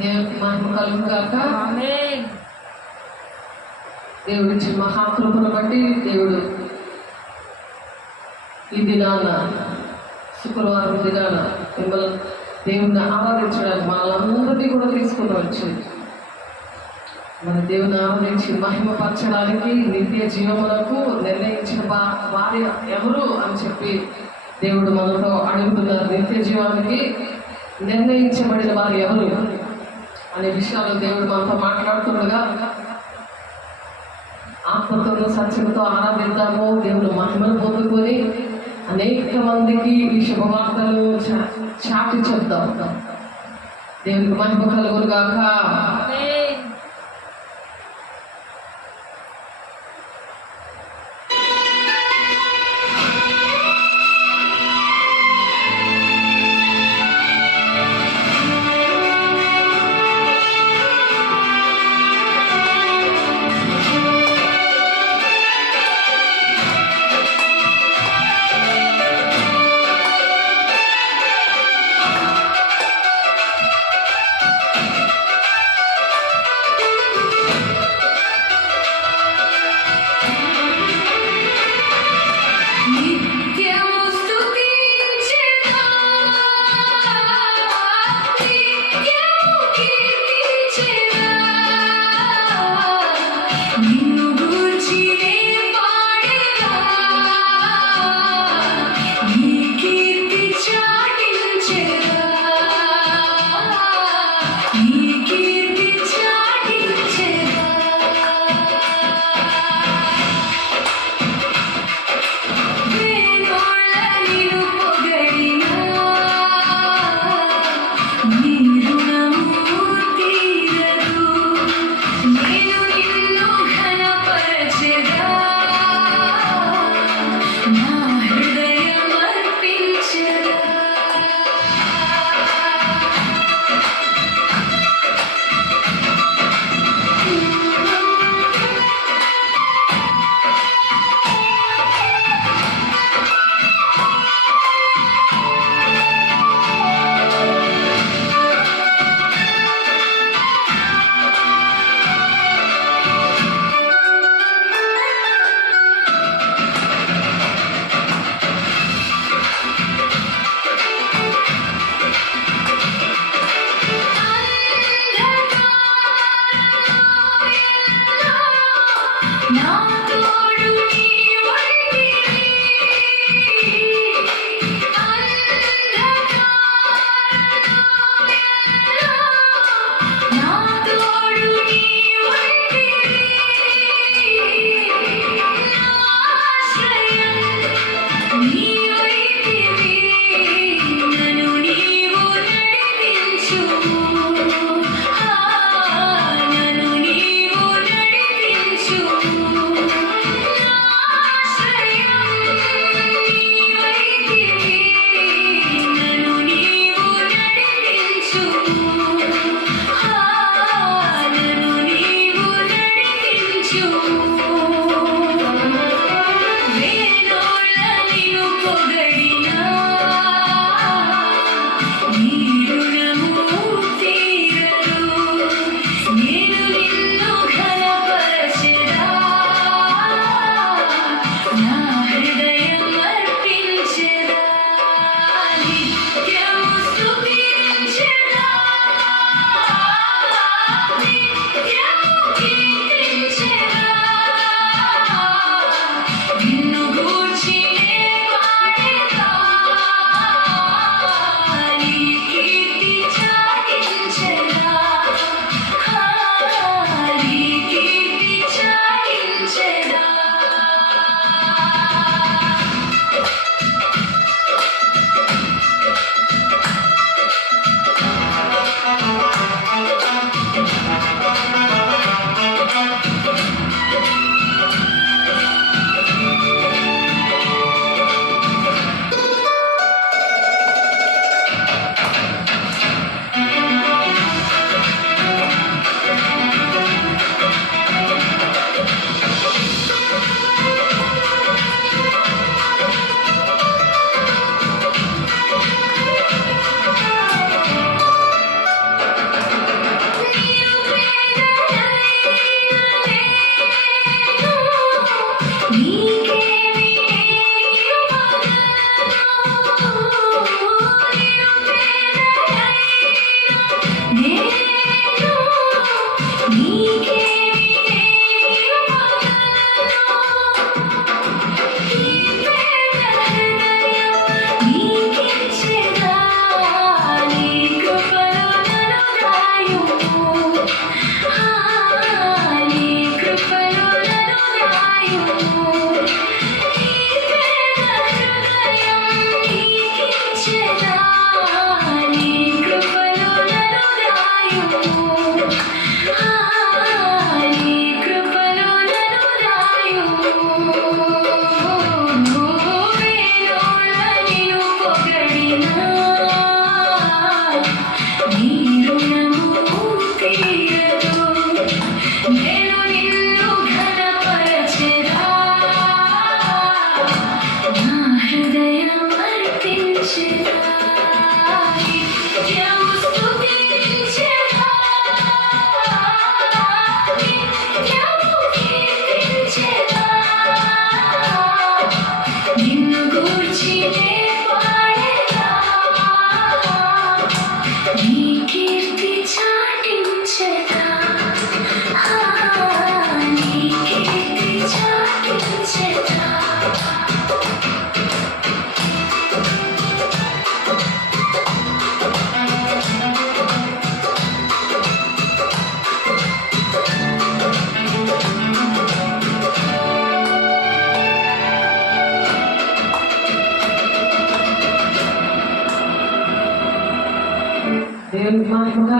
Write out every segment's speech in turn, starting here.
దేవునికి మహిమ కలుగు గాక. దేవుడి మహాకృపను బట్టి దేవుడు ఈ దినాన శుక్రవారం దినాన మిమ్మల్ని దేవుని ఆరాధించడానికి మనలందరినీ కూడా తీసుకుని వచ్చింది. మన దేవుని ఆరాధించి మహిమపరచడానికి నిత్య జీవములకు నిర్ణయించిన భార్య ఎవరు అని చెప్పి దేవుడు మనతో అడుగుతున్నారు. నిత్య జీవానికి నిర్ణయించబడిన వారు ఎవరు అనే విషయాలు దేవుడు మనతో మాట్లాడుతుండగా ఆత్మతోనూ సత్యంతో ఆరాధిద్దాము. దేవుడు మహిమను పొందుకొని అనేక మందికి ఈ శుభవార్తలు చాటి చెప్తాం. దేవునికి మహిమ కలుగును గాక.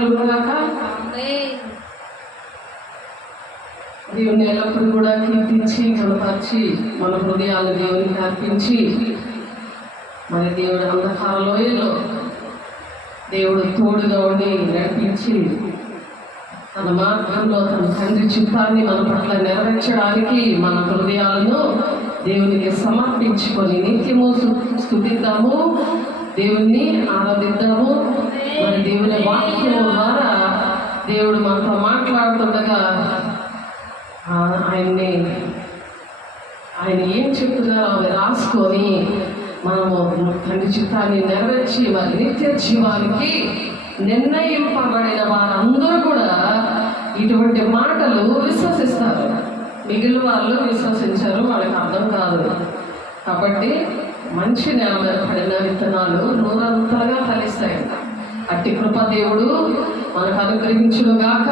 కలుగుగాక. దేవుని ఎల్లప్పుడూ కూడా కీర్తించి కనపరిచి మన హృదయాలను దేవునికి అర్పించి, మరి దేవుడు అంధకార లోయలో దేవుడు తోడుగా ఉండి నడిపించి తన మార్గంలో తన తండ్రి చిత్తాన్ని మన పట్ల నెరవేర్చడానికి మన హృదయాలను దేవునికి సమర్పించుకొని నిత్యము స్తుతిద్దాము, దేవుణ్ణి ఆరాధిద్దాము. మరి దేవుని వాక్యం ద్వారా దేవుడు మనతో మాట్లాడుతుండగా ఆయన ఏం చెప్తున్నారో అవి రాసుకొని మనము తండ్రి చిత్తాన్ని నెరవేర్చి వారి నిత్య జీవానికి నిర్ణయింపబడిన వారందరూ కూడా ఇటువంటి మాటలు విశ్వసిస్తారు. మిగిలిన వాళ్ళు విశ్వసించారు, వాళ్ళకి అర్థం కాదు. కాబట్టి మంచి నేల మీద పడిన విత్తనాలు నూరంతలుగా ఫలిస్తాయి. అట్టి కృప దేవుడు మనకు అనుగ్రహించును గాక.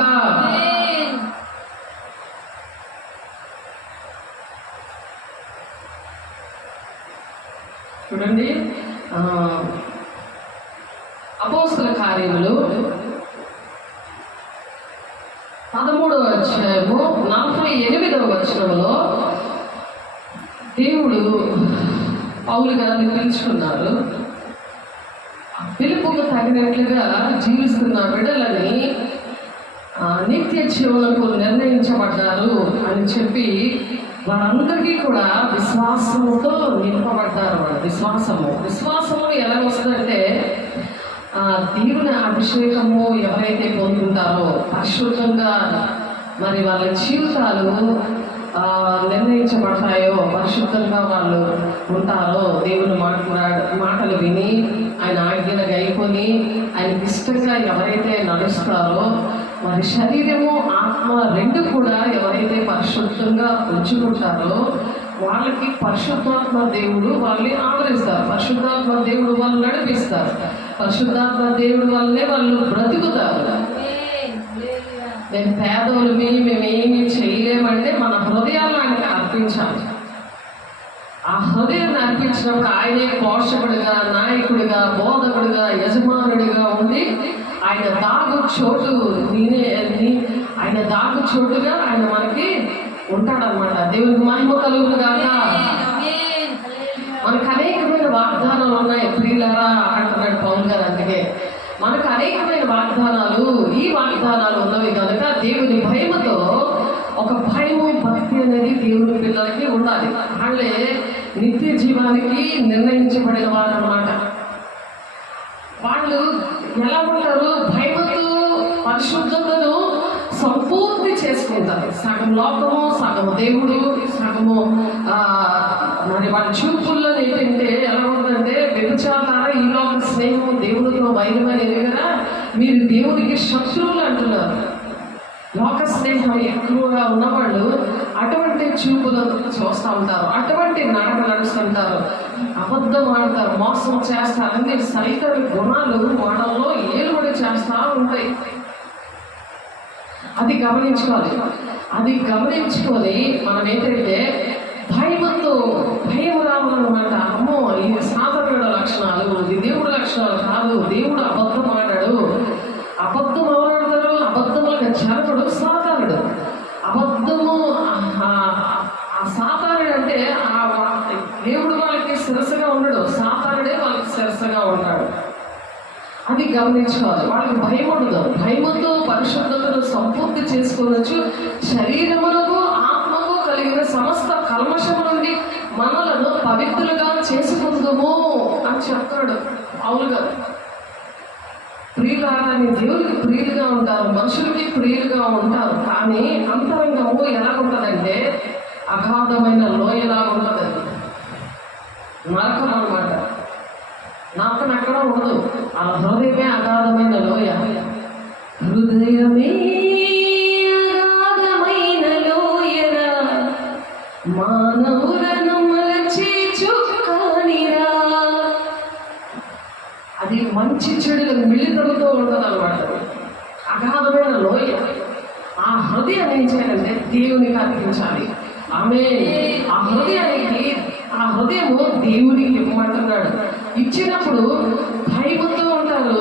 చూడండి, అపోస్తల కార్యములు 13వ అధ్యాయము 48వ వచనంలో దేవుడు పౌలు గారిని పిలుచుకున్నారు. పిలుపుకు తగినట్లుగా జీవిస్తున్న బిడ్డలని నిత్య జీవనకు నిర్ణయించబడ్డారు అని చెప్పి వారందరికీ కూడా విశ్వాసముతో నింపబడ్డారు. విశ్వాసము ఎలా వస్తుందంటే, దేవుని అభిషేకము ఎవరైతే పొందుకుంటారో పరిశుద్ధంగా మరి వాళ్ళ జీవితాలు నిర్ణయించబడతాయో, పరిశుద్ధంగా వాళ్ళు ఉంటారో, దేవుని మాటలు విని ఆయన ఆజ్ఞలు గైకొని ఆయనకి ఇష్టంగా ఎవరైతే నడుస్తారో, మరి శరీరము ఆత్మ రెండు కూడా ఎవరైతే పరిశుద్ధంగా ఉంచుకుంటారో వాళ్ళకి పరిశుద్ధాత్మ దేవుడు వాళ్ళని ఆదరిస్తారు. పరిశుద్ధాత్మ దేవుడు వాళ్ళు నడిపిస్తారు. పరిశుద్ధాత్మ దేవుడు వల్లనే వాళ్ళు బ్రతుకుతారు. నేను పేదోళ్ళమి, మేమేమి చేయలేమంటే మన హృదయాలను ఆయనకి అర్పించాలి. ఆ హృదయాన్ని అర్పించినప్పుడు ఆయనే పోషకుడిగా, నాయకుడిగా, బోధకుడిగా, యజమానుడిగా ఉండి ఆయన దాగు చోటుగా ఆయన మనకి ఉంటాడనమాట. దేవునికి మహిమ కలుగును గాక. మనకు అనేకమైన వాగ్దానాలు ఉన్నాయి ప్రియులారా అంటున్నాడు పౌలు గారు. అందుకే మనకు అనేకమైన వాగ్దానాలు, ఈ వాగ్దానాలు ఉన్నవి కనుక దేవుని భయముతో, ఒక భయము భక్తి అనేది దేవుని పిల్లలకి ఉండాలి. వాళ్ళే నిత్య జీవానికి నిర్ణయించబడిన వారు అన్నమాట. వాళ్ళు ఎలా ఉంటారు? భయముతో పరిశుద్ధతను సంపూర్తి చేసుకుంటారు. సగం లోకము, సగం దేవుడు, సగము మరి వాళ్ళ చూపుల్లో ఏంటంటే ఎలా ఉంటుందంటే, వ్యభిచారాల ఈ లోక స్నేహము దేవుడితో వైరమని ఎదుగురా మీరు దేవుడికి శత్రువులు అంటున్నారు. లోక స్నేహం ఎక్కువగా ఉన్నవాళ్ళు అటువంటి చూపులను చూస్తూ ఉంటారు, అటువంటి నడక నడుస్తుంటారు, అబద్ధం ఆడతారు, మోసం చేస్తారు. అన్ని సైతం గుణాలు వాళ్ళలో ఏలుబడి చేస్తూ ఉంటాయి. అది గమనించుకోవాలి. అది గమనించుకొని మనం ఏంటంటే భయం రావాలన్నమాట. అమ్మో, ఇది సాధారణ లక్షణాలు, ఇది దేవుడి లక్షణాలు కాదు. దేవుడు అబద్ధం ఆడాడు. అబద్ధం ఎవరాడతారు? అబద్ధములకు జనకుడు సాతానుడు. అబద్ధము ఆ సాతానుడు అంటే దేవుడు వాళ్ళకి శిరస్సుగా ఉండడు, సాతానుడే వాళ్ళకి శిరస్సుగా ఉంటాడు. అది గమనించుకోవాలి. వాళ్ళకి భయం ఉండదు. భయముతో పరిశుద్ధతను సంపూర్తి చేసుకోవచ్చు. శరీరమునకు ఆత్మకు కలిగిన సమస్త కల్మషము నుండి మనలను పవిత్రులుగా చేసుకుందాము అని చెప్తాడు పౌలు గారు. ప్రియులారా, దేవుడికి ప్రియులుగా ఉంటారు, మనుషులకి ప్రియులుగా ఉంటారు. కానీ అంతరంగము ఎలా ఉంటుందంటే అగాధమైన లోయలా ఉంటుంది. నరకం అన్నమాట. నరకం ఎక్కడ ఉండదు. ఆ హృదయమే అగాధమైన లోయ. హృదయమే అగాధమైన లోయరా, మానవులను మలచి చుక్కానిరా. అది మంచి చెడుల మిళితలతో ఉంటుంది అన్నమాట. అగాధమైన లోయ. ఆ హృదయాన్ని ఏం చేయాలంటే దేవునికి అర్పించాలి. ఆ హృదయము దేవునికి ఇవ్వమంటున్నాడు. ఇచ్చినప్పుడు భయముతో ఉంటారు.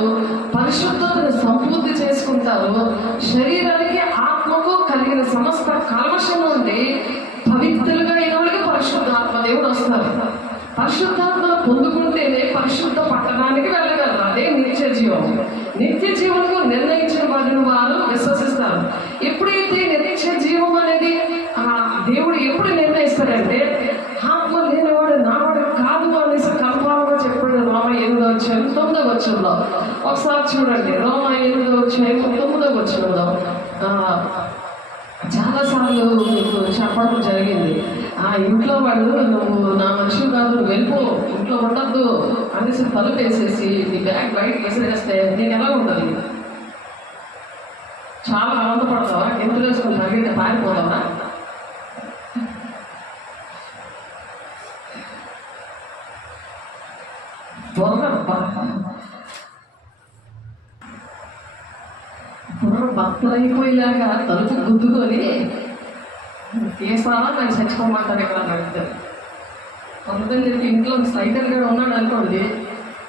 పరిశుద్ధతను సంపూర్తి చేసుకుంటారు. శరీరానికి ఆత్మకు కలిగిన సమస్త కల్మషం నుండి పవిత్రులుగా అయిన వాళ్ళకి పరిశుద్ధాత్మ దేవుడు వస్తారు. పరిశుద్ధాత్మను పొందుకుంటేనే పరిశుద్ధ పట్టణానికి వెళ్ళగలరు. అదే నిత్య జీవం. నిత్య జీవనకు నిర్ణయించిన వారిని వారు విశ్వసిస్తారు. ఎప్పుడైతే నిత్య జీవం అనేది దేవుడు ఎప్పుడు నిర్ణయిస్తాడంటే, ఆత్మ లేనివాడు నావాడు కాదు అనేసి కన్ఫామ్గా చెప్పాడు. రోమ 8:9 ఒకసారి చూడండి. రోమ 8:9 చాలాసార్లు మీకు చెప్పడం జరిగింది. ఇంట్లో వాళ్ళు నువ్వు నా మనిషి కాదు, నువ్వు వెళ్ళిపో, ఇంట్లో ఉండద్దు అనేసి తలుపు వేసేసి నీ బ్యాగ్ బయటకు విసిరేస్తే నేను ఎలా ఉంటుంది? చాలా ఆనందపడతావా? గెంతులు వేసుకుని తగిలితే పారిపోతావా? భక్తులైపోయేలాగా తలుపు గుద్దుకొని కేసాలా నేను చచ్చిపోమంటాను ఇక్కడ అడుగుతారు. కొంతమంది చెప్పి ఇంట్లో సైకిల్ కూడా ఉన్నాడు అనుకోండి,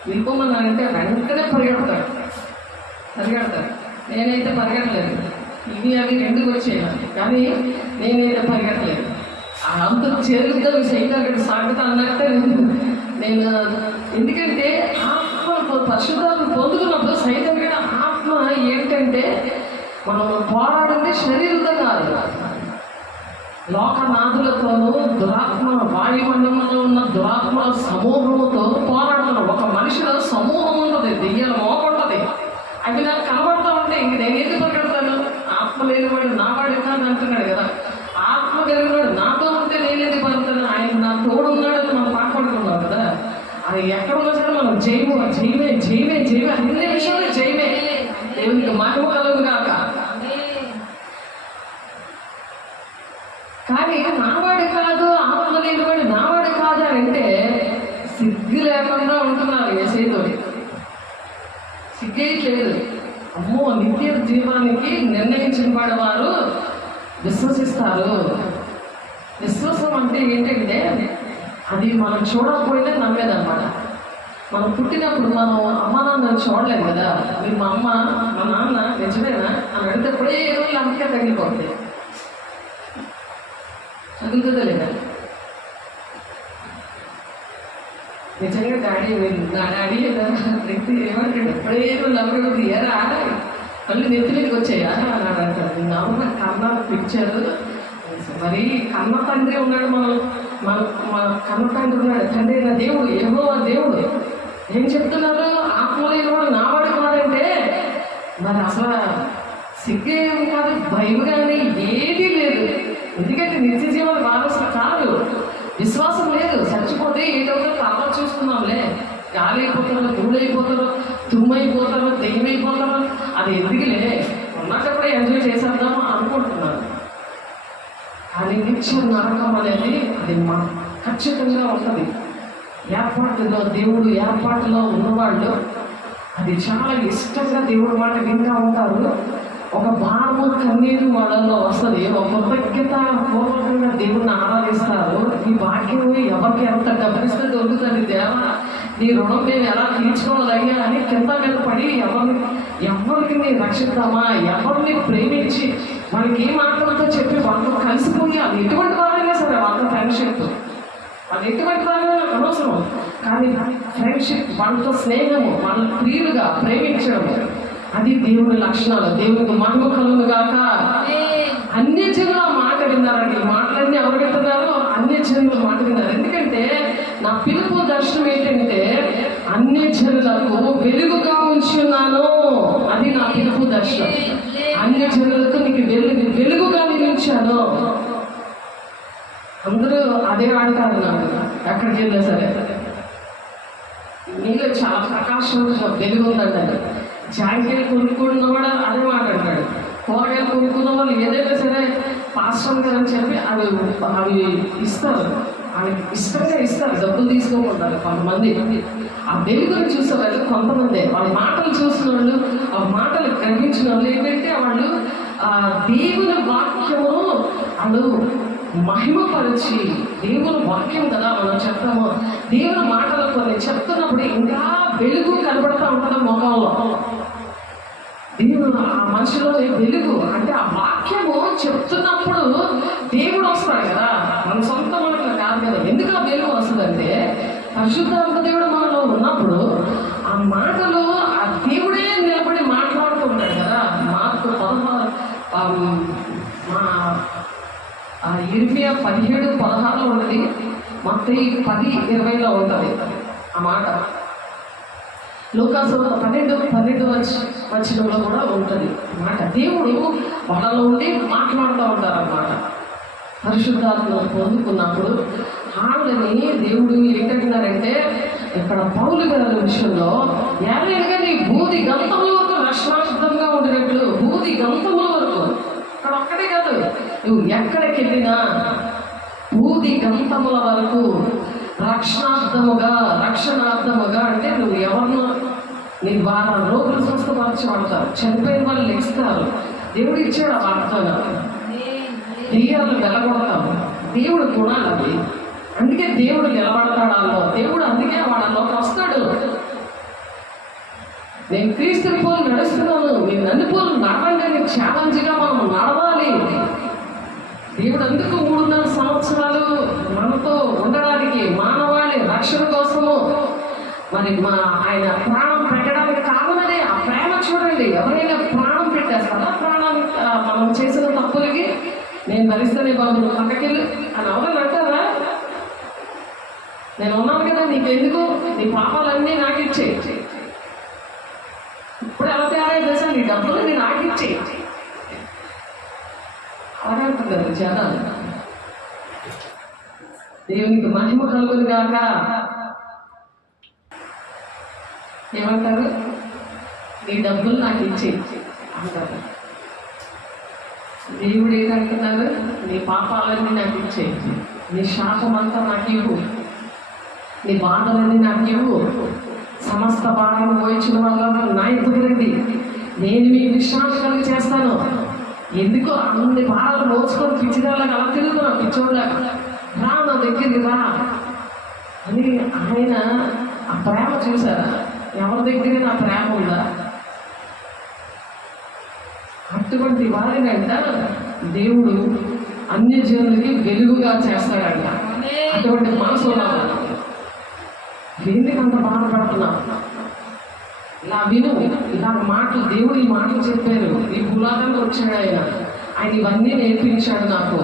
వెళ్ళిపోమన్నానంటే వెంటనే పరిగెడతాడు. నేనైతే పరిగెట్టలేదు. ఇవి అవి రెండుకు వచ్చేయాలి, కానీ నేనైతే పరిగెట్టలేదు. అంత చేరుద్దాం సైకిల్ గడ్డ సాగుతా అన్నట్టే నేను. ఎందుకంటే ఆత్మ పరిశుద్ధాత్మ పొందుకున్నప్పుడు సైతం కూడా ఆత్మ ఏంటంటే, మనం పోరాడింది శరీరంతో కాదు, లోకనాథులతోనూ దురాత్మ వాయుమండలంలో ఉన్న దురాత్మల సమూహముతో పోరాడుతున్నాం. ఒక మనిషిలో సమూహం ఉంటుంది, దెయ్యాల మోక ఉంటుంది. అవి నాకు కనబడతా ఉంటే ఇంక నేను ఎందుకు పరిగెడతాను? ఆత్మ లేనివాడు నావాడు కాదు అంటున్నాడు కదా. ఆత్మ కలిగినవాడు నాతో ఉంటే నేను ఎందుకు పడుతాను? ఆయన నా తోడు ఉన్నాడని మనం పాటుపడుకున్నాం కదా. అది ఎక్కడ ఉన్నా సరే మనం జయమే జయమే జయమే జయమే అన్ని విషయంలో జయమే. దేవునికి మహిమ కలుగు కాక. కానీ నావాడు కాదు, ఆత్మ లేనివాడు నావాడు కాదు అని అంటే సిగ్గు లేకుండా ఉంటున్నారు. యేసయ్యతో సిగ్గేయట్లేదు. అమ్మో, నిత్య జీవానికి నిర్ణయించిన వారు విశ్వసిస్తారు. విశ్వాసం అంటే ఏంటంటే, అది మనం చూడకపోయినా నమ్మేదన్నమాట. మనం పుట్టినప్పుడు మనం అమ్మ నాన్నని చూడలేము కదా. మీరు మా అమ్మ మా నాన్న నిజమేనా అని అడిగినప్పుడే ఏదో నమ్మకే తగ్గిపోతుంది. తగ్గుతుందా లేదా? నిజంగా డాడీ నా డాడీ వ్యక్తి ఏమంటాడు, ఎప్పుడే ఏదో నమ్మకం ఏరా మళ్ళీ నెత్తి మీదకి వచ్చాయా అన్నాడు అంటాడు. నమ్మ కన్న పిక్చర్ మరి కన్న తండ్రి ఉన్నాడు. మన కన్న తండ్రి ఉన్నాడు. తండ్రి నా దేవుడు ఏమో దేవుడు ఏం చెప్తున్నారు? ఆత్మ లేనివాడు నావాడు కాదంటే మరి అసలు సిగ్గేమి కాదు, భయం కానీ ఏదీ లేదు. ఎందుకంటే నిత్య జీవన వారసులు కాదు. విశ్వాసం లేదు. చచ్చిపోతే ఏదవుతుందో తర్వాత చూసుకున్నాంలే. గాలి అయిపోతారు, ధూళైపోతారు, తుమ్మైపోతారు, దెయ్యమైపోతారు. అది ఎందుకులే, ఉన్నప్పుడే ఎంజాయ్ చేసేద్దాము అనుకుంటున్నాను. కానీ నిత్య నరకం అనేది అది ఖచ్చితంగా ఉంటుంది. ఏర్పాటులో దేవుడు ఏర్పాటులో ఉన్నవాళ్ళు అది చాలా ఇష్టంగా దేవుడి మాట వింటూ ఉంటారు. ఒక భారము కన్నీరు వాళ్ళలో వస్తుంది. ఒక కృతజ్ఞత పూర్వకంగా దేవుడిని ఆరాధిస్తారు. ఈ భాగ్యం ఎవరికి ఎంత డబ్బిస్తే దొరుకుతుంది. దేవా నీ రుణం మేము ఎలా తీర్చుకోవాలయ్యా అని కింద మీద పడి ఎవరికి మేము రక్షిద్దామా, ఎవరిని ప్రేమించి వాళ్ళకి ఏ మాటలతో చెప్పి వాళ్ళతో కలిసిపోయి అది ఎటువంటి వాళ్ళైనా సరే వాళ్ళతో ఫ్రెండ్షిప్, అది ఎటువంటి వాళ్ళైనా అనవసరం. కానీ ఫ్రెండ్షిప్, వాళ్ళతో స్నేహము, వాళ్ళ ప్రియులుగా ప్రేమించడము, అది దేవుని లక్షణాలు. దేవునికి మహిమ కలుగును గాక. అన్ని జనులు మాట విన్నారండి. మాటలన్నీ ఎవరు వింటున్నారు? అన్ని జనులు మాట విన్నారు. ఎందుకంటే నా పిలుపు దర్శనం ఏంటంటే, అన్ని జనులకు వెలుగుగా ఉంచున్నాను. అది నా పిలుపు దర్శనం. అన్ని జనులకు నీకు వెలుగుగా నిలిచాను. అందరూ అదే ఆడతారు. నాకు ఎక్కడికి వెళ్ళినా సరే నీలో చాలా ప్రకాశంగా వెలుగు ఉందంటారు. జాంకాయలు కొనుక్కున్న వాడు అదే మాట అంటాడు. కూరగాయలు కొనుక్కున్న వాళ్ళు ఏదైనా సరే పాస్టర్ గారు అని చెప్పి అవి ఇస్తారు. అవి ఇష్టంగా ఇస్తారు, డబ్బులు తీసుకోకుండా. కొంతమంది ఆ వెలుగుని చూసే వాళ్ళు కొంతమంది, వాళ్ళ మాటలు చూసిన వాళ్ళు, ఆ మాటలు గ్రహించిన వాళ్ళు ఏంటంటే వాళ్ళు దేవుని వాక్యము వాళ్ళు మహిమపరిచి, దేవుని వాక్యం కదా మనం చెప్తాము, దేవుని మాటలు కొన్ని చెప్తున్నప్పుడు ఇంకా వెలుగు కనబడతా ఉంటుంది ముఖంలో. దేవుడు ఆ మనిషిలో వెలుగు అంటే ఆ వాక్యము చెప్తున్నప్పుడు దేవుడు వస్తాడు కదా, మన సొంత మనకు కాదు కదా. ఎందుకు ఆ వెలుగు వస్తుందంటే పరిశుద్ధాత్మ దేవుడు మనలో ఉన్నప్పుడు ఆ మాటలు ఆ దేవుడే నిలబడి మాట్లాడుతూ ఉంటాడు కదా. మార్కు 16 ఇర్మియా 17:16 ఉన్నది, మత్తయి 10:20 ఉంటుంది ఆ మాట. లూకాసు 12:12 వచనంలో కూడా ఉంటుంది మాట. దేవుడు వాళ్ళలో ఉండి మాట్లాడుతూ ఉంటారు అన్నమాట. పరిశుద్ధాత్మ పొందుకున్నప్పుడు వాళ్ళని దేవుడు ఏంటంటున్నారంటే ఇక్కడ పౌలు గారి విషయంలో ఏమైనా నీ బూది గంతముల వరకు రక్షణార్థంగా ఉండినట్లు, బూది గంతముల వరకు అక్కడ ఒక్కడే కాదు, నువ్వు ఎక్కడికి వెళ్ళినా బూది గంతముల వరకు రక్షణార్థముగా అంటే నువ్వు ఎవరినో నీ ద్వారా రోగులు స్వస్థపరచబడతారు, చనిపోయిన వాళ్ళు లెగిస్తారు. దేవుడు ఇచ్చాడు ఆ వాగ్దానం. దెయ్యాలు వెలగొడతాము, దేవుడు గుణాలు అవి. అందుకే దేవుడు నిలబడతాడు అల్లో, దేవుడు అందుకే వాళ్ళలోకి వస్తాడు. నేను క్రీస్తుని పోలు నడుస్తున్నాను, నేను నన్ను పోలు నడవండి అని ఛాలెంజ్గా మనం నడవాలి. దేవుడు అందుకు 3.5 సంవత్సరాలు మనతో ఉండడానికి, మానవాళి రక్షణ కోసము మరి ఆయన ప్రాణం పెట్టడానికి కావాలనే ఆ ప్రేమ చూడండి. ఎవరైనా ప్రాణం పెట్టేస్తారా? ప్రాణాన్ని మనం చేసిన తప్పులకి నేను భరిస్తానే బాబు నువ్వు పక్కకెళ్ళు అని ఎవరైనా అంటారా? నేను ఉన్నాను కదా, నీకెందుకు, నీ పాపాలన్నీ నాకు ఇచ్చేయి. ఇప్పుడు ఎలా తయారై చేశా, నీ డబ్బులు నేను నాకు ఇచ్చేయి అలాగే అంటున్నారు జనాలు. దేవునికి మహిమ కలుగును గాక. ఏమంటారు? నీ డబ్బులు నాకు ఇచ్చేయి అంటారు. దేవుడు ఏంటంటున్నారు? నీ పాపాలన్నీ నాకు ఇచ్చేయి, నీ శాపం అంతా నాకు ఇవ్వు, నీ బాధలన్నీ నాకు ఇవ్వు, సమస్త భారాలు మోయించిన వల్ల నా ఎదుగు రండి, నేను మీకు విశ్రాంతి కలిగి చేస్తాను. ఎందుకో అన్ని భారాలు మోసుకొని పిచ్చిదాళ్ళకి అలా తిరుగుతున్నాం, పిచ్చోళ్ళకి రా నా దగ్గరికి రా అని. ఆయన ఆ ప్రేమ చూసారా? ఎవరి దగ్గర నా ప్రేమ ఉందా? అటువంటి వారినంట దేవుడు అన్యజనులకి వెలుగుగా చేస్తాడంట. అటువంటి మనసు ఉన్నాడు. ఎందుకు అంత బాధపడుతున్నా? ఇలా విను, ఇలా మాటలు దేవుడు ఈ మాటలు చెప్పారు. ఈ భూలాదంలో వచ్చాడు ఆయన ఇవన్నీ నేర్పించాడు నాకు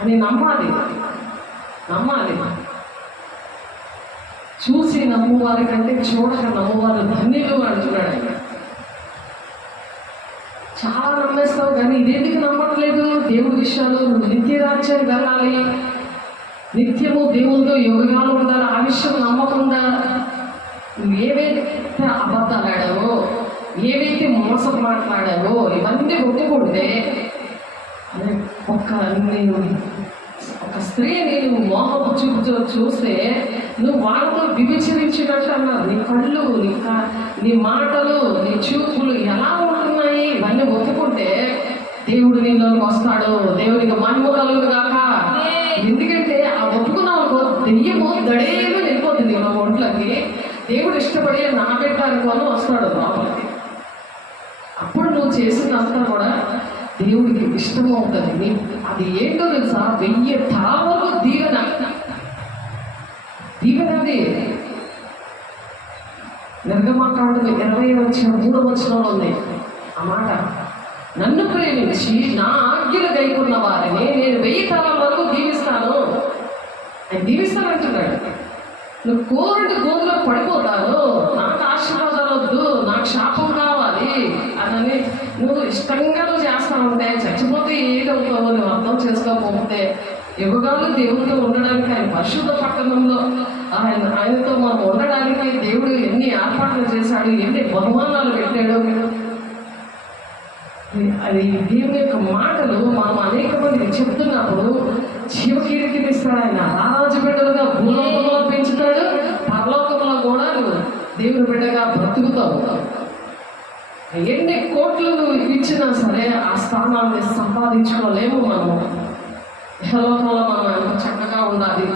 అని నమ్మాలి. చూసి నమ్మువారి కంటే చూడక నమ్మువారు ధన్యులు అంటున్నాడు ఆయన. చాలా నమ్మేస్తావు కానీ ఇదేందుకు నమ్మట్లేదు? దేవుడి విషయాలు నువ్వు నిత్య రాజ్యానికి వెళ్ళాలి, నిత్యము దేవునితో యోగాలు ఉండాలి. ఆ విషయం నమ్మకుండా నువ్వు ఏవైతే అబద్ధాలు ఆడావో, ఏవైతే మోసం మాట్లాడావో ఇవన్నీ ఒప్పుకుంటే ఒక స్త్రీని నువ్వు మోహపు చూపుతో చూస్తే నువ్వు వాళ్ళతో విభజించినట్టు అన్నారు. నీ కళ్ళు, నీ మాటలు, నీ చూపులు ఎలా ఉంటున్నాయి? ఇవన్నీ ఒప్పుకుంటే దేవుడు నీలోకి వస్తాడు. దేవునికి మహిమ కలుగును గాక. ఎందుకంటే ఆ ఒప్పుకున్నావు దెయ్యము దడేలు వెళ్ళిపోతుంది నా ఒంట్లోకి. దేవుడు ఇష్టపడి నా పెట్టడానికి వల్ల వస్తాడు లోపలికి. అప్పుడు నువ్వు చేసినంతా కూడా దేవుడికి ఇష్టం అవుతుంది. అది ఏంటో తెలుసా? 1000 తరాలకు దీవెన. అది నిర్గమకాండం 20:3 ఉంది ఆ మాట. నన్ను ప్రేమించి నా ఆజ్ఞలు గైకొన్న వారిని నేను 1000 తరాల వరకు దీవిస్తాను. ఆయన దీవిస్తానంటున్నాడు. నువ్వు కోరుడు గోధులో పడిపోతాను, నాకు ఆశీర్వాదాలు వద్దు, నాకు శాపం కావాలి అని నువ్వు ఇష్టంగా నువ్వు చేస్తా ఉంటే చచ్చిపోతే ఏదవుతావో నువ్వు అర్థం చేసుకోకపోతే యుగాలు దేవుడితో ఉండడానికి ఆయన పరిశుద్ధ పట్టణంలో ఆయనతో మనం ఉండడానికి దేవుడు ఎన్ని ఏర్పాట్లు చేశాడు, ఎన్ని బహుమానాలు పెట్టాడు. అది దేవుని యొక్క మాటలు మనం అనేక మందికి చెప్తున్నప్పుడు జీవకీర్తిని ఇస్తాడు ఆయన. రారాజు బిడ్డలుగా భూలోకంలో పెంచుతాడు, పరలోకంలో కూడా దేవుని బిడ్డగా బ్రతుకుతావు. ఎన్ని కోట్లు నువ్వు ఇచ్చినా సరే ఆ స్థానాన్ని సంపాదించుకోలేము. మనము ఇహలోకంలో మనం ఎంత చక్కగా ఉండాలి,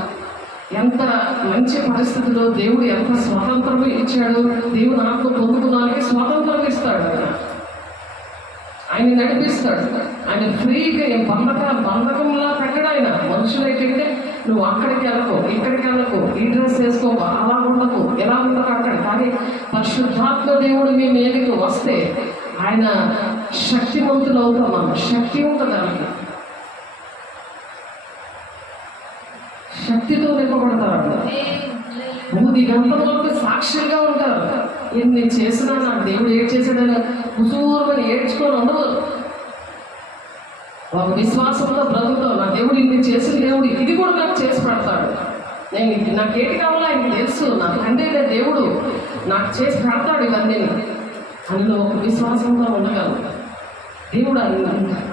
ఎంత మంచి పరిస్థితుల్లో దేవుడు ఎంత స్వాతంత్రం ఇచ్చాడు. దేవుడు ఆత్మ పొందుకున్నానికి స్వాతంత్రం ఇస్తాడు. ఆయన నడిపిస్తాడు. ఆయన ఫ్రీగా బంధకంలా పెట్టడు. ఆయన మనుషులైతే నువ్వు అక్కడికి వెళ్ళకు, ఇక్కడికి వెళ్ళకు, ఈ డ్రెస్ వేసుకోకు, అలా ఉండకు, ఎలా ఉండకు అక్కడ. కానీ పరిశుద్ధాత్మ దేవుడు మీ మీదకి వస్తే ఆయన శక్తివంతులు అవుతాం. మనం శక్తి ఉంటుంది, దానికి శక్తితో నింపబడతారు. మూడు గంటలకు సాక్షిగా ఉంటారు. ఎన్ని చేసినా నాకు దేవుడు ఏడ్ చేశాడని కుసూరుని ఏడ్చుకొని ఉండదు. ఒక విశ్వాసంతో బ్రతుకుతావు. నా దేవుడు ఇన్ని చేసిన దేవుడు ఇది కూడా నాకు చేసి పెడతాడు. నేను నాకేటి కావాలో ఆయనకు తెలుసు. నాకు అంటే దేవుడు నాకు చేసి పెడతాడు ఇవన్నీ అందులో ఒక విశ్వాసంతో ఉండగలను. దేవుడు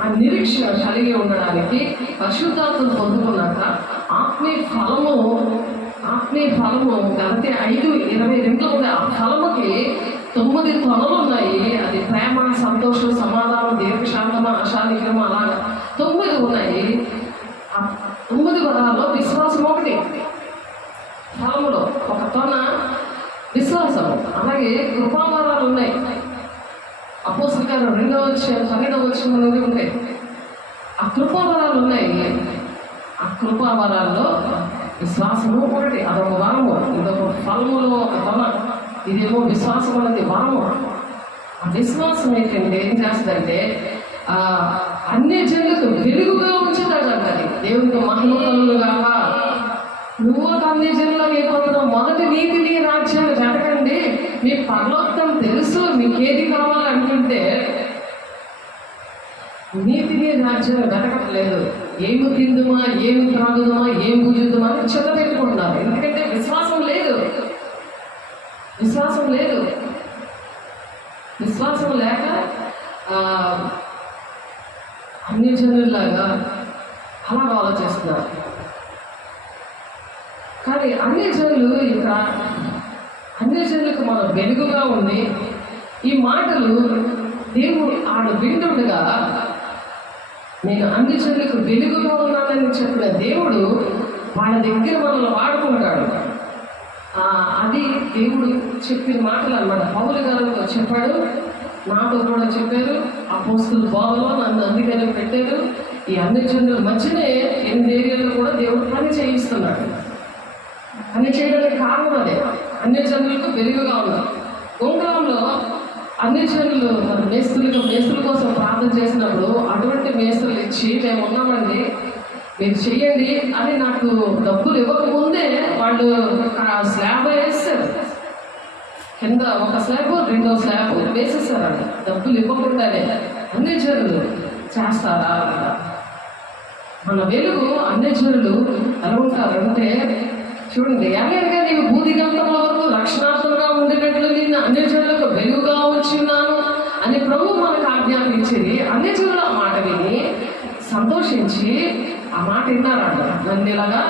ఆ నిరీక్షణ కలిగి ఉండడానికి పరిశుద్ధాత్మను పొందుకున్నాక ఆత్మీయ ఫలము గలతీ 5:22 ఉంది. ఆ ఫలముకి 9 తొనలు ఉన్నాయి. అది ప్రేమ, సంతోషం, సమాధానం, దీర్ఘశాంతమ, ఆశా, నిగ్రహం, అలాగా 9 ఉన్నాయి. ఆ 9 పదాల్లో విశ్వాసం ఒకటి. ఫలములో ఒక తొన విశ్వాసం. అలాగే కృపావరాలు ఉన్నాయి. అపోస్తలుల కార్యం 2:12 ఉంటాయి. ఆ కృపావరాలు ఉన్నాయి. ఆ కృపావరాల్లో విశ్వాసము ఒకటి, అదొక వరము. ఇదొక ఫలములో ఒక తొన. ఇదేమో విశ్వాసం అనేది వరము. ఆ విశ్వాసం ఏంటంటే ఏం చేస్తుందంటే అన్ని జనులకు వెలుగుగా ఉంచుతాడు అంటారు. దేవునికి మహిమ కలుగును గాక. నువ్వు ఒక అన్ని జనులకు అయిపోతున్నావు. మొదటి నీతిని రాజ్యాన్ని వెతకండి, మీ పరలోకం తెలుసు. మీకు ఏది కావాలంటుంటే నీతిని రాజ్యాన్ని వెతకట్లేదు. ఏమి తిందుమా, ఏమి త్రాగుదమా, ఏం పూజుద్దామా అని చెత్త పెట్టుకుంటున్నారు. ఎందుకంటే విశ్వాసం లేదు. విశ్వాసం లేక అన్ని జనుల్లాగా అలాగ ఆలోచిస్తున్నారు. కానీ అన్ని జనులకు మనం వెలుగుగా ఉండి ఈ మాటలు దేవుడు ఆడు వింటుండగా నేను అన్ని జనులకు వెలుగుగా ఉన్నానని చెప్పిన దేవుడు వాళ్ళ దగ్గర మనల్ని వాడుకుంటాడు. అది దేవుడు చెప్పిన మాటలు అన్నమాట. పౌలు గారితో చెప్పాడు, నాతో కూడా చెప్పారు. అపోస్తలుల బోధలో నన్ను అందుకనే పెట్టారు. ఈ అన్ని జనుల మధ్యనే 8 ఏరియాలో కూడా దేవుడు పని చేయిస్తున్నాడు. పని చేయడానికి కారణం అదే. అన్ని జనులకు వెలుగుగా ఉన్నారు. గుండ్రంలో అన్ని జనులు మేస్తుల కోసం ప్రార్థన చేసినప్పుడు అటువంటి మేస్తులు ఇచ్చి మేము ఉన్నామండి, మీరు చెయ్యండి అని నాకు డబ్బులు ఇవ్వకముందే వాళ్ళు స్లాబ్ వేస్తారు. కింద ఒక స్లాబ్, 2వ స్లాబ్ వేసేస్తారంట. డబ్బులు ఇవ్వకుండానే అన్ని జనులు చేస్తారా? మన వెలుగు అన్ని జనులు ఎలా ఉంటారంటే చూడండి, ఎలాగైనా నీవు భూదిగంతముల వరకు రక్షణార్థంగా ఉండేటట్లు నిన్ను అన్ని జనులకు వెలుగుగా ఉంచున్నాను అని ప్రభు మనకు ఆజ్ఞాపించింది. అన్ని జనులు ఆ మాట విని సంతోషించి ఆ మాట విన్నారంట. నన్ను ఇలాగా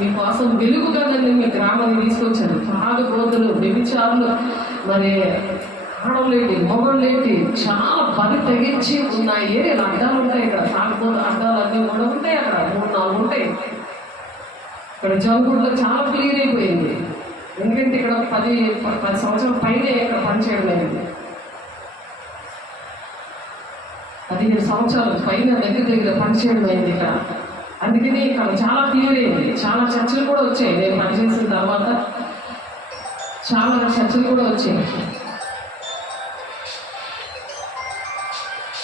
మీకోసం వెలుగుగా నన్ను మీ గ్రామానికి తీసుకొచ్చాను. తాగుబోతులు, వ్యభిచారులు, మరి ఆడలేటి, మొగలేటి చాలా పని తెగించి ఉన్న ఏరియాలు అడ్డాలు ఉంటాయి. ఇక్కడ తాగుబోతు అడ్డాలు అన్నీ కూడా ఉంటాయి. అక్కడ 3-4 ఉంటాయి. ఇక్కడ జంగుడులో చాలా క్లియర్ అయిపోయింది. ఎందుకంటే ఇక్కడ 10 సంవత్సరాల పైనే ఇక్కడ పనిచేయడం అయింది. 15 సంవత్సరాల పైన దగ్గర పనిచేయడం అయింది ఇక్కడ. అందుకని ఇక్కడ చాలా క్లియర్ అయింది. చాలా చర్చలు కూడా వచ్చాయి. నేను పనిచేసిన తర్వాత చాలా చర్చలు కూడా వచ్చాయి.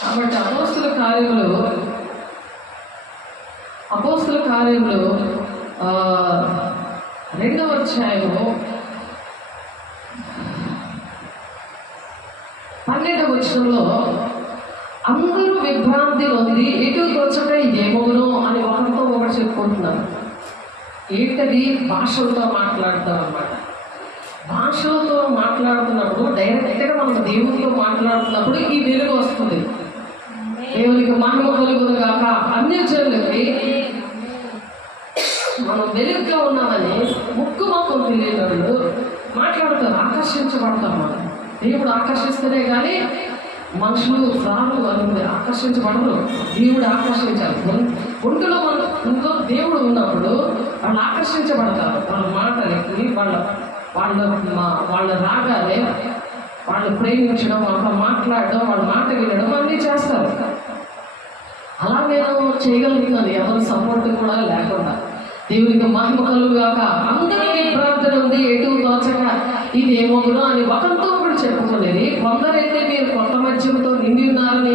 కాబట్టి అపోస్తలుల కార్యములు 2వ అధ్యాయము 12వ వచనంలో అందరూ విభ్రాంతి ఉంది, ఎటు తోచక ఇదేమోనో అని ఒకరితో ఒకటి చెప్పుకుంటున్నారు. ఏంటది? భాషలతో మాట్లాడతాం అన్నమాట. భాషలతో మాట్లాడుతున్నప్పుడు డైరెక్ట్గా మనం దేవునితో మాట్లాడుతున్నప్పుడు ఈ వెలుగు వస్తుంది. దేవునికి మహిమ కలుగును గాక. అన్ని జనులకి మనం వెలుగుగా ఉన్నామని ముక్కు మొక్కలు తెలియని మాట్లాడతారు, ఆకర్షించబడతాం. మనం దేవుడు ఆకర్షిస్తేనే కానీ మనుషులు రాను అని ఆకర్షించబడరు. దేవుడు ఆకర్షించాలి. ఒంటిలో దేవుడు ఉన్నప్పుడు వాళ్ళు ఆకర్షించబడతారు వాళ్ళ మాటలకి, వాళ్ళ రాగానే వాళ్ళు ప్రేమించడం, వాళ్ళ మాట్లాడడం, వాళ్ళ మాట వినడం అన్నీ చేస్తారు. అలా నేను చేయగలుగుతున్నాను ఎవరి సపోర్ట్ కూడా లేకుండా. దేవునికి మహిమ కలుగుగాక. అందరికీ ప్రార్థన ఉంది, ఎటు తోచక ఇదేమోగునో అని ఒకరితో కూడా చెప్పుకునేది. కొందరైతే మీరు కొత్త మద్యంతో నిండి ఉన్నారని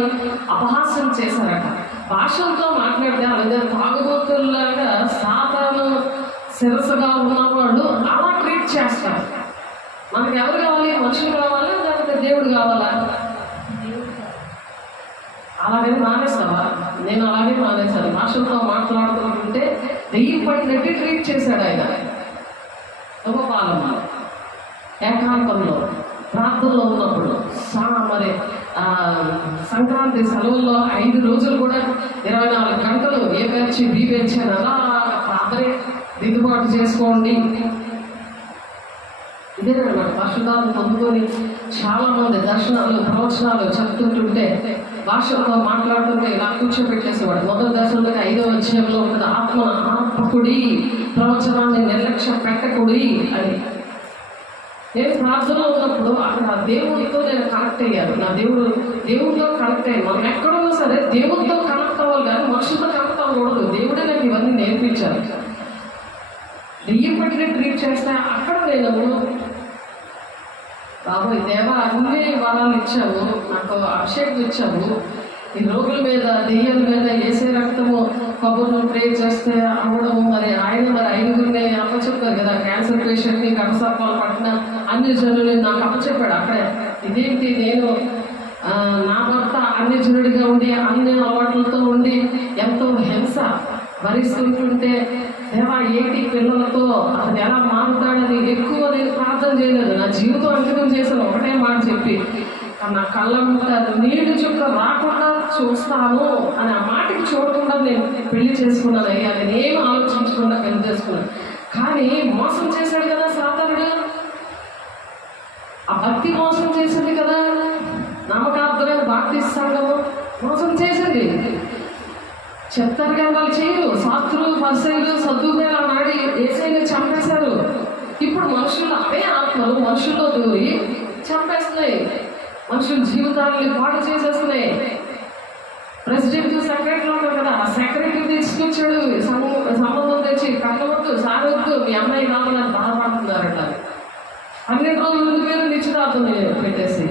అపహాస్యం చేశారట. భాషలతో మాట్లాడితే అలాగే తాగుబోతుల్లాగా సాతాను శిరస్సుగా ఉన్నవాళ్ళు అలా ట్రీట్ చేస్తారు. మనకు ఎవరు కావాలి? మనుషులు కావాలా లేకపోతే దేవుడు కావాలా? అలాగే మానేస్తావా? నేను అలాగే మానేశాను. భాషలతో మాట్లాడుతుంటే దెయ్యం పట్టినట్టు ట్రీట్ చేశాడు ఆయన. ఉపపాలన ఏకాంతంలో ప్రార్థనలో ఉన్నప్పుడు మరి సంక్రాంతి సెలవుల్లో 5 రోజులు కూడా 24 గంటలు ఏ బ్యాచ్ బి బ్యాచ్ అని అలా ప్రార్థనే దిద్దుబాటు చేసుకోండి. ఇదేనమాట పరిశుద్ధాత్మ పొందుకొని చాలా మంది దర్శనాలు ప్రవచనాలు చెప్తుంటుంటే భాషలతో మాట్లాడుతుంటే ఇలా కూర్చోబెట్టేసేవాడు. మొదటి దశలోకి 5వ అధ్యాయంలో ఉంటుంది, ఆత్మ ఆత్మకుడి, ప్రవచనాన్ని నిర్లక్ష్యం పెట్టకుడి అని. నేను ప్రార్థనలో ఉన్నప్పుడు అక్కడ దేవుడితో నేను కనెక్ట్ అయ్యాను. నా దేవుడితో కనెక్ట్ అయ్యాను. మనం ఎక్కడో సరే దేవుడితో కనెక్ట్ అవ్వాలి కానీ మనుషులతో కనెక్ట్ అవ్వకూడదు. దేవుడే నాకు ఇవన్నీ నేర్పించారు. దెయ్యం పట్టిన ట్రీట్ చేస్తే అక్కడ నేను బాబు దేవా అన్ని వరాలు ఇచ్చావు, నాకు అభిషేకం ఇచ్చావు, ఈ రోగుల మీద దెయ్యాల మీద వేసే రక్తము కొబ్బరిని ప్రే చేస్తే అవ్వడం. ఆయన 5గురిని అప్పచెప్పారు కదా, క్యాన్సర్ పేషెంట్ని కడసర్పాలు పట్టిన అన్ని జనులు నాకు అప్పచెప్పాడు. అక్కడే ఇదేంటి నేను నా భర్త అన్ని జనుడిగా ఉండి అన్ని అలవాట్లతో ఉండి ఎంతో హింస భరిస్తుంటుంటే దేవా ఏంటి పిల్లలతో అతను ఎలా మారుతాడని ఎక్కువ నేను ప్రార్థన చేయలేదు. నా జీవితం అంకితం చేశాను ఒకటే మాట చెప్పి, నా కళ్ళంట నీళ్ళు చుక్క రాకుండా చూస్తాను అని ఆ మాటకి చూడకుండా నేను పెళ్లి చేసుకున్నాను. అయ్యా నేను ఏం ఆలోచించకుండా పెళ్లి చేసుకున్నాను. కానీ మోసం చేశాడు కదా సాతానుడు. ఆ భక్తి మోసం చేసింది కదా, నమ్మకార్థమైన బాప్టిస్ట్ సంఘము మోసం చేసింది. చెప్తారు కానీ వాళ్ళు చేయరు. శాస్త్రులు పరిసయ్యులు సద్దుపైన నాడి ఏసైని చంపేశారు. ఇప్పుడు మనుషులు అవే ఆత్మలు మనుషుల్లో దూరి చంపేస్తున్నాయి, మనుషుల జీవితాలని పాడు చేసేస్తున్నాయి. ప్రెసిడెంట్ సెక్రటరీ ఉంటారు కదా, ఆ సెక్రటరీ తీసుకొచ్చాడు సంబంధం తెచ్చి కట్టవద్దు సారవద్దు మీ అమ్మాయి కావాలని బాధపడుతున్నారట. 12 రోజుల ముందు పేరు నిశ్చితార్థం పెట్టేసి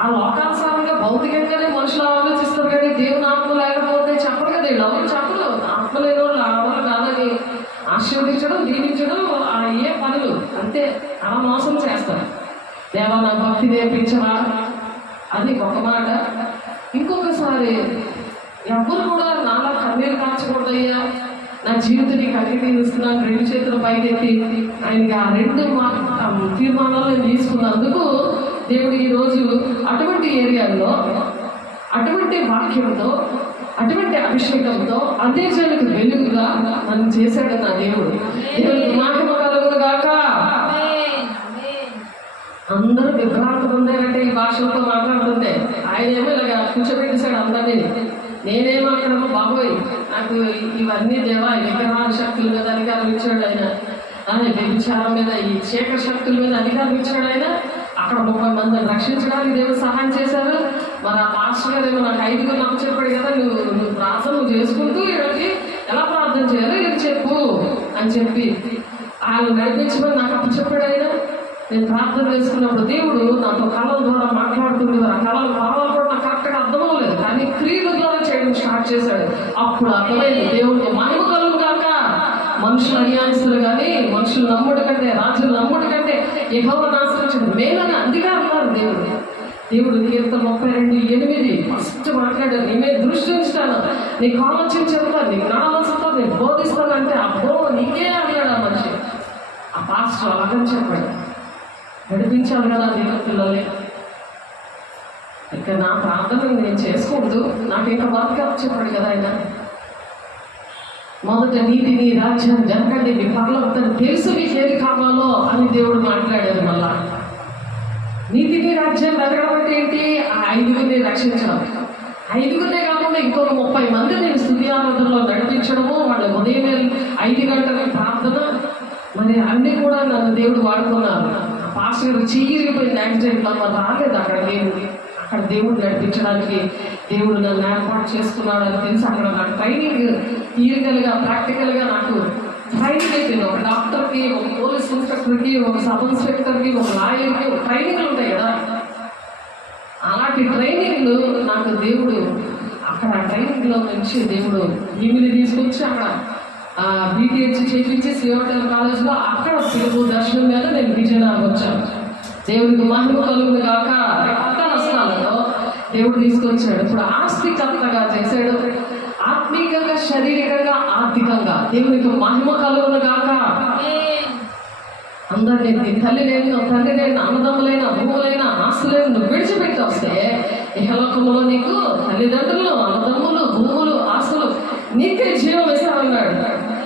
ఆ లోకానుసారంగా భౌతికంగానే మనుషులు ఆలోచిస్తారు కానీ దేవుని ఆత్మ లేకపోతే చెప్పరు కదా. ఎవరు చెప్పరు. ఆత్మ లేని వాళ్ళు ఆడవాళ్ళు కాదని ఆశీర్వదించడం దీవించడం ఏ పనులు అంతే. అలా మోసం చేస్తారు. దేవా నా భక్తి నేర్పించవా అది ఒక మాట. ఇంకొకసారి ఎవరు కూడా నాలా కన్నీరు కాచకూడదయ్యా, నా జీవితాన్ని కన్నీరు ఇస్తున్నాను 2 చేతులు పైకెత్తి ఆయనకి ఆ 2 తీర్మానాలు నేను తీసుకున్నందుకు దేవుడు ఈరోజు అటువంటి ఏరియాల్లో అటువంటి వాక్యంతో అటువంటి అభిషేకంతో అదే జనులకు వెలుగుగా నన్ను చేశాడు నా దేవుడు. దేవుడికి మహిమ కలుగునుగాక. అందరూ విభ్రాంతి పొందారంటే ఈ భాషలతో మాట్లాడుతుంటే. ఆయన ఏమో ఇలాగ కూర్చోబెట్టేశాడు అందరినీ. నేనేమో అక్కడేమో బాబోయ్ నాకు ఇవన్నీ దేవా విగ్రహాల శక్తుల మీద అధికారం ఇచ్చాడు ఆయన, వ్యభిచారం మీద ఈ చీకటి శక్తుల మీద అధికారం ఇచ్చాడు ఆయన. అక్కడ 30 మందిని రక్షించడానికి దేవుడు సహాయం చేశారు. మరి ఆ పాస్టర్ గారు ఏమో నాకు 5గురు నాకు చెప్పాడు కదా, నువ్వు ప్రార్థన చేసుకుంటూ ఈరోజు ఎలా ప్రార్థన చేయాలో ఇది చెప్పు అని చెప్పి ఆయన నడిపించమని నాకు అప్పుడు చెప్పాడు ఆయన. నేను ప్రార్థన చేసుకున్నప్పుడు దేవుడు నాతో కళల ద్వారా మాట్లాడుతుండేవారు. ఆ కళల భావాలు కూడా నాకు కరెక్ట్గా అర్థం అవ్వలేదు కానీ క్రియల ద్వారా చేయడం స్టార్ట్ చేశాడు. అప్పుడు అర్థమైంది దేవుడికి మహిమ కలుగుగాక. మనుషులు అన్యాయస్తులు కానీ మనుషులు నమ్ముడు కంటే రాజులు నమ్ముడు కంటే యెహోవాను ఆశ్రయించడం మేలని అందుకే అన్నారు దేవుడు. కీర్తన 32:8 ఫస్ట్ మాట్లాడారు, నీ మీద దృష్టి ఉంచుతాను, నీకు ఆలోచన చెప్తాను, నీకు నడవలసిస్తాను, నేను బోధిస్తాను అంటే అబ్బో నీకే అన్నాడు ఆ మనిషి. ఆ పాస్టర్ అలాగని చెప్పాడు. నడిపించాలి కదా దేవుని పిల్లలే. ఇక నా ప్రార్థన నేను చేసుకుంటూ నాకు ఇంకా వర్క్ చెప్పాడు కదా ఆయన. మొదట నీతిని రాజ్యం జరగండి, మీ పరలోకం తెలుసు మీకు ఏది కావాలో అని దేవుడు మాట్లాడారు. మళ్ళా నీతిని రాజ్యం జరగడం అంటే ఏంటి? ఆ 5గురిని రక్షించడం. 5గురినే కాకుండా కాకుండా ఇంకొక 30 మంది నేను స్తుతి ఆరాధనలో నడిపించడము, వాళ్ళ ఉదయమే 5 గంటల ప్రార్థన, మరి అన్నీ కూడా నన్ను దేవుడు వాడుకున్నారు. పాస్టర్ గారు చీరిపోయిన యాక్సిడెంట్లో మరి రాలేదు అక్కడ దేవుడు నడిపించడానికి దేవుడు నన్ను ఏర్పాటు చేసుకున్నాడు అని తెలిసి అక్కడ నాకు ట్రైనింగ్ థియరికల్గా ప్రాక్టికల్గా నాకు ట్రైనింగ్ అయిపోయింది. ఒక డాక్టర్కి, ఒక పోలీస్ ఇన్స్పెక్టర్కి, ఒక సబ్ ఇన్స్పెక్టర్కి, ఒక లాయర్కి ఒక ట్రైనింగ్లు ఉంటాయి కదా. అలాంటి ట్రైనింగ్లు నాకు దేవుడు అక్కడ ట్రైనింగ్లో నుంచి దేవుడు ఈమెని తీసుకొచ్చి అక్కడ బీటీహెచ్ చేయించి శ్రీవటల్ కాలేజ్లో అక్కడ తెలుగు దర్శనం మీద నేను విజయనగరం వచ్చాను. దేవుడికి మహిమ కలుగును గాక. రక్త నష్టాలలో దేవుడు తీసుకొచ్చాడు. ఇప్పుడు ఆస్తికర్తగా చేశాడు, ఆత్మీకంగా, శారీరకంగా, ఆర్థికంగా. దేవునికి మహిమ కలుగును గాక. అందరినీ తల్లి లేని, తండ్రి లేని, అన్నదమ్ములైన, భూములైన, ఆస్తులైన నువ్వు విడిచిపెట్టి వస్తే ఇహలోకంలో నీకు తల్లిదండ్రులు, అన్నదమ్ములు, భూములు, ఆస్తులు, నిత్య జీవం వేస్తామన్నాడు.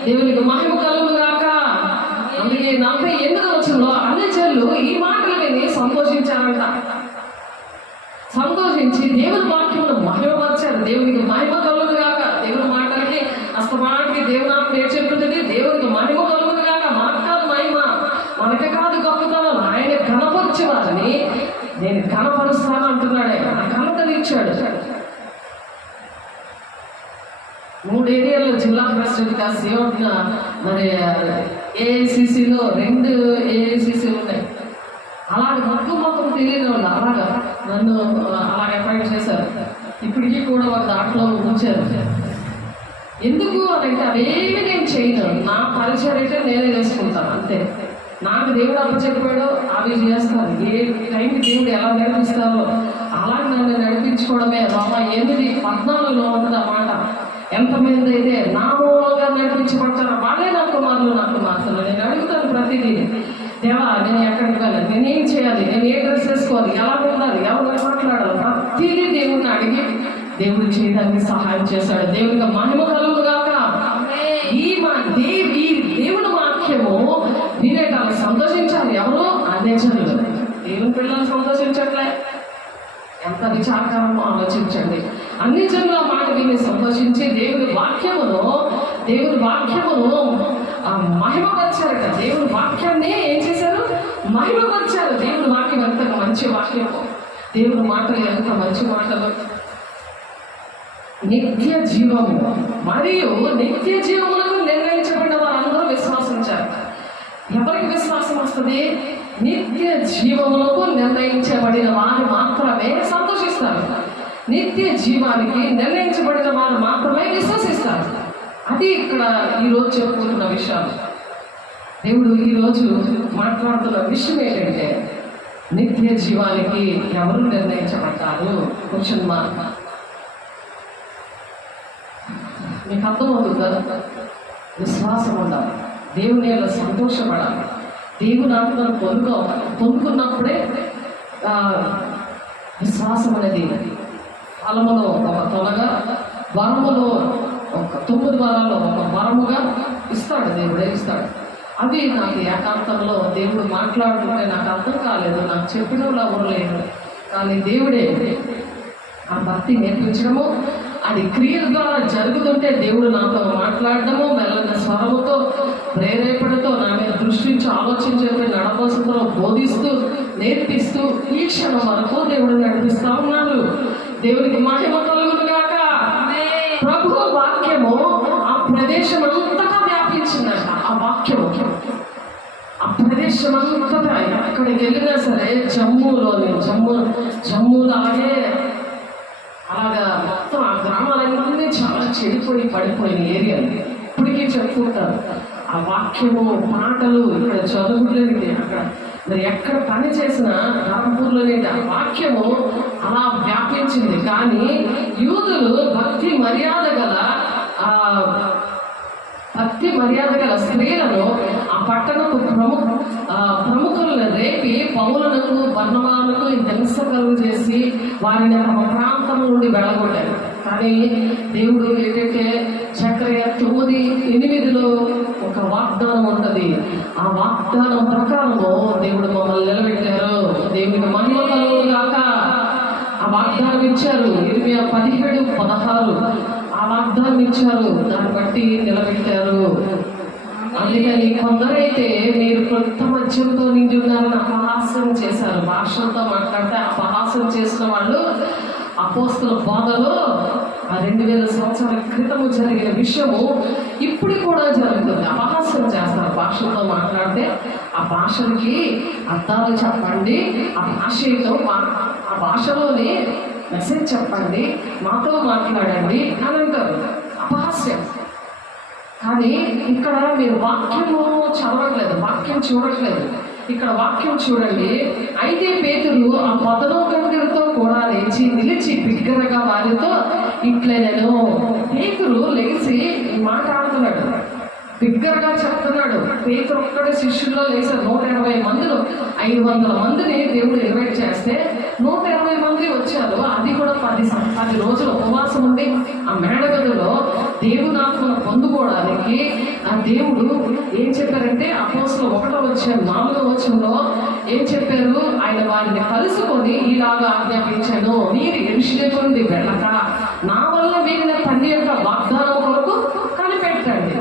దేవునికి మహిమ కలుగును గాక. అందుకే 48వ వచనంలో అన్ని చెల్లు ఈ మాటలు విని సంతోషించారంట. సంతోషించి దేవుని వాక్యమును మహిమపరిచారు. దేవునికి మహిమ కలుగును గాక. దేవుని మాటలకి అస్తమానికి దేవుని నాకు నేర్చుకుంటుంది. దేవునికి మహిమ కలుగును గాక. మనకు కాదు మహిమ, మనకి కాదు గొప్పతనం, ఆయన కనపరిచే వారిని నేను కనపరుస్తాను అంటున్నాడే. ఆ కనపరిచ్చాడు. 3 ఏరియాల్లో జిల్లా ప్రెసిడెంట్గా సేవన, మరి ఏఐసిసిలో 2 ఏఐసిసి ఉన్నాయి. అలాగే మొత్తం తెలియని వాళ్ళు అలాగా నన్ను అలాగ అపాయింట్ చేశారు. ఇప్పటికీ కూడా ఒక దాంట్లో ఉంచారు. ఎందుకు అంటే అవేమి నేను చేయను, నా పరిచయం అయితే నేనే చేసుకుంటాను అంతే. నాకు దేవుడు అప్పు చెప్పాడో అవి చేస్తాను. ఏ టైంకి దేవుడు ఎలా నడిపిస్తారో అలాగే నన్ను నడిపించుకోవడమే. బాబా 8:14లో ఉంటుంది ఆ మాట. ఎంతమంది అయితే నా మూలంగా నడిపించబడతారో వాళ్ళే నా కుమారులు, నా కుమార్తెలు. నేను అడుగుతాను ప్రతిదీ, దేవా నేను ఎక్కడికి వెళ్ళాలి, నేనేం చేయాలి, నేను ఏ డ్రెస్ వేసుకోవాలి, ఎలా ఉండాలి, ఎవరు మాట్లాడాలి, ప్రతిదీ దేవుడిని అడిగి దేవుడు చేయడానికి సహాయం చేశాడు. దేవునికి మహిమ కలుగును గాక. ఈ దేవుని వాక్యము వినేటాన్ని సంతోషించాలి. ఎవరు? అదే జనులు. దేవుని పిల్లలు సంతోషించట్లే, ఎంత విచారకరమో ఆలోచించండి. అన్ని జనుల మాట విని సంతోషించి దేవుని వాక్యమును మహిమపరిచారట. దేవుని వాక్యాన్ని ఏం చేశారు? మహిమపరిచారు. దేవుని వాక్యం ఎంత మంచి వాక్యము, దేవుని మాటలు ఎంత మంచి మాటలు. నిత్య జీవము మరియు నిత్య జీవములకు నిర్ణయించబడిన వారందరూ విశ్వాసించారు. ఎవరికి విశ్వాసం వస్తుంది? నిత్య జీవములకు నిర్ణయించబడిన వారు మాత్రమే సంతోషిస్తారు. నిత్య జీవానికి నిర్ణయించబడిన వారు మాత్రమే విశ్వసిస్తారు. అది ఇక్కడ ఈరోజు చెప్పుకుంటున్న విషయాలు. దేవుడు ఈరోజు మాట్లాడుతున్న విషయం ఏంటంటే నిత్య జీవానికి ఎవరు నిర్ణయించబడతారు? Question mark. మీకు అర్థమవుతుందా? విశ్వాసం ఉండాలి, దేవుని యొక్క సంతోషపడాలి, దేవుని ఆత్మను పొందుకున్నప్పుడే విశ్వాసం అనేది ఫలములో ఒక తొలగా, వరములో ఒక 9 వరాల్లో ఒక వరముగా ఇస్తాడు. దేవుడే ఇస్తాడు. అవి నాకు ఏకాంతంలో దేవుడు మాట్లాడుతుంటే నాకు అర్థం కాలేదు, నాకు చెప్పిన వాళ్ళు ఎవరు లేదు. కానీ దేవుడే ఆ భక్తి నేర్పించడము, అది క్రియల ద్వారా జరుగుతుంటే దేవుడు నాతో మాట్లాడడము, మెల్లన స్వరముతో, ప్రేరేపణతో, నా మీద దృష్టించి ఆలోచించే నడవలసిందో బోధిస్తూ, నేర్పిస్తూ ఈ క్షణం వరకు దేవుడు నడిపిస్తా ఉన్నాడు. దేవునికి మహిమ కలుగును గాక. ప్రభు వాక్యము ఆ ప్రదేశం అంతటా వ్యాపించిందంట. ఆ వాక్యము ఆ ప్రదేశం అంతటా అక్కడికి వెళ్ళినా సరే, జమ్మూలో అలాగా మొత్తం ఆ గ్రామాలన్నీ చాలా చెడిపోయి పడిపోయిన ఏరియాలు ఇప్పటికీ చెప్పుకుంటారు. ఆ వాక్యము, మాటలు ఇక్కడ చదువులేనిది, అక్కడ మరి ఎక్కడ పని చేసినా రాంపూర్లోనేది ఆ వాక్యము అలా వ్యాపించింది. కానీ యూదులు భక్తి మర్యాద గల స్త్రీలను ఆ పట్టణపు ప్రముఖులను రేపి పౌలులకు, బర్నబాలకు హింస కలుగు చేసి వారిని తమ ప్రాంతం నుండి వెళ్ళగొట్టారు. కానీ దేవుడు ఏంటంటే చక్రయ 9:8లో ఒక వాగ్దానం ఉంటుంది. ఆ వాగ్దానం ప్రకారము దేవుడు మమ్మల్ని నిలబెట్టారు. దేవునికి మహిమ కలుగును గాక. ఆ వాగ్దానం ఇచ్చారు. ఇర్మియా 17:16 ఆ వాగ్దానం ఇచ్చారు. దాన్ని బట్టి నిలబెట్టారు. అందుకని కొందరైతే మీరు కొత్త మద్యంతో నిండి ఉన్నారని అపహాస్యం చేశారు. భాషలతో మాట్లాడితే అపహాస్యం చేసిన వాళ్ళు అపోస్తల బోధలో 2000 సంవత్సరాల క్రితము జరిగిన విషయము ఇప్పుడు కూడా జరుగుతుంది. అపహాస్యం చేస్తారు. భాషలతో మాట్లాడితే ఆ భాషలకి అర్థాలు చెప్పండి, ఆ భాషతో ఆ భాషలోని మెసేజ్ చెప్పండి, మాతో మాట్లాడండి అని అంటారు. అపహాస్యం. కానీ ఇక్కడ మీరు వాక్యము చదవట్లేదు, వాక్యం చూడట్లేదు. ఇక్కడ వాక్యం చూడండి. అయితే పేతురు ఆ పదనోకంతో కూడా లేచి నిలిచి బిగ్గరగా వారితో ఇట్లనేను. పేతురు లేచి మాట్లాడుతున్నాడు, బిగ్గరగా చెప్తున్నాడు. పేతురు ఒక్కడే శిష్యుల్లో లేచారు. 120 మందిలో 500 మందిని దేవుడు ఇన్వైట్ చేస్తే 120 మంది వచ్చారు. అది కూడా 10 రోజులు ఉపవాసం ఉండి ఆ మేడగదిలో దేవుని ఆత్మను పొందుకోవడానికి ఆ దేవుడు ఏం చెప్పారంటే అపోస్తలుల 1వ అధ్యాయం 4వ వచనంలో ఏం చెప్పారు? ఆయన వారిని కలుసుకొని ఇలాగా ఆజ్ఞాపించాను, మీరు యెరూషలేము నుండి వెళ్ళక నా వల్ల మిగిలిన తండ్రి యొక్క వాగ్దానం కొరకు కనిపెట్టండి.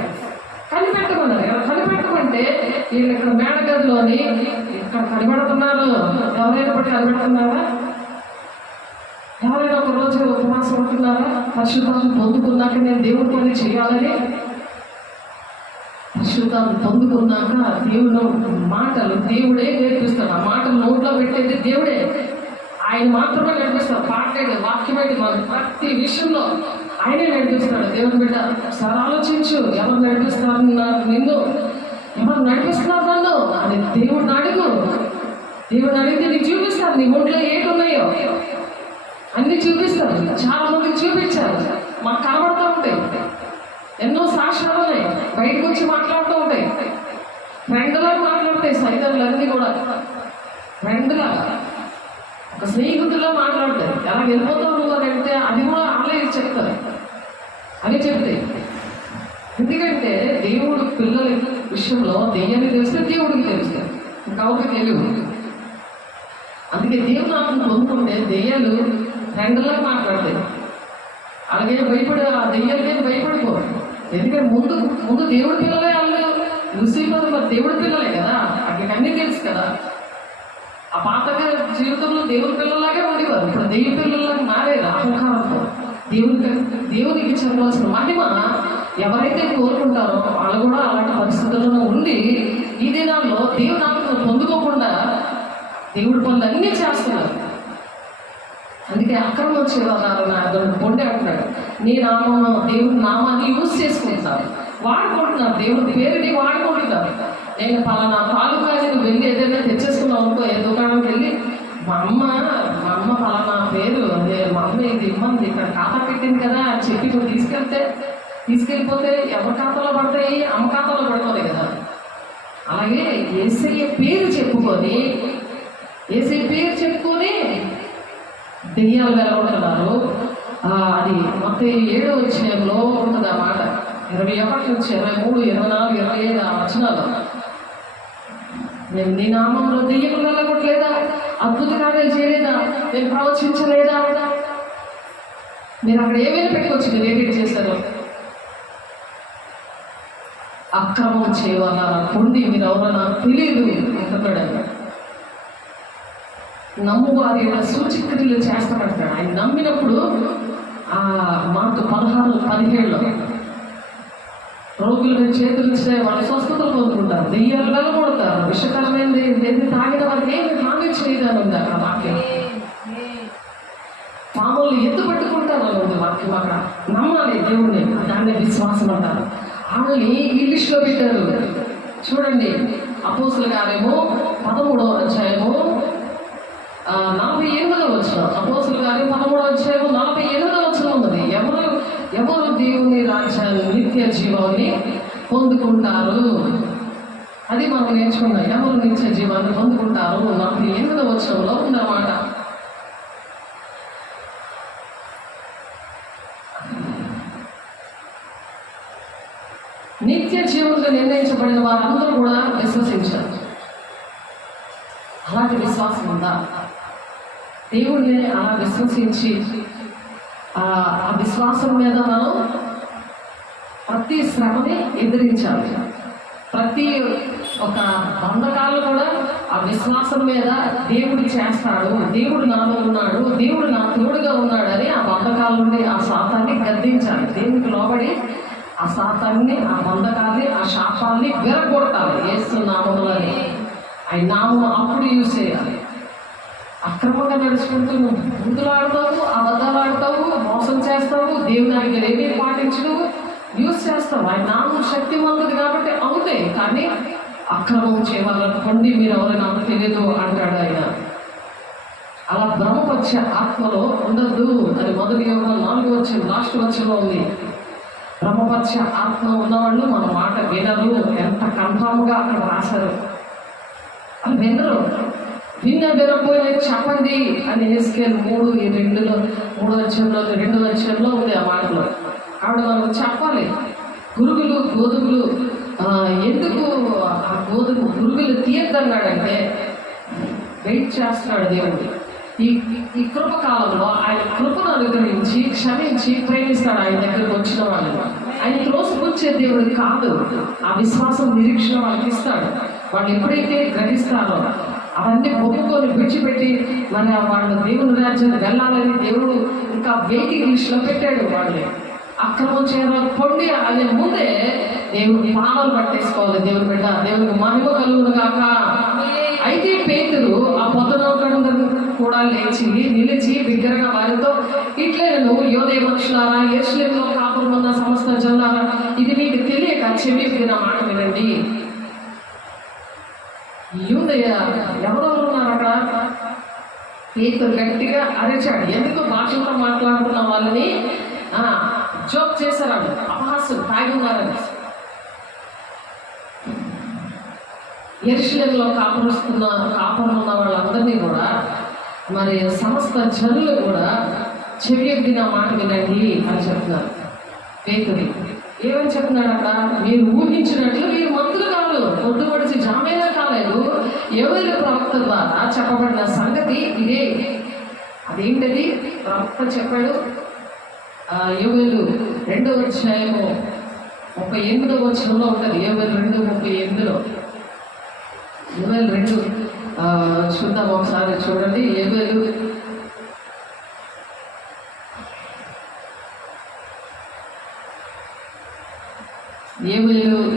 కనిపెట్టమన్నారు. కనిపెట్టమంటే వీళ్ళు ఇక్కడ మేడగదిలోని ఇక్కడ కనిపెడుతున్నారు. ఎవరైనా బట్టి కనిపెడుతున్నారా? ఎవరైనా ఒక రోజు ఉపవాసం ఉంటున్నారా? పరిశుద్ధాన్ని పొందుకున్నాక నేను దేవుడి పని చేయాలని. పరిశుద్ధాన్ని పొందుకున్నాక దేవుడు మాటలు దేవుడే నేర్పిస్తాడు. ఆ మాటలు నోట్లో పెట్టేది దేవుడే. ఆయన మాత్రమే నడిపిస్తాడు. పాటేది వాక్యమేది మన ప్రతి విషయంలో ఆయనే నడిపిస్తాడు. దేవుని బిడ్డ ఒకసారి ఆలోచించు, ఎవరు నడిపిస్తారు నిన్ను, ఎవరు నడిపిస్తున్నారు నన్ను అని దేవుడిని అడుగు. దేవుడిని అడిగితే నీకు చూపిస్తారు. నీ ఒంట్లో ఏటున్నాయో అన్ని చూపిస్తారు. చాలా మందికి చూపించారు. మాకు కనబడుతూ ఉంటాయి. ఎన్నో సాక్ష్యాలు ఉన్నాయి. బయటకు వచ్చి మాట్లాడుతూ ఉంటాయి. ఫ్రెండ్లా మాట్లాడతాయి సైతాన్లన్నీ కూడా. ఫ్రెండ్లా ఒక స్నేహితుల్లో మాట్లాడతాయి. ఎలా వెళ్ళిపోతావు నువ్వు అని అంటే అది కూడా వాళ్ళే చెప్తారు. అవి చెప్తాయి. ఎందుకంటే దేవుడు పిల్లల విషయంలో దెయ్యాన్ని తెలిస్తే దేవుడికి తెలుస్తుంది, ఇంకెవరికి తెలియదు. అందుకే దేవుడు ఆత్మ పొందుకుంటే దెయ్యాలు రెండలా మాట్లాడతాయి. అలాగే ఆ దెయ్యాలకే భయపడిపోరు. ఎందుకంటే ముందు దేవుడి పిల్లలే వాళ్ళు. లూసిఫర్ మరి దేవుడి పిల్లలే కదా, అక్కడికి అన్నీ తెలుసు కదా. ఆ పాతగా జీవితంలో దేవుడి పిల్లలాగే ఉండేవారు. ఇప్పుడు దెయ్య పిల్లలాగా మారేది అహంకారంతో. దేవునికి చెప్పవలసిన మహిమ ఎవరైతే కోరుకుంటారో వాళ్ళు కూడా అలాంటి పరిస్థితుల్లో ఉండి ఈ దినాల్లో దేవుని ఆత్మను పొందుకోకుండా దేవుడి పనులు అన్నీ చేస్తున్నారు. అందుకే అక్రమం చేయాలన్నారు. పొండి అంటున్నాడు, నీ నామం దేవుడి నామాన్ని యూజ్ చేసుకుంటున్నారు, వాడుకుంటున్నారు, దేవుడి పేరుని వాడుకుంటున్నారు. నేను పలానా తాలూకా నేను వెళ్ళి ఏదైనా తెచ్చేసుకున్నావు అనుకో, ఏ దుకాణంకి వెళ్ళి మా అమ్మ పలానా పేరు అదే మా అమ్మ ఇది ఇమ్మంది ఇక్కడ ఖాతా పెట్టింది కదా అని చెప్పి నువ్వు తీసుకెళ్ళిపోతే ఎవరి ఖాతాలో పడతాయి? అమ్మ ఖాతాలో పడుతుంది కదా. అలాగే యేసయ్య పేరు చెప్పుకొని దెయ్యాలు వెళ్ళగొంటున్నారు. అది మొత్తం 7వ అధ్యాయంలో ఉంటుంది ఆ మాట. 21 నుంచి 23, 24, 25 ఆ వచనాలు. నేను నీ నామంలో దెయ్యం వెళ్ళగొట్టలేదా? అద్భుత కార్యాలు చేయలేదా? నేను ప్రవచించలేదా? మీరు అక్కడ ఏమైనా పెట్టుకోవచ్చు. మీరు ఏమేమి చేశారు? అక్రమం చేయవాలన్నా పొండి మీరు ఎవరో నాకు తెలియదు అంటున్నాడు. నమ్మువారి సూచక్రియలు చేస్తామంటాడు. ఆయన నమ్మినప్పుడు మార్కు 16:17లో రోగులు చేతులు ఇచ్చే వాళ్ళు స్వస్థతలు పొందుకుంటారు, దెయ్యాలు వెళ్ళగొడతారు, విషకరమైనది ఏది తాగిన వారికి ఏమి హామీ చేయదని ఉంది అక్కడ వాక్యం. పాములు ఎత్తు పెట్టుకుంటారు అని ఉంది వాక్యం. అక్కడ నమ్మాలి దేవుణ్ణి, దాన్ని విశ్వాసం అంటారు. వాళ్ళని ఇంగ్లీష్లో పెట్టారు. చూడండి అపోస్తలుల కార్యము 13వ అధ్యాయము 48వ వచనం. అపోస్తలుల కార్యం 13వ అధ్యాయము 48వ వచనం ఉన్నది. ఎవరు దేవుని రాజ్యాన్ని నిత్య జీవాన్ని పొందుకుంటారు? అది మనం నేర్చుకున్నాం. ఎవరు నిత్య జీవాన్ని పొందుకుంటారు? 48వ వచనంలో ఉందన్నమాట. నిత్య జీవంలో నిర్ణయించబడిన వారందరూ కూడా విశ్వసించారు. అలాంటి విశ్వాసం ఉందా? దేవుడిని అలా విశ్వసించి ఆ విశ్వాసం మీద మనం ప్రతి శ్రమని ఎదిరించాలి. ప్రతి ఒక బంధకాలు కూడా ఆ విశ్వాసం మీద దేవుడు చేస్తాడు, దేవుడు నాలో ఉన్నాడు, దేవుడు నా తోడుగా ఉన్నాడని ఆ బంధకాల నుండి ఆ శాతాన్ని గద్దించాలి. దేవునికి లోబడి ఆ శాతాన్ని, ఆ బంధకాల్ని, ఆ శాపాల్ని విరగొట్టాలి. యేసు నామములని ఆయన నామం అప్పుడు యూజ్ చేయాలి. అక్రమంగా నడుచుకుంటూ నువ్వు బూతులాడతావు, అబద్ధాలు ఆడతావు, మోసం చేస్తావు, దేవుని ఆజ్ఞలు ఏమీ పాటించవు, యూజ్ చేస్తావు. ఆయన నామం శక్తివంతుడు కాబట్టి అవుతాయి. కానీ అక్రమం చేయాలనుకోండి, మీరు ఎవరు నాకు తెలియదు అంటాడు ఆయన. అలా బ్రహ్మపక్ష ఆత్మలో ఉండద్దు అని మొదటి యోగం 4వ వచనం లాస్ట్ వచనంలో ఉంది. బ్రహ్మపక్ష ఆత్మ ఉన్నవాళ్ళు మన మాట వినరు. ఎంత కన్ఫామ్గా అక్కడ రాశారు. అది వినరు. వినపోయిన చెప్పండి అని ఎస్కేల్ 3:2 వచనంలో ఉంది ఆ మాటలో. ఆవిడ మనం చెప్పాలి. గోధుమలు ఎందుకు ఆ పురుగులు తీయద్దన్నాడంటే వెయిట్ చేస్తున్నాడు దేవుడు. ఈ కృపకాలంలో ఆయన కృపను అనుగ్రహించి క్షమించి ప్రేమిస్తాడు ఆయన దగ్గరకు వచ్చిన వాళ్ళని. ఆయన త్రోసిపుచ్చే దేవుడు కాదు. ఆ విశ్వాసం నిరీక్షణ వాళ్ళకి ఇస్తాడు. వాళ్ళు ఎప్పుడైతే గ్రహిస్తారో అవన్నీ ఒప్పుకొని విడిచిపెట్టి మరి వాళ్ళు దేవుని రాజ్యాన్ని వెళ్ళాలని దేవుడు ఇంకా వెయిటింగ్ లిస్ట్లో పెట్టాడు. వాళ్ళని అక్రమం చేయాలని పొండి అనే ముందే దేవుని పాదాలు పట్టేసుకోవాలి. దేవుని బిడ్డ, దేవునికి మహిమ కలుగును గాక. అయితే పేతురు ఆ పొదనోకడందరూ కూడా నిలిచి బిగ్గరగా వారితో, ఇట్లే నువ్వు యోదే మనుషులారా, యెరూషలేములో కాపురం ఉన్న సమస్త జనులారా, ఇది మీకు తెలియక చెవి నా మాట వినండి. యూదయ ఎవరెవరు ఉన్నారు అక్కడ? పేతురు గట్టిగా అరిచాడు. ఎందుకు భాషలతో మాట్లాడుతున్న వాళ్ళని జోక్ చేశారు, అపహాస్యం తాగి ఉన్నారని. యెరూషలేములో కాపురం ఉన్న వాళ్ళందరినీ కూడా మరి సమస్త జనులు కూడా చెవి ఎగ్గి నా మాట వినండి అని చెప్తున్నారు. పేతురు ఏమని చెప్తున్నాడు అక్కడ? మీరు ఊహించినట్లు మీరు మంత్రులు కాదు, పొద్దుపడిచి జామేనా కాలేదు. యోవేలు ప్రవక్త ద్వారా చెప్పబడిన సంగతి ఇదే. అదేంటది? ప్రవక్త చెప్పాడు. యోవేలు 2వ అధ్యాయము 38వ వచనంలో ఉంటుంది. యోవేలు 2:38లో యోవేలు 2 చూద్దాం ఒకసారి. చూడండి యోవేలు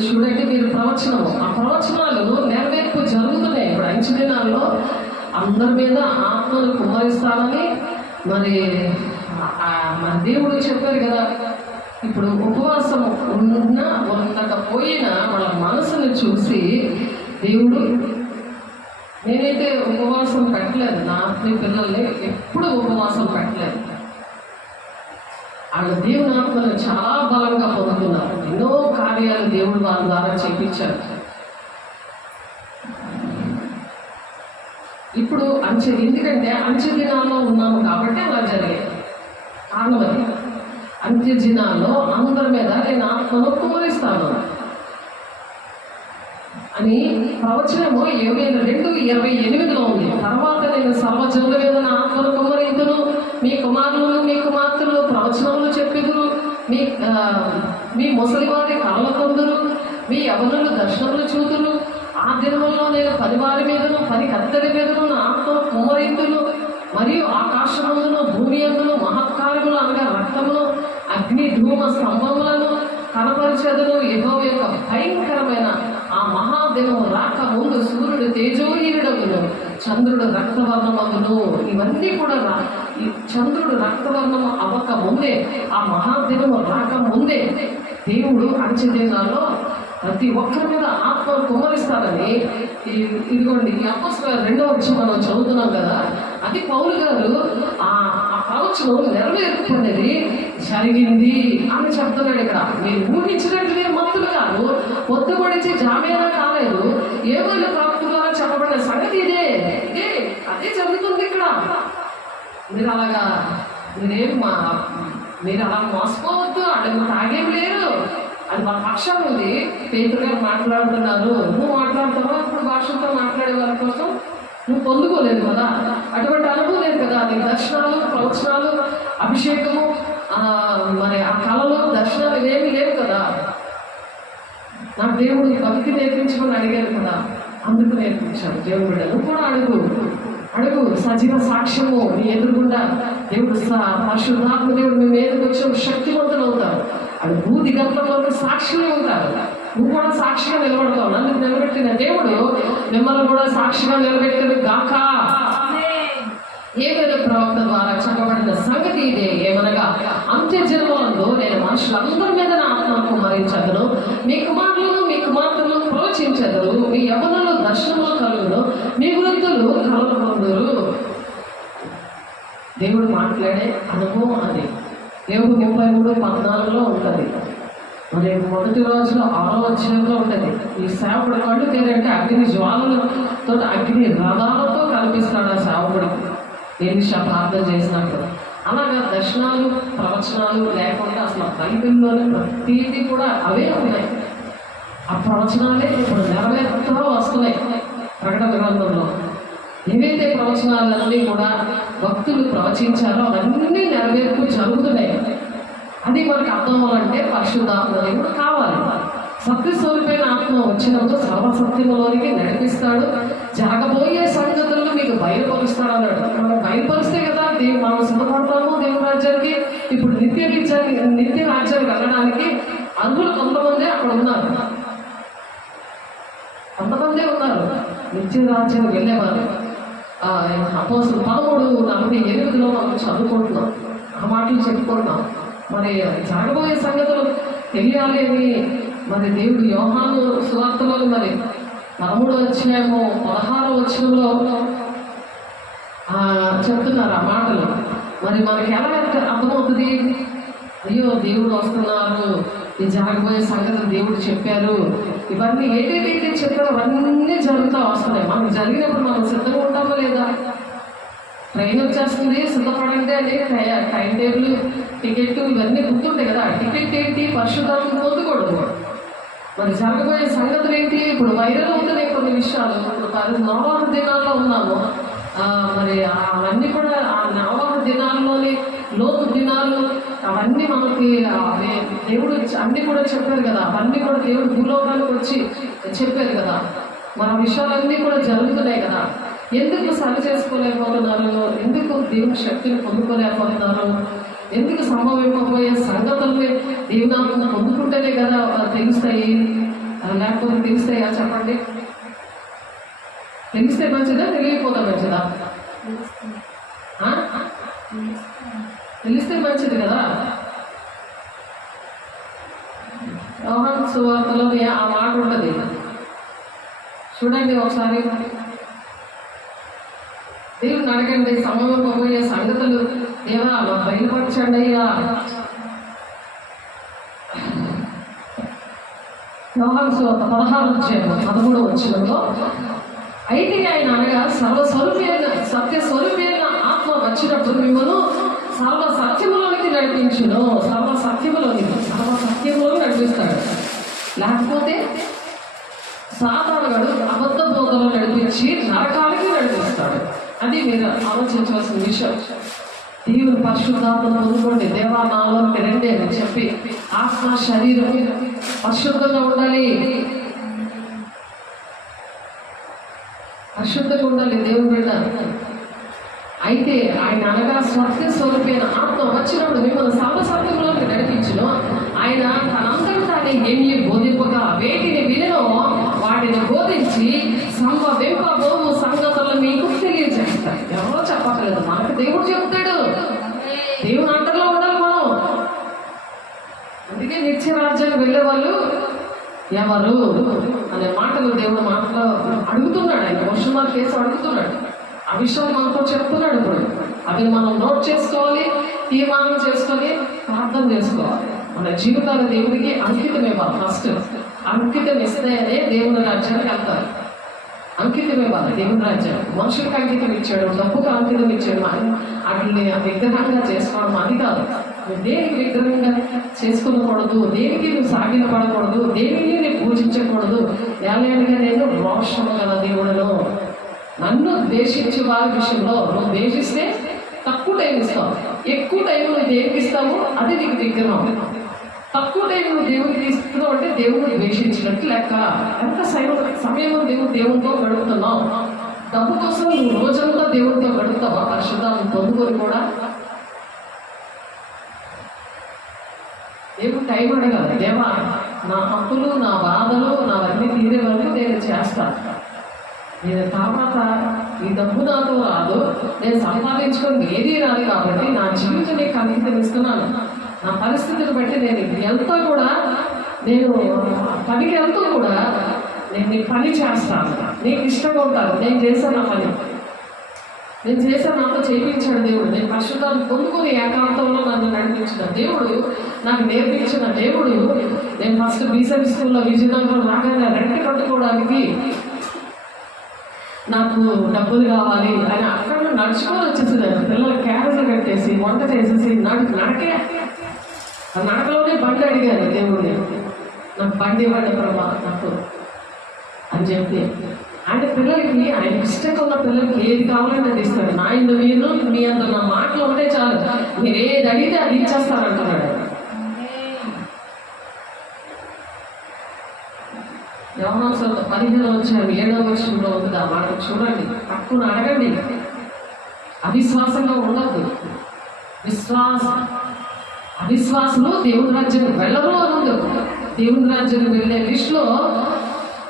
చూడండి. మీరు ప్రవచనము, ఆ ప్రవచనాలు నెరవేర్పు జరుగుతున్నాయి. ఇప్పుడు అంచె దినాల్లో అందరి మీద ఆత్మను కుమ్మరిస్తానని మరి దేవుడు చెప్పారు కదా. ఇప్పుడు ఉపవాసం ఉండకపోయినా వాళ్ళ మనసును చూసి దేవుడు, నేనైతే ఉపవాసం పెట్టలేదు, నా పిల్లల్ని ఎప్పుడు ఉపవాసం పెట్టలేదు. వాళ్ళు దేవుని ఆత్మను చాలా బలంగా పొందుతున్నారు. ఎన్నో కార్యాలు దేవుడు వాళ్ళ ద్వారా చేయించారు. ఇప్పుడు ఎందుకంటే అంచె దినాల్లో ఉన్నాము కాబట్టి అలా జరిగాయి. కారణం అది. అంత్య దినాల్లో అందరి మీద నేను ఆత్మను కుమ్మరిస్తాను అని ప్రవచనము యోవేలు 2:28లో ఉంది. తర్వాత నేను సర్వజనుల మీద నా ఆత్మను కుమ్మరింతును, మీ కుమారులను మీ కుమార్తెలు ప్రవచనములు చెప్పిదురు, మీ ముసలివారి కళ్ళ కొందరు, మీ యవనులు దర్శనములు చూతురు. ఆ దినముల్లో నేను 10 వారి మీదను 10 కత్తెల మీదను నా ఆత్మను కుమ్మరింతును, మరియు ఆకాశములను భూమి అందును మహత్కారములు అనగా రక్తమును అగ్ని ధూమ స్తంభములను కనపరిచెదను. యెహోవా యొక్క భయంకరమైన ఆ మహాదినము రాక ముందు సూర్యుడు తేజోహీనుడగును, చంద్రుడు రక్తవర్ణమగును. ఇవన్నీ కూడా చంద్రుడు రక్తవర్ణము అవ్వక ముందే, ఆ మహాదినము రాక ముందే దేవుడు అంచె దినాల్లో ప్రతి ఒక్కరి మీద ఆత్మను కుమ్మరిస్తారని. ఇదిగోండి ఈ అపొస్తలుల 2వ అధ్యాయం మనం చదువుతున్నాం కదా. అది పౌలు గారు ఆ ప్రవచనం నెరవేర్పునేది జరిగింది అని చెప్తున్నాడు ఇక్కడ. మీరు ఊహించినట్లు మీరు మంతులు కాదు, పొద్దుపడిచి జామేనా కాలేదు. యోవేలు ప్రవక్త ద్వారా చెప్పబడిన సంగతి ఇదే. అదే జరుగుతుంది ఇక్కడ. మీరు అలా మోసపోవద్దు. అక్కడ తాగేం లేరు. అది మన పక్షం ఉంది. పేతురు గారు మాట్లాడుతున్నారు. నువ్వు మాట్లాడుతావా ఇప్పుడు భాషలతో మాట్లాడే వారి కోసం? నువ్వు పొందుకోలేదు కదా, అటువంటి అనుభవం లేదు కదా. నీ దర్శనాలు, ప్రవచనాలు, అభిషేకము, మరి ఆ కళలో దర్శనాలు ఇవేమీ లేవు కదా. నాకు దేవుడు భక్తి నేర్పించమని అడిగాను కదా, అందుకు నేర్పించాడు దేవుడు బిడ్డ. నువ్వు కూడా అడుగు సజీవ సాక్ష్యము నీ ఎదురుగుండా దేవుడు పరిశుద్ధాత్మ దేవుడు మీ మీదకి వచ్చి శక్తివంతులు అవుతారు. అది భూతి గంటలలో సాక్షులే ఉంటారు. నువ్వు కూడా సాక్షిగా నిలబడతావు. నన్ను నిలబెట్టిన దేవుడు మిమ్మల్ని కూడా సాక్షిగా నిలబెట్టిన గాక. ఏదైనా ప్రవక్త ద్వారా చెప్పబడిన సంగతి ఇదే, ఏమనగా అంత్య జన్మలందు నేను మనుషులందరి మీద నా ఆత్మను కుమ్మరించదును, మీ కుమార్తెలను ప్రోచించదురు, మీ యవ్వనులు దర్శనములు కలుగును, మీ వృద్ధులు కలలు పొందురు. దేవుడు మాట్లాడే అనుభవం అది. దేవుడు 33:14 ఉంటుంది. మరి మొదటి రోజులో 6వ అధ్యాయంలో ఉంటుంది. ఈ సేవకుడు కళ్ళు తెరంటే అగ్ని జ్వాలలతో, అగ్ని రథాలతో కల్పిస్తాడు ఆ సేవకుడికి. ఎలీషా ప్రార్థన చేసినప్పుడు. అలాగా దర్శనాలు, ప్రవచనాలు లేకుండా అసలు బైబిల్లోనే ప్రతీది కూడా అవే ఉన్నాయి. ఆ ప్రవచనాలే ఇప్పుడు నెరవేరుతూ వస్తున్నాయి. ప్రకటన గ్రంథంలో ఏవైతే ప్రవచనాలన్నీ కూడా భక్తులు ప్రవచించారో అవన్నీ నెరవేర్పు జరుగుతున్నాయి. అది మనకి అర్థం అవ్వాలంటే పరిశుద్ధాత్మ దేవుడు కావాలి. సత్య స్వరూపైన ఆత్మ వచ్చినప్పుడు సర్వసత్యములోనికి నడిపిస్తాడు. జరగబోయే సంగతులను మీకు బయలుపరుస్తాడు అన్నాడు. మనం బయలుపరిస్తే కదా మనం సిద్ధపడతాము దేవుని రాజ్యానికి. ఇప్పుడు నిత్య రాజ్యానికి వెళ్ళడానికి అందులో కొంతమంది అక్కడ ఉన్నారు, కొంతమందే ఉన్నారు నిత్య రాజ్యానికి వెళ్ళేవారు. అపోస్తలులు 13:48 మనం చదువుకుంటున్నాం, ఆ మాటలు చెప్పుకుంటున్నాం. మరి జరగబోయే సంగతులు తెలియాలి అని మరి దేవుడు యోహాను సువార్తలో మరి 13వ అధ్యాయము 16వ వచనంలో చెప్తున్నారు ఆ మాటలు. మరి మనకి ఎలా అర్థమవుతుంది? అయ్యో దేవుడు వస్తున్నారు, ఈ జరగబోయే సంగతులు దేవుడు చెప్పారు, ఇవన్నీ ఏదైతే చెప్పారో అవన్నీ జరుగుతూ వస్తున్నాయి. మనకు జరిగినప్పుడు మనం సిద్ధంగా ఉంటామా లేదా? ట్రైన్ వచ్చేస్తుంది సిద్ధపడండి అని టైం టేబుల్, టికెట్ ఇవన్నీ గుర్తుంటాయి కదా. టికెట్ ఏంటి? పరిశుద్ధాత్మ పొందుకూడదు. మరి జరగబోయే సంగతులు ఏంటి? ఇప్పుడు వైరల్ అవుతున్నాయి కొన్ని విషయాలు. ఇప్పుడు నోవాహు దినాల్లో ఉన్నాము. మరి అవన్నీ కూడా ఆ నోవాహు దినాల్లోని లోతు దినాలు అవన్నీ మనకి దేవుడు అన్నీ కూడా చెప్పారు కదా. అవన్నీ కూడా దేవుడు భూలోకానికి వచ్చి చెప్పారు కదా. మన విషయాలన్నీ కూడా జరుగుతున్నాయి కదా. ఎందుకు సరి చేసుకోలేకపోతున్నారు? ఎందుకు దేవుని శక్తిని పొందుకోలేకపోతున్నారు? ఎందుకు సంభవింపబోయే సంగతుల్ని దేవునాత్మ పొందుకుంటేనే కదా తెలుస్తాయి, లేకపోతే తెలుస్తాయా? చెప్పండి. తెలిస్తే మంచిదా, తెలియకపోతే మంచిదా? తెలిస్తే మంచిది కదా. యోహాను సువార్తలో ఆ మాట ఉంటుంది చూడండి ఒకసారి. దేవుని అడగండి, సంభవింపబోయే సంగతులు దేవా బయలుపరచండి అయ్యా. యోహాను సువార్త 16:13 వచనంలో, అయితే ఆయన అనగా సత్య స్వరూపైన ఆత్మ వచ్చినప్పుడు మిమ్మల్ని సర్వ సత్యములోనికి నడిపించును. సర్వ సత్యములో నడిపిస్తాడు. లేకపోతే సాతానుడు అబద్ధ బోధలో నడిపించి నరకాలకి నడిపిస్తాడు. అది మీరు ఆలోచించవలసిన విషయం. దేవుని పరిశుద్ధాత్మను పొందుకోండి. దేవా నాలోకి రండి అని చెప్పి ఆత్మ శరీరం పరిశుద్ధంగా ఉండాలి, పరిశుద్ధంగా ఉండాలి దేవుని బిడ్డ. అయితే ఆయన అనగా సత్య స్వరూపైన ఆత్మ వచ్చినప్పుడు మిమ్మల్ని సర్వసత్యంలోకి నడిపించును. ఆయన తనంతట తానే ఏమీ బోధింపగా వేటిని వినో వాటిని బోధించి సంభవింపబోవు సంగతులను మీకు తెలియజేస్తాడు. ఎవరో చెప్పట్లేదు, మనకు దేవుడు చెప్తాడు. దేవుని అంటలో ఉండాలి మనం. అందుకే నిత్య రాజ్యానికి వెళ్ళే వాళ్ళు ఎవరు అనే మాటలు దేవుడు మాటలో అడుగుతున్నాడు. ఆయన క్వశ్చన్ మార్క్ కేసు అడుగుతున్నాడు. ఆ విషయాలు మనతో చెప్తున్నాడు. ఇప్పుడు అవి మనం నోట్ చేసుకోవాలి, తీర్మానం చేసుకొని ప్రార్థన చేసుకోవాలి. మన జీవితాలు దేవుడికి అంకితం ఇవ్వాలి. ఫస్ట్ అంకితం ఇస్తేనే దేవుని రాజ్యానికి వెళ్తారు. అంకితం ఇవ్వాలి దేవుని రాజ్యానికి. మనుషులకు అంకితం ఇచ్చాడు, డబ్బుకు అంకితం ఇచ్చాడు. వాటిని విగ్రహంగా చేసుకోవడం అది కాదు. నువ్వు దేనికి విగ్రహంగా చేసుకోకూడదు, దేనికి నువ్వు సాగిన పడకూడదు, దేనికి నువ్వు పూజించకూడదు. ఏళ్ళేళ్ళుగా నేను రోషము గల దేవుడను, నన్ను ద్వేషించే వారి విషయంలో నువ్వు ద్వేషిస్తే తక్కువ టైం ఇస్తావు, ఎక్కువ టైం నువ్వు దేవుడికి ఇస్తావు, అది నీకు విగ్రహం. తక్కువ టైం నువ్వు దేవుడికి ఇస్తున్నావు అంటే దేవుడిని ద్వేషించినట్టు లెక్క. ఎంత సమయం దేవుడితో గడుపుతున్నావు. డబ్బు కోసం నువ్వు రోజంతా దేవుడితో గడుపుతావా? పరిశుద్ధాన్ని పొందుకొని కూడా దేవుడు టైం అడగాలి. దేవా, నా హక్కులు, నా బాధలు, నావన్నీ తీరే వరకు నేను చేస్తాను. నేను తర్వాత ఈ డబ్బు నాతో రాదు, నేను సంపాదించుకొని ఏదీ రాదు కాబట్టి నా జీవితం నీకు అంకితం ఇస్తున్నాను. నా పరిస్థితిని బట్టి నేను వెళ్తా కూడా, నేను పనికి వెళ్తూ కూడా నేను నీ పని చేస్తాను, నీకు ఇష్టంగా ఉంటాను. నేను చేశాను నా పని, నేను చేశాను, నాతో చేయించాడు దేవుడు. నేను పరిశుద్ధాన్ని పొందుకొని ఏకాంతంలో నన్ను నడిపించిన దేవుడు, నాకు నేర్పించిన దేవుడు. నేను ఫస్ట్ బీసెంట్ స్కూల్లో విజయనగరం రాగానే రెంట్ కట్టుకోవడానికి నాకు డబ్బులు కావాలి అని అక్కడ నడుచుకొని వచ్చేసేదాన్ని. పిల్లలు క్యారేజ్ కట్టేసి వంట చేసేసి నడకే నడకలోనే బండి అడిగాను దేవుడిని, నాకు బండి ఇవ్వండి ప్రభా నాకు అని చెప్పి. అంటే పిల్లలకి ఆయన ఇష్టంగా ఉన్న పిల్లలకి ఏది కావాలంటే అది ఇస్తాడు. నాయన మీరు మీ అంత నా మాటలు ఉంటే చాలు, మీరు ఏది అడిగితే అది ఇచ్చేస్తారంటున్నాడు. యోహాను 15:7 ఉంది ఆ మాట చూడండి. హక్కును అడగండి, అవిశ్వాసంగా ఉండద్దు. అవిశ్వాసులు దేవుని రాజ్యం వెళ్ళరు అని. దేవుని రాజ్యం వెళ్ళే లిస్టులో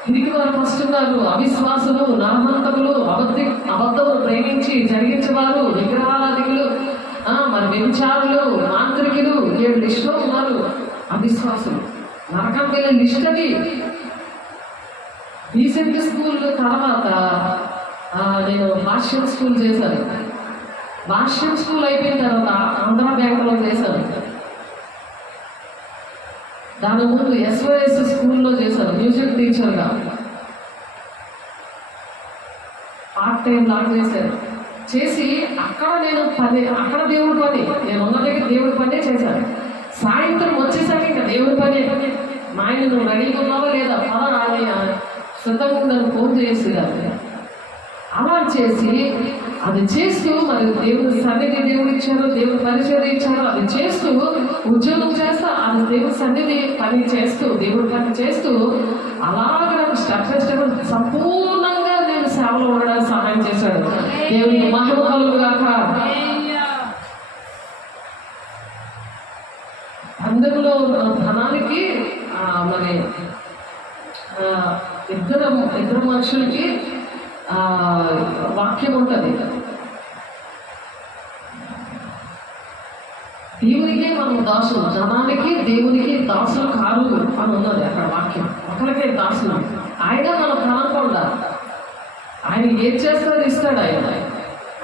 తిరిగి వారు ఫస్ట్ ఉన్నారు. అవిశ్వాసులు, నరహంతకులు, అబద్ధములు ప్రేమించి జరిగించేవారు, విగ్రహారాధికులు, మరి వ్యభిచారులు, మాంత్రికులు 7 లిస్టులో ఉన్నారు. అవిశ్వాసులు నరకం వెళ్ళే లిస్ట్ అది. డీసెంట్ స్కూల్ తర్వాత నేను భాష్యం స్కూల్ చేశాను. భాష్యం స్కూల్ అయిపోయిన తర్వాత ఆంధ్ర బ్యాంకులో చేశాను. దాని ముందు SOS స్కూల్లో చేశాను మ్యూజిక్ టీచర్గా. పార్ట్ టైం లాగా చేశాను. చేసి అక్కడ నేను అక్కడ దేవుడి పని, నేను ఉన్న దగ్గర దేవుడి పనే చేశాను. సాయంత్రం వచ్చేసరికి ఇంకా దేవుడి పని. మా ఆయన నువ్వు రెడీగా ఉన్నావా లేదా, సిద్ధంగా నన్ను ఫోన్ చేసి అలా చేసి అది చేస్తూ మరి దేవుడి సన్నిధి దేవుడు ఇచ్చారు, దేవుడి పరిచయం ఇచ్చారు, అది చేస్తూ ఉద్యోగం చేస్తా, అది దేవుడి సన్నిధి పని చేస్తూ దేవుడి పని చేస్తూ అలాగే నాకు స్టెప్ బై స్టెప్ సంపూర్ణంగా నేను సేవలో ఉండడానికి సహాయం చేశాడు. దేవుడికి మహిమ కలుగుగాక. అందులో ధనానికి మరి ఇద్దరు మనుషులకి వాక్యం ఉంటుంది. దేవునికే మనం దాసులు, జనానికి దేవునికి దాసులు కారు అని ఉన్నది అక్కడ వాక్యం. ఒకరికే దాసులు. ఆయన మన కనకుండా ఆయన ఏం చేస్తాడో ఇస్తాడు.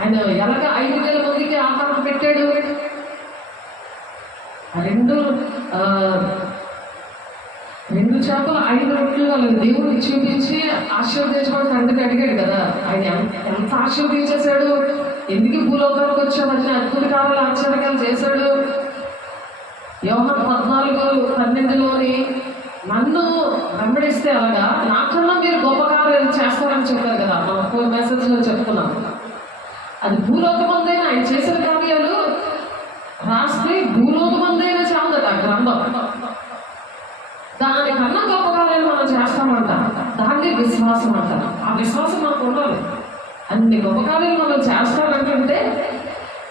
ఆయన ఎలాగ 5,000 మందికి ఆహారం పెట్టాడు. 2 చేపలు 5 రొట్టెలు వాళ్ళకి దేవుడికి చూపించి ఆశీర్వదించమని తండ్రిని అడిగాడు కదా. ఆయన ఎంత ఆశీర్వదించేశాడు. ఎందుకు భూలోకానికి వచ్చామని అద్భుత కార్యాలు ఆశ్చర్యకాలు చేశాడు. యోహాను 14:12 నన్ను వెంబడిస్తే అలాగా నాకన్నా మీరు గొప్ప కార్యాలు చేస్తారని చెప్పారు కదా. మనం మెసేజ్లో చెప్పుకున్నాం. అది భూలోకమందైనా ఆయన చేసిన కార్యాలు రాస్తే భూలోకమందైనా చాలదట గ్రంథం. దానికన్నా గొప్ప కార్యాలు మనం చేస్తామంట. దాన్ని విశ్వాసం అంటారు. ఆ విశ్వాసం మనకు ఉండాలి. అన్ని గొప్ప కార్యాలు మనం చేస్తామంటే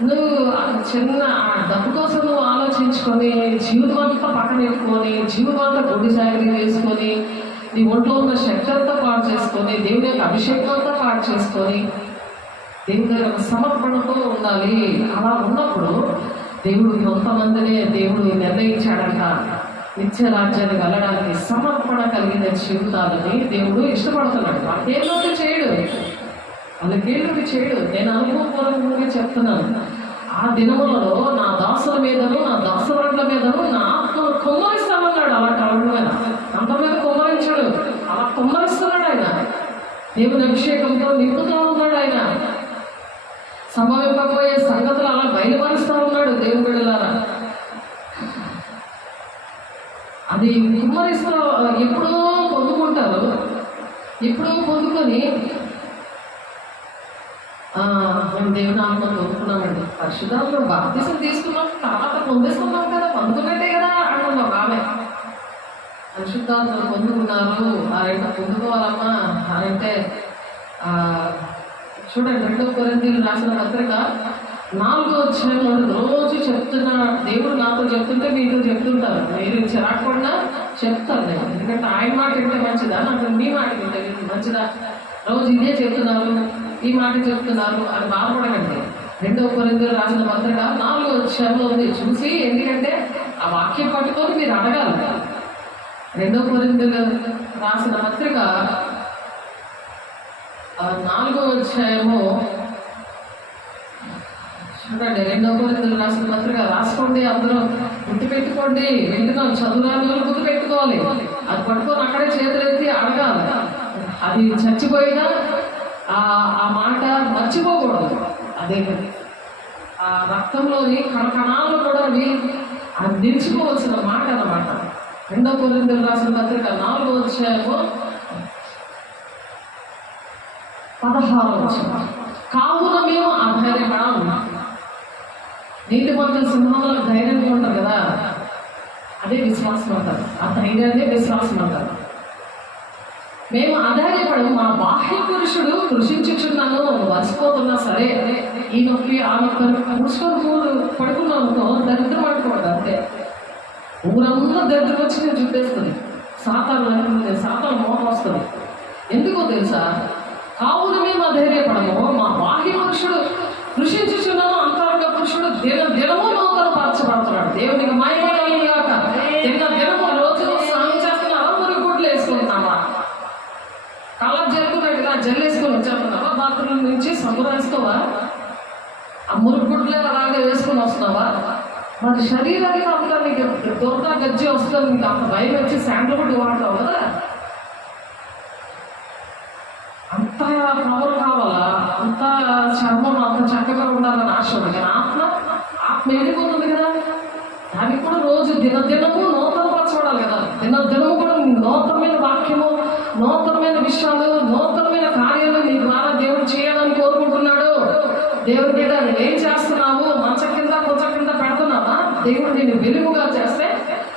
నువ్వు చిన్న డబ్బు కోసం నువ్వు ఆలోచించుకొని జీవితం అంతా పక్కన పెట్టుకొని జీవితం అంతా గుడి జాగ్రత్త చేసుకొని నీ ఒంట్లో ఉన్న శక్తి అంతా పాడు చేసుకొని దేవుని యొక్క అభిషేకం అంతా పాడు చేసుకొని దేవుని దగ్గర సమర్పణతో ఉండాలి. అలా ఉన్నప్పుడు దేవుడు కొంతమందినే దేవుడు నిర్ణయించాడంట నిత్య రాజ్యానికి వెళ్ళడానికి. సమర్పణ కలిగిన జీవితాలని దేవుడు ఇష్టపడుతున్నాడు. వాళ్ళకేలోకి చేయడు, వాళ్ళకేలోకి చేయడు. నేను అనుభవపూర్వకంగా చెప్తున్నాను. ఆ దినములలో నా దాసుల మీదను నా దాసుల మీదను నా ఆత్మను కుమ్మరిస్తామన్నాడు. అలాంటి వాళ్ళ మీద అంత మీద కుమ్మరించాడు. అలా కుమ్మరిస్తున్నాడు ఆయన. దేవుని అభిషేకంతో నింపుతూ ఉన్నాడు ఆయన. సంభవింపబోయే సంగతులు అలా బయలుపరుస్తూ ఉన్నాడు. దేవుని బిడ్డలారా, అది కుమ్మరిస్తూ ఎప్పుడో పొందుకుంటారు. ఎప్పుడో పొందుకొని మేము దేవుని ఆత్మ పొందుకున్నామండి. పరిశుద్ధాత్మ బాప్తిసం తీసుకున్నాం, తర్వాత పొందేసుకున్నాం కదా, పొందుకున్నట్టే కదా అంటుంది ఒక ఆమె. పరిశుద్ధాత్మను పొందుకున్నారు అంటే పొందుకోవాలమ్మా అంటే చూడండి 2 కొరింథీయులు రాసిన పత్రిక 4వ అధ్యాయంలో రోజు చెప్తున్నా, దేవుడు నాతో చెప్తుంటే మీతో చెప్తుంటారు, మీరు చిరాకుండా చెప్తారు నేను, ఎందుకంటే ఆయన మాట వింటే మంచిదా, నాకు మీ మాట వింటే మంచిదా, రోజు ఇదే చెప్తున్నారు, ఈ మాట చెప్తున్నారు అని బాధపడకండి. 2వ కొరింథీయులు రాసిన పత్రిక 4వ అధ్యాయంలో ఉంది చూసి, ఎందుకంటే ఆ వాక్యం పట్టుకొని మీరు అడగాలి. 2వ కొరింథీయులు రాసిన పత్రిక 4వ అధ్యాయము చూడండి. 2వ కొరింథీయులు రాసిన పత్రిక రాసుకోండి, అందరూ గుర్తుపెట్టుకోండి. వింటున్నాం, చదువురాని వాళ్ళు గుర్తుపెట్టుకోవాలి. అది పట్టుకొని అక్కడే చేతులెత్తి అడగాలి. అది చచ్చిపోయినా ఆ మాట మర్చిపోకూడదు. అదే ఆ రక్తంలోని కణకణాలు కూడా అది నిలిచిపోవలసిన మాట అన్నమాట. 2వ కొరింథీయులు రాసిన పత్రిక 4వ అధ్యాయము 16వ వచనం. కావున మేము అధైర్యపడం. నీటి మంత్రుల సింహంలో ధైర్యంగా ఉంటారు కదా, అదే విశ్వాసం అంటారు. ఆ ధైర్యాన్ని విశ్వాసం అంటారు. మేము అధైర్యపడము, మా బాహ్య పురుషుడు కృషించుచున్నాను మర్చిపోతున్నా సరే, ఈ నొప్పి ఆ నొప్పి పురుషుడు పడుకున్నానుకో దరిద్రం పడుకోవద్దు అంతే. ఊరంతా దరిద్రం వచ్చి నేను చూపేస్తుంది. సాతాను మోహం వస్తుంది. ఎందుకో తెలుసా? కావున మేము అధైర్యపడము, మా బాహ్య పురుషుడు కృషించుచున్నాను, అంతరంగ పురుషుడు దినము నూతన పరచబడుతున్నాడు. దేవునికి మహిమ కలుగుగాక. దినము రోజు స్నానం చేస్తున్నావా, మురుగుడ్లు వేసుకుంటున్నావా, కలర్ జరుగుతున్నట్టుగా జల్లేసుకొని వచ్చేస్తున్నావా, బాత్రూమ్ నుంచి సంబరాయిస్తావా, ఆ మురుగుడ్లే అలాగే వేసుకొని వస్తున్నావా? మరి శరీరానికి అంత నీకు దొరక గజ్జి వస్తుంది, నీకు అంత భయం వచ్చి శాండల్వుడ్ వాడతావు కదా, అంత పవర్ కావాలా, అంత చర్మం అంత చక్కగా ఉండాలని ఆశ ఉంది. కానీ ఆత్మ వెళ్ళిపోతుంది కదా, దానికి కూడా రోజు దినము నూతన పరచబడాలి కదా. దినము కూడా నూతనమైన వాక్యము, నూతనమైన విషయాలు, నూతనమైన కార్యాలు నీ ద్వారా దేవుడు చేయాలని కోరుకుంటున్నాడు. దేవుడి బిడ్డ నువ్వేం చేస్తున్నావు? మంచం కింద కొంచెం కింద పెడుతున్నావా? దేవుడు నేను వెలుగుగా చేస్తే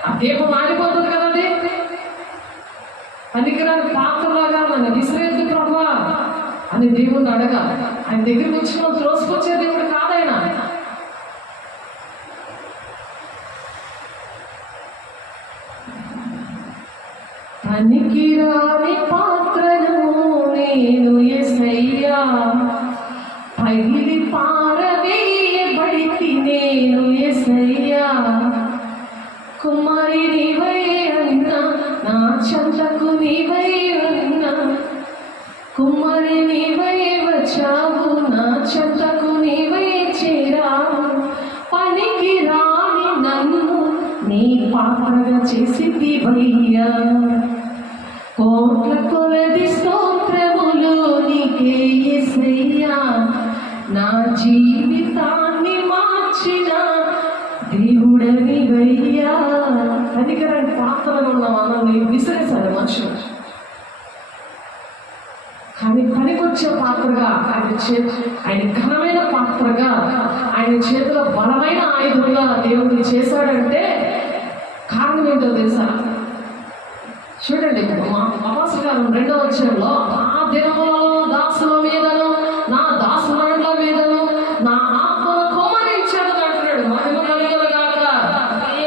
ఆ దీపం ఆడిపోతుంది కదా. అది పనికిరాని పాత్రలాగా నన్ను విసిరేద్దు ప్రభువా అని దేవుడిని అడగాలి. ఆయన దగ్గరికి వచ్చిన త్రోసుకొచ్చే దేవుడు కాదైనా. పనికిరాని పాత్రను నేను యేసయ్యా, పగిలి పారవేయబడితి నేను యేసయ్యా, కుమారి నీవై అన్నా నా చెంతకు నీవై ఉన్నా, కుమారి నీవై వచ్చావు నా చెంతకు నీవై చేరావు, పనికి రాని నన్ను నీ పాత్రగా చేసితివయ్యా, కోట్ల కొలది స్తోత్రములు నీకే యేసయ్యా, నా జీవితాన్ని మార్చిన దేవుడనివయ్యా. పనికిరాని పాత్రలు ఉన్న వాళ్ళని విసిరేశారు మనుషులు, కానీ పనికొచ్చే పాత్రగా ఆయన ఘనమైన పాత్రగా ఆయన చేతిలో బలమైన ఆయుధంగా దేవుడు చేశాడంటే కారణం ఏంటో తెలుసా? చూడండి, అపోస్తలుల కార్యం 2వ అధ్యాయంలో నా దినములో దాసుల మీదను నా దాసుల మీదను నా ఆత్మను కుమ్మరించాడని అంటున్నాడు. మహిమ కలుగుగాక.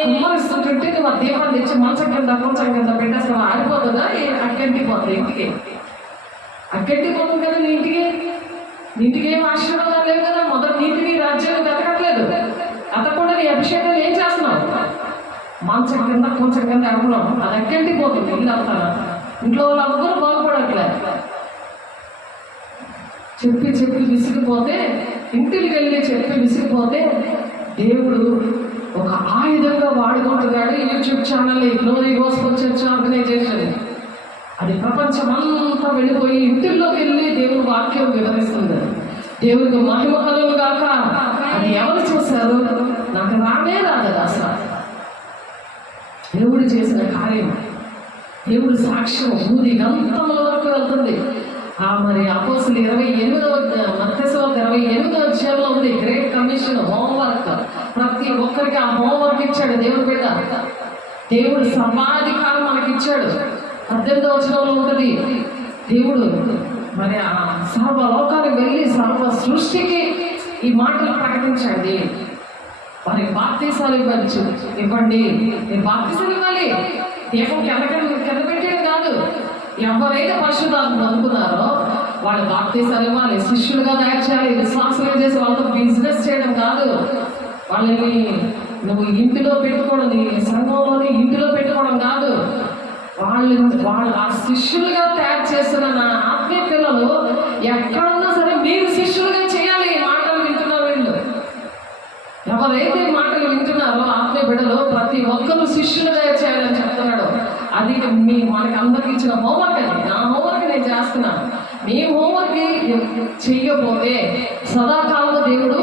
కుమ్మరిస్తుంటే నువ్వు ఆ దీపాన్ని తెచ్చి మంచం కింద పెట్టేస్తావా? ఆడిపోతుందా? అక్కడిపోతుంది ఇంటికి, అక్కడిపోతుంది కదా నీ ఇంటికి ఏం ఆశీర్వాదాలు లేవు కదా. మొదటి నీటిని రాజ్యాన్ని వెతకట్లేదు, వెతకుండా నీ అభిషేకం ఏం చేస్తున్నావు? మంచం కింద కొంచెం కింద అడుగున్నాం, అది ఎక్కడికి పోతుంది. ఇల్లు అవుతారా? ఇంట్లో వాళ్ళందరూ బాగుపడట్లేదు. చెప్పి విసిగిపోతే, ఇంటికి వెళ్ళి చెప్పి విసిగిపోతే దేవుడు ఒక ఆయుధంగా వాడుకుంటున్నాడు. YouTube channel Glory Gospel Church Organisation, అది ప్రపంచమంతా వెళ్ళిపోయి ఇంటిల్లోకి వెళ్ళి దేవుని వాక్యం వివరిస్తుంది. దేవుడికి మహిమ కలుగుగాక. అది ఎవరు చూశారు? నాకు రానే రాదు అసలు. దేవుడు చేసిన కార్యం, దేవుడి సాక్ష్యం భూది గంతముల వరకు వెళ్తుంది. మరి అపోస్తులు 28వ అధ్యాయంలో ఉంది గ్రేట్ కమిషన్ హోంవర్క్. ప్రతి ఒక్కరికి ఆ హోంవర్క్ ఇచ్చాడు దేవుడు బిడ్డ. దేవుడు సర్వాధికారం మనకి ఇచ్చాడు. 18వ వచనంలో ఉంటుంది, దేవుడు మరి ఆ సర్వలోకానికి వెళ్ళి సర్వ సృష్టికి ఈ మాటలు ప్రకటించండి, మరి బాప్తీసాలు ఇవ్వండి. మీరు బాప్తీసాలు ఇవ్వాలి, దేవం కింద పెట్టేది కాదు. ఎవరైతే పరిశుద్ధాత్మను అనుకున్నారో వాళ్ళు బాప్తీసాలు ఇవ్వాలి, శిష్యులుగా తయారు చేయాలి, విశ్వాసంగా చేసి వాళ్ళతో బిజినెస్ చేయడం కాదు. వాళ్ళని నువ్వు ఇంటిలో పెట్టుకోవడం, నీ సంఘంలోని ఇంటిలో పెట్టుకోవడం కాదు. వాళ్ళ శిష్యులుగా తయారు చేస్తున్న నా ఆత్మీయ పిల్లలు ఎక్కడున్నా సరే మీరు శిష్యులుగా చేయాలి. ఈ మాటలు వింటున్నారు వీళ్ళు. ఎవరైతే మాటలు వింటున్నారో ఆత్మీయ బిడ్డలు ప్రతి ఒక్కరు శిష్యులుగా చేయాలని చెప్తున్నాడు. అది మనకి అందరికి ఇచ్చిన హోంవర్క్. అది నా హోంవర్క్ నేను చేస్తున్నాను. మీ హోంవర్క్ చెయ్యకపోతే సదాకాలంలో దేవుడు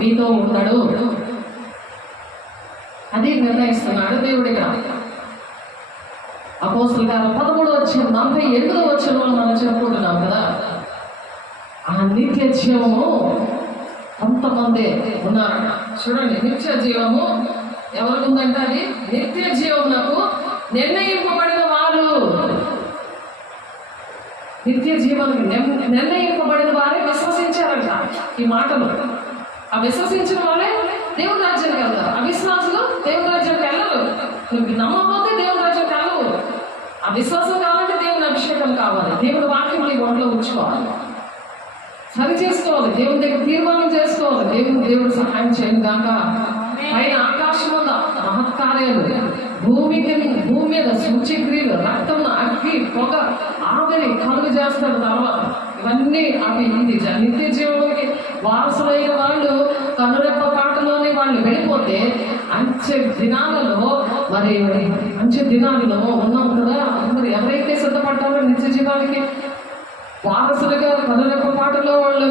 మీతో ఉన్నాడు. అది నిర్ణయిస్తున్నాడు దేవుడిగా. అపోస్తలుల కార్యాలు 13వ వచనంలో మనం చెప్పుకుంటున్నాం కదా, ఆ నిత్య జీవము కొంతమంది ఉన్నారు. చూడండి, నిత్య జీవము ఎవరికి ఉందంటే అది నిత్య జీవమునకు నిర్ణయింపబడిన వారు. నిత్య జీవనకు నిర్ణయింపబడిన వారే విశ్వసించారంట ఈ మాటలు. ఆ విశ్వసించిన వాళ్ళే దేవుని రాజ్యానికి వెళ్తారు. అవిశ్వాసులు దేవుని రాజ్యానికి వెళ్ళరు. నువ్వు నమ్మకపోతే దేవుని రాజ్యానికి వెళ్ళవు. ఆ విశ్వాసం కావాలంటే దేవుని అభిషేకం కావాలి. దేవుని వాక్యం నీ ఒంట్లో ఉంచుకోవాలి, సరి చేసుకోవాలి, దేవుని దగ్గర తీర్మానం చేసుకోవాలి. దేవుడు సహాయం చేయను గాక. పైన ఆకాశం వల్ల మహత్కార్యాలు, భూమి మీద సూచ్యక్రియలు, రక్తం, అగ్గి, పొగ, ఆవిరి కలుగు చేస్తారు. తర్వాత ఇవన్నీ అవి ఇది నిత్య జీవనానికి వారసులైన వాళ్ళు కనురెప్ప పాటలోనే వాళ్ళు వెళ్ళిపోతే అంచె దినాలలో ఉన్నాం కదా. మరి ఎవరైతే సిద్ధపడ్డారో నిత్య జీవానికి వారసులుగా కనురెప్ప పాటలో వాళ్ళు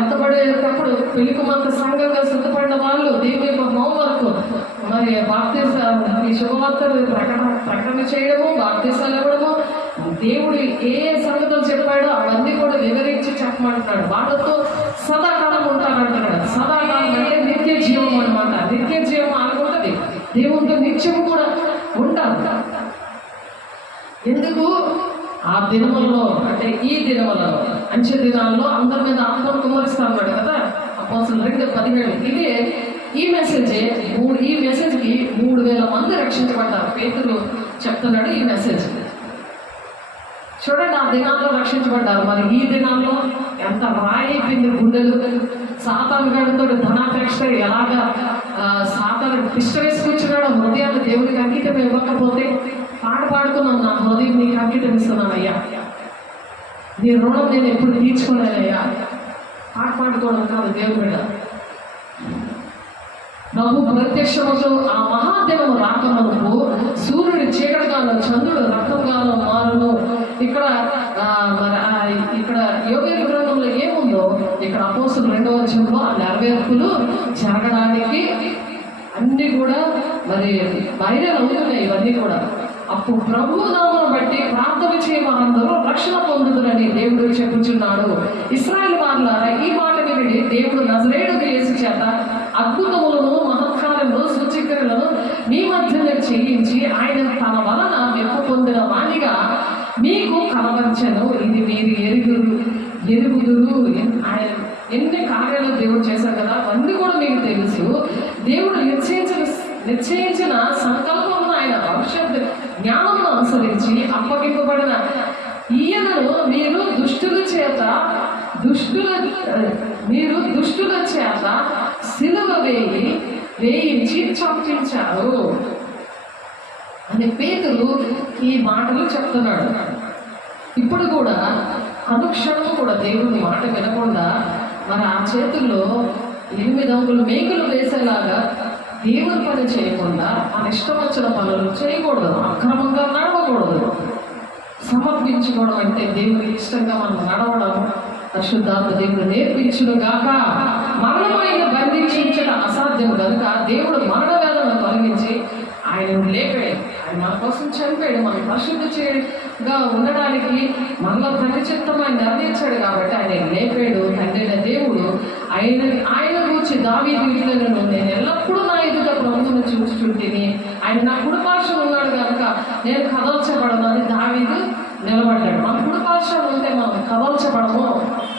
ఎత్తబడేటప్పుడు పెళ్లికుమంత సంఘంగా సిద్ధపడిన వాళ్ళు దేవుని యొక్క హోంవర్క్ మరి ఈ శుభవార్తలు ప్రకటన చేయడము, బాప్తీసాలు ఇవ్వడము, దేవుడు ఏ సంగతులు చెప్పాడో అవన్నీ కూడా వివరించి చెప్పమంటున్నాడు. వాళ్ళతో సదాకాలం ఉంటానంటున్నాడు. సదాకాలం అంటే నిత్య జీవం అనమాట. నిత్య జీవం అనుకుంటుంది దేవునితో నిత్యము కూడా ఉంటారు. ఎందుకు? ఆ దినములలో అంటే ఈ దినములలో అంచె దినాల్లో అందరి మీద ఆత్మ కుమ్మరిస్తా ఉన్నాడు కదా. అపోస్తలుల 2:17 ఇదే ఈ మెసేజ్కి 3,000 మంది రక్షించబడ్డారు. పేతురు చెప్తున్నాడు ఈ మెసేజ్. చూడండి, ఆ దినాల్లో రక్షించబడ్డారు. మరి ఈ దినాల్లో ఎంత రాయిపోయింది గుండెలు. సాతాను గడితో ధనాపేక్ష ఎలాగా సాతాను తిష్ట వేసి కూర్చున్నాడు. హృదయాన్ని దేవుడికి అంకితం ఇవ్వకపోతే పాట పాడుకున్నాం, నా హృదయం నీకు అంకితం ఇస్తున్నానయ్యా, నీ రుణం నేను ఎప్పుడు తీర్చుకోలేనయ్యా. పాట పాడుకోవడం కాదు దేవుడి మీద. బహు ప్రత్యక్షముతో ఆ మహాదేవము రాకమునకు సూర్యుడు చీకటిగాను, చంద్రుడు రక్తంగాను మారును. ఇక్కడ యోవేలు గ్రంథంలో ఏముందో ఇక్కడ అపోస్తలుల 2వ అధ్యాయంలో ఆ నెరవేర్పులు జరగడానికి అన్ని కూడా మరి వైరల్ అవుతున్నాయి. ఇవన్నీ కూడా అప్పుడు ప్రభు నామమును బట్టి ప్రార్థన చేయమనందరూ రక్షణ పొందుదురని దేవుడు చెప్పుచున్నాడు. ఇశ్రాయేలు వారులారా, ఈ మాట విని దేవుడు నజరేయుడైన యేసు చేత అద్భుతములను, మహత్కార్యములను, సూచక్రియలను మీ మధ్యలో చేయించి ఆయన తన వలన మెప్పు పొందిన వాణిగా మీకు కనబరచెను. ఇది మీరు ఎరుగుదురు. ఆయన ఎన్ని కార్యాలు దేవుడు చేశారు కదా, అవన్నీ కూడా మీకు తెలుసు. దేవుడు నిశ్చయించిన సంకల్పమును ఆయన భవిష్యత్తు జ్ఞానమును అనుసరించి అప్పగింపబడిన ఈయనను మీరు దుష్టుల చేత సిలువ వేయించి చంపించారు అని పేతురు ఈ మాటలు చెప్తున్నాడు. ఇప్పుడు కూడా అనుక్షణము కూడా దేవుని మాట వినకుండా మరి ఆ చేతుల్లో 8 అంగుళాల మేకులు వేసేలాగా దేవుని పని చేయకుండా మన ఇష్టం వచ్చిన పనులు చేయకూడదు, అక్రమంగా నడవకూడదు. సమర్పించుకోవడం అంటే దేవునికి ఇష్టంగా మనం నడవడం పరిశుద్ధాత్మ దేవుడు నేర్పించును గాక. మరణమైన బంధించడం అసాధ్యం కనుక దేవుడు మరణ వేదనను తొలగించి ఆయన లేపాడు. ఆయన మన కోసం చనిపోయాడు, మనం పరిశుద్ధిగా ఉండడానికి మనలో ప్రతి చిత్తం ఆయన నిర్ణయించాడు కాబట్టి ఆయన లేపాడు. తండ్రి అయిన దేవుడు ఆయన గురించి దావీదు ఇట్లను నేను ఎల్లప్పుడూ నా ఎదుట ప్రభువును చూస్తుంటేని ఆయన నా కుడిపార్శ్వం ఉన్నాడు కనుక నేను కదల్చబడను అని దావీదు నిలబడ్డాడు. మన కుడిపార్శ్వం ఉంటే మనం కదల్చబడము.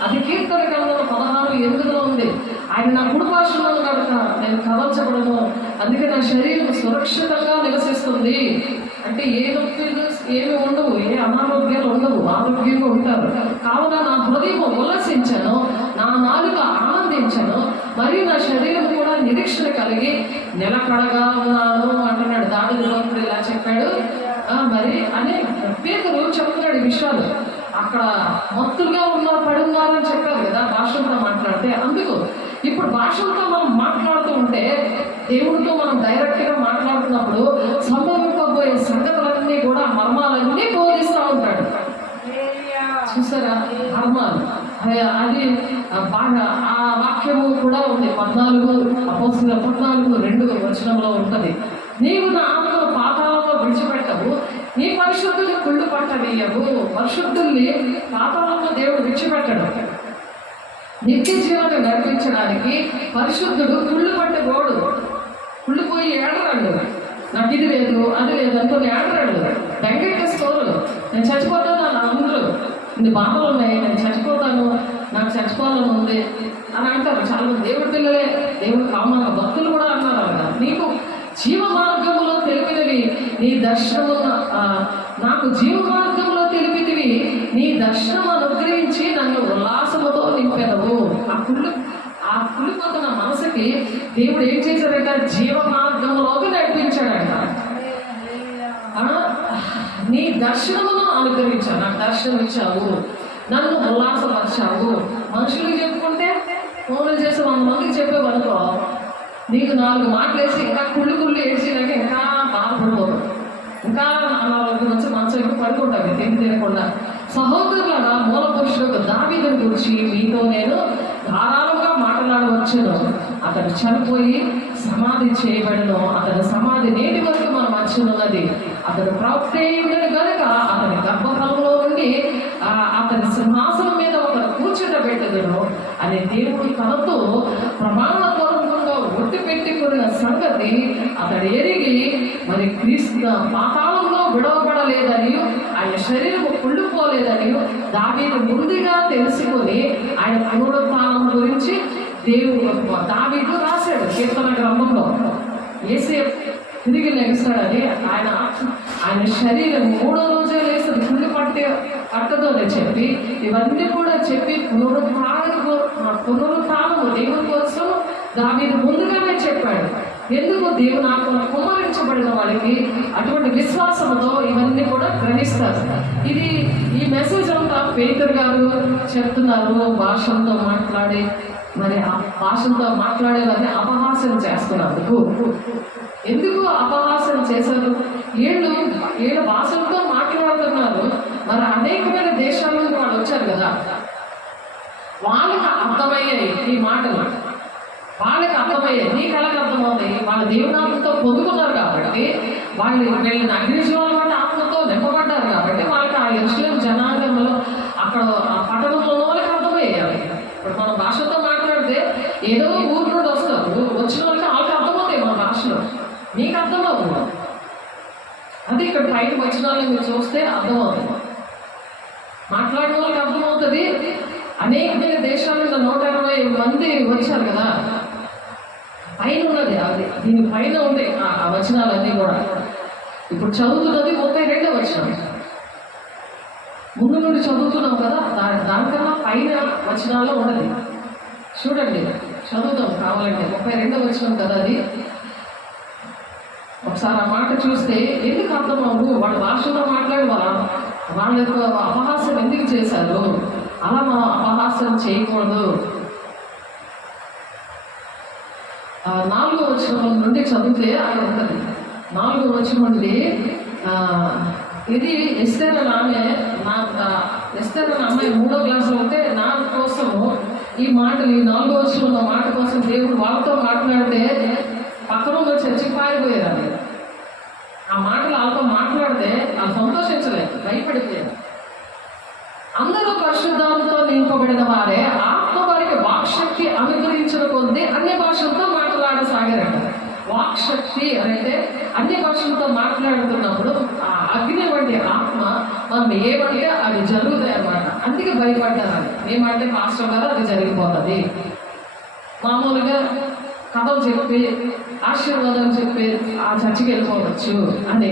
అది కీర్తన గ్రంథం 16:8 ఉంది. ఆయన నా కుడిపార్శ్వంలో ఉన్నాడు కనుక నేను కదల్చబడను, అందుకే నా శరీరం సురక్షితంగా నివసిస్తుంది. అంటే ఏ నొప్పిలు ఏమి ఉండవు, ఏ అనారోగ్యాలు ఉండవు, ఆరోగ్యంగా ఉంటారు. కావున నా హృదయం ఉల్లసించను, నా నాలుక ఆనందించను, మరియు నా శరీరం కూడా నిరీక్షణ కలిగి నిలకడగా ఉన్నాను అంటున్నాడు. దావీదు భక్తుడు ఇలా చెప్పాడు. మరి అని పేతురు చెప్తున్నాడు ఈ విషయాలు. అక్కడ మత్తులుగా పడి ఉన్నారని చెప్పారు కదా భాషలతో మాట్లాడితే. అందుకు ఇప్పుడు భాషలతో మనం మాట్లాడుతూ ఉంటే దేవుడితో మనం డైరెక్ట్గా మాట్లాడుతున్నప్పుడు సంభవింపబోయే సంగతులన్నీ కూడా మర్మాలన్నీ బోధిస్తూ ఉంటాడు. చూసారా మర్మాలు? అది బాగా ఆ వాక్యము కూడా ఉంది. 14:2 ఉంటుంది. నీవు నా ఆత్మను పాతాళంలో విడిచిపెట్టవు, నీ పరిశుద్ధుల్ని కుళ్ళు పట్టనీయవు. పరిశుద్ధుల్ని పాతాళంలో దేవుడు విడిచిపెట్టడు. నిత్య జీవనం నడిపించడానికి పరిశుద్ధుడు కుళ్ళు పట్టబోడు. కుళ్ళిపోయి ఏడరాడు, నాకు ఇది లేదు అది లేదు అనుకుని ఏడరాడు, బెంగెట్టేసుకోరు. నేను చచ్చిపోతాను అని అందరూ, ఇన్ని బాధలు ఉన్నాయి, నేను చచ్చిపోతాను, నాకు చచ్చిపోవాలని ఉంది అని అంటారు చాలా మంది. దేవుడి పిల్లలే, దేవుడు కామన్ భక్తులు కూడా అన్నారు కదా, నీకు జీవ మార్గంలో తెలిపినవి నీ దర్శనము, నాకు జీవ మార్గంలో తెలిపినవి నీ దర్శనం అనుగ్రహించి నన్ను ఉల్లాసముతో నింపెదవు. ఆ కుళ్ళిపోతున్న మనసుకి దేవుడు ఏం చేశాడంట? జీవ మార్గంలోకి నడిపించాడంట. నీ దర్శనమును అనుగ్రహించావు, నాకు దర్శనం ఇచ్చావు, నన్ను ఉల్లాసపరిచావు. మనుషులకు చెప్పుకుంటే ఫోన్లు చేసి 100 మందికి చెప్పేవనుకో, నీకు 4 మాటలు వేసి ఇంకా కుళ్ళు ఏడ్చినాక ఇంకా బాధపడిపోదు, ఇంకా అనారోగ్యం వచ్చి మంచం ఎక్కువ పడుకుంటావు తినకుండా. సహోదరులారా, మూల పురుషులకు దావీదుని గురించి మీతో నేను ధారాళంగా మాట్లాడవచ్చును. అతడు చనిపోయి సమాధి చేయబడను, అతని సమాధి నేటి వరకు మన మధ్యనున్నది. అతడు ప్రవక్తయుడని కనుక అతని గర్భఫలంలో నుండి అతని సింహాసనం మీద ఒకరు కూర్చుండబెట్టదును అని దేవుడు తనతో ప్రమాణపూర్వకంగా ఒట్టు పెట్టుకున్న సంగతి అతడు ఎరిగి, మరి క్రీస్తు పాతాళంలో విడవబడలేదని, ఆయన శరీరం కుళ్ళిపోలేదని దావీదు ముందుగా తెలుసుకొని ఆయన పునరుత్థానం గురించి దావీదు రాశాడు కీర్తన గ్రంథంలో. యేసు తిరిగి లెగిస్తాడని, ఆయన శరీరం 3వ రోజే లేస్తుంది, కుళ్ళి పట్టదు అని చెప్పి ఇవన్నీ కూడా చెప్పి పునరుత్థానము దేవుని కోసం దావీదు ముందుగానే చెప్పాడు. ఎందుకు? దేవుని ఆత్మ కుమ్మరించబడిన వాళ్ళకి అటువంటి విశ్వాసంతో ఇవన్నీ కూడా గ్రహిస్తారు. ఈ మెసేజ్ అంతా పేతురు గారు చెప్తున్నారు. భాషలతో మాట్లాడి, మరి ఆ భాషలతో మాట్లాడేవారిని అపహాస్యం చేస్తున్నందుకు. ఎందుకు అపహాస్యం చేశారు? వీళ్ళు భాషలతో మాట్లాడుతున్నారు, మరి అనేకమైన దేశాల నుండి వాళ్ళు వచ్చారు కదా, వాళ్ళకి అర్థమయ్యాయి ఈ మాటలు, వాళ్ళకి అర్థమయ్యాయి. నీకు ఎలాగ అర్థమవుతాయి? వాళ్ళ దేవునాత్మతో పొందుకున్నారు కాబట్టి, వీళ్ళని అగ్నిజీవాల వాటి ఆత్మతో నింపబడ్డారు కాబట్టి వాళ్ళకి ఆ యెరూషలేము జనాంగంలో అక్కడ ఆ పట్టణంలో వాళ్ళకి అర్థమయ్యాయి. ఇప్పుడు మన భాషతో మాట్లాడితే ఏదో ఊరు నుండి వస్తారు, వచ్చిన వాళ్ళకి అర్థమవుతాయి మన భాషలో, మీకు అర్థమవుతుంది. అది ఇక్కడ పైకి వచ్చిన వాళ్ళని మీరు చూస్తే అర్థమవుతుంది, మాట్లాడిన వాళ్ళకి అర్థమవుతుంది. అనేకమైన దేశాల నుండి 120 మంది వచ్చారు కదా, పైన ఉన్నది అది, దీని పైన ఉండే ఆ వచనాలన్నీ కూడా. ఇప్పుడు చదువుతున్నది 32వ వచనం, ముందు నుండి చదువుతున్నాం కదా, దానికన్నా పైన వచనాల్లో ఉన్నది. చూడండి, చదువుతాం కావాలంటే. 32వ వచనం కదా అది. ఒకసారి ఆ మాట చూస్తే ఎందుకు అర్థం అవ్వు? వాళ్ళ భాషలో మాట్లాడి వాళ్ళ యొక్క అపహాస్యం ఎందుకు చేశారు? అలా మనం అపహాస్యం చేయకూడదు. 4వ వచనం నుండి చదివితే అక్కడ ఉంటుంది. 4వ వచనం నుండి ఇది ఎస్తేర్ అనే ఆమె, ఎస్తేర్ అనే అమ్మాయి 3వ క్లాసులో ఉంటే నా కోసము ఈ మాటలు, ఈ 4వ వచనంలో మాట కోసం దేవుడు వాళ్ళతో మాట్లాడితే పక్కన చర్చికి పారిపోయారు. ఆ మాటలు వాళ్ళతో పరిశుద్ధాత్మతో నింపబడిన వారే ఆత్మ వారికి వాక్శక్తి అనుగ్రహించిన కొద్దీ అన్య భాషలతో మాట్లాడసాగారట. వాక్శక్తి అంటే అన్య భాషలతో మాట్లాడుతున్నప్పుడు ఆ అగ్ని వంటి ఆత్మ మనం ఏమంటే అవి జరుగుతాయి అన్నమాట. అందుకే భయపడ్డారు. ఏమంటే పాస్టర్ గారు అది జరిగిపోతుంది. మామూలుగా కథలు చెప్పి ఆశీర్వాదం చెప్పి ఆ చర్చికి వెళ్ళిపోవచ్చు అని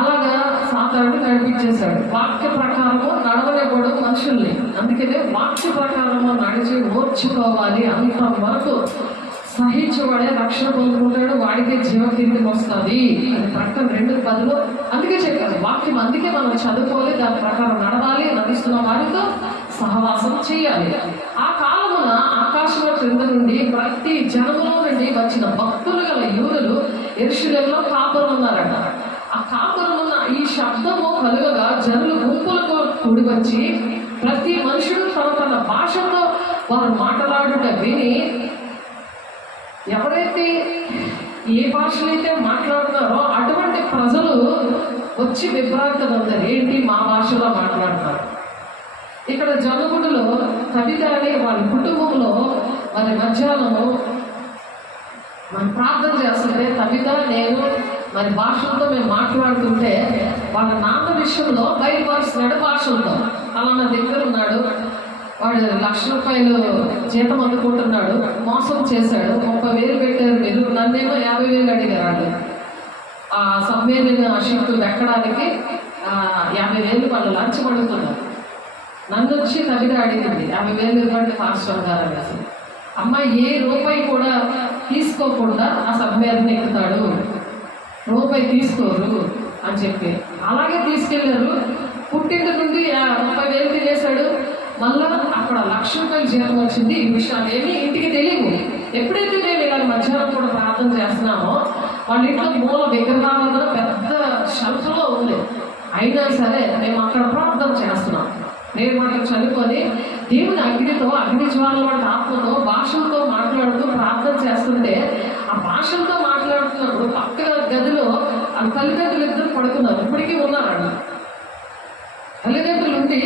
అలాగా సాతానుడు నడిపించేశాడు. వాక్య ప్రకారము నడవలేకూడదు మనుషుల్ని. అందుకనే వాక్య ప్రకారము నడిచి ఓర్చుకోవాలి. అంత వరకు సహించేవాడే రక్షణ పొందుకుంటాడు, వాడికే జీవ కిందికి వస్తుంది అని ప్రకటన 2:10 అందుకే చెప్పారు వాక్యం. అందుకే మనం చదువుకోవాలి, దాని ప్రకారం నడవాలి, నడుస్తున్న వారితో సహవాసం చేయాలి. ఆ కాలమున ఆకాశం క్రింద నుండి ప్రతి జనములో నుండి వచ్చిన భక్తులు గల యూదులు యెరూషలేములో కాపురం ఉన్నారట. ఆ కాపురమున్న ఈ శబ్దము కలుగగా జనులు గుంపులకు కూడి వచ్చి ప్రతి మనుషుడు తన తన భాషతో వారు మాట్లాడుట విని, ఎవరైతే ఏ భాషలైతే మాట్లాడుతున్నారో అటువంటి ప్రజలు వచ్చి విభ్రాంతి పొందారు. ఏంటి మా భాషలో మాట్లాడతారు. ఇక్కడ జనగుడిలో కవిత అనే వారి కుటుంబంలో వారి మధ్యాహ్నము మనం ప్రార్థన చేస్తుంటే కవిత నేను మరి భాషలతో మేము మాట్లాడుతుంటే వాళ్ళ నాన్న విషయంలో బయలుపరుస్తున్నాడు భాషలతో. అలా నా దగ్గర ఉన్నాడు, వాడు ₹1,00,000 జీతం అందుకుంటున్నాడు, మోసం చేశాడు, 30,000 పెట్టారు మీరు, నన్నేమో 50,000 అడిగారు. ఆ సబ్మెరీన్ షిప్ ఎక్కడానికి 50,000 వాళ్ళు లంచం అడుగుతున్నారు. నన్ను వచ్చి కవిత అడిగింది 50,000 ఇవ్వండి పాస్టర్ గారు అని. అసలు అమ్మాయి ఏ రూపాయి కూడా తీసుకోకుండా ఆ సబ్మెరీన్ ఎక్కుతాడు, రూపాయి తీసుకోరు అని చెప్పి అలాగే తీసుకెళ్లారు. పుట్టింటి నుండి 30,000 తినేశాడు. మళ్ళా అక్కడ ₹1,00,000 జీతం వచ్చింది. ఈ విషయాలు ఏమీ ఇంటికి తెలియవు. ఎప్పుడైతే మేము ఇలా మధ్యాహ్నం కూడా ప్రార్థన చేస్తున్నామో వాళ్ళ ఇంట్లో మూల విగ్రహాలను పెద్ద షెల్ఫ్లో ఉంది. అయినా సరే మేము అక్కడ ప్రార్థన చేస్తున్నాం. నేను మాటలు చదువుకొని దేవుని అగ్నితో అగ్ని జ్వాల వంటి ఆత్మతో భాషలతో మాట్లాడుతూ ప్రార్థన చేస్తుంటే ఆ భాషలతో మాట్లాడుతున్నప్పుడు పక్క గదిలో ఆ తల్లిదండ్రులు ఇద్దరు పడుతున్నారు. ఇప్పటికీ ఉన్నారు. తల్లిదండ్రులు ఉండి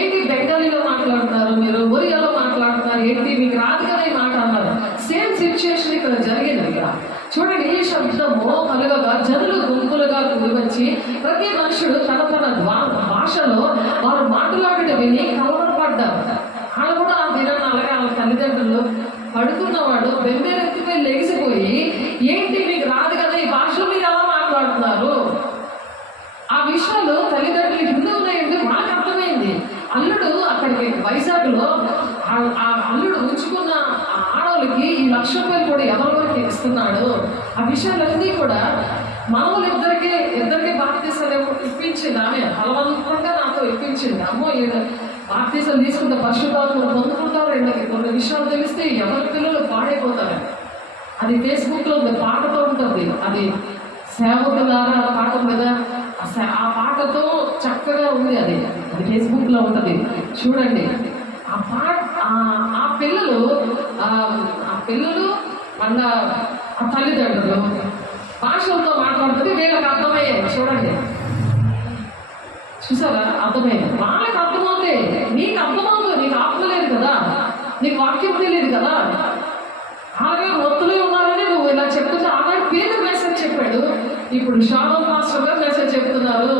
ఏంటి బెంగాలీలో మాట్లాడుతున్నారు, మీరు ఒరియాలో మాట్లాడుతున్నారు, ఏంటి మీకు రాదు కదా ఈ మాట అన్నారు. సేమ్ సిచ్యుయేషన్ ఇక్కడ జరిగింది. ఇక్కడ చూడండి, ఈ శబ్దము కలుగగా జనులు గుంపులుగా కూడి వచ్చి ప్రతి మనుషుడు తన తన భాషలో వారు మాట్లాడడం విని కలవరపడ్డారు. వాళ్ళు కూడా ఆ దినాన్ని అలాగే వాళ్ళ తల్లిదండ్రులు పడుకున్నవాడు బెంబేరెత్తిపై లెగిసిపోయి ఏంటి మీకు రాదు కదా ఈ భాషలో మీరు ఎలా మాట్లాడుతున్నారు. ఆ విషయాలు తల్లిదండ్రులు హిందువులైంది వాళ్ళకి అర్థమైంది. అల్లుడు అక్కడికి వైజాగ్లో ఆ అల్లుడు ఉంచుకున్న ఆడవాళ్ళకి ఈ ₹1,00,000 కూడా ఎవరికి ఇస్తున్నాడు. ఆ విషయాలన్నీ కూడా మనవులు ఇద్దరికి బాప్తీసాలు ఇప్పించింది. ఆమె బలవంతంగా నాతో ఇప్పించింది. అమ్మో బాప్తీసాలు తీసుకుంటే పరిశుద్ధాత్మను పొందుకుంటారు. వీళ్ళకి కొన్ని విషయాలు తెలిస్తే ఎవరి పిల్లలు పాడైపోతారు. అది ఫేస్బుక్లో ఉంది, పాటతో ఉంటుంది. అది సేవకులారా పాట మీద ఆ పాటతో చక్కగా ఉంది. అది ఫేస్బుక్లో ఉంటుంది, చూడండి. ఆ పిల్లలు మళ్ళా ఆ తల్లిదండ్రులు భాషలతో మాట్లాడుతుంది. వీళ్ళకి అర్థమయ్యేది. చూడండి, చూసారా, అర్థమైంది. వాళ్ళకి అర్థమవుతాయి, నీకు అర్థమవుతుంది. నీకు ఆత్మ లేదు కదా, నీకు వాక్యం తెలియదు కదా. అలాగే ఒత్తులే ఉన్నారని నువ్వు ఇలా చెప్తుంటే ఆనాడు పేరు మెసేజ్ చెప్పాడు. ఇప్పుడు షారోన్ మాస్టర్ గారు మెసేజ్ చెప్తున్నారు.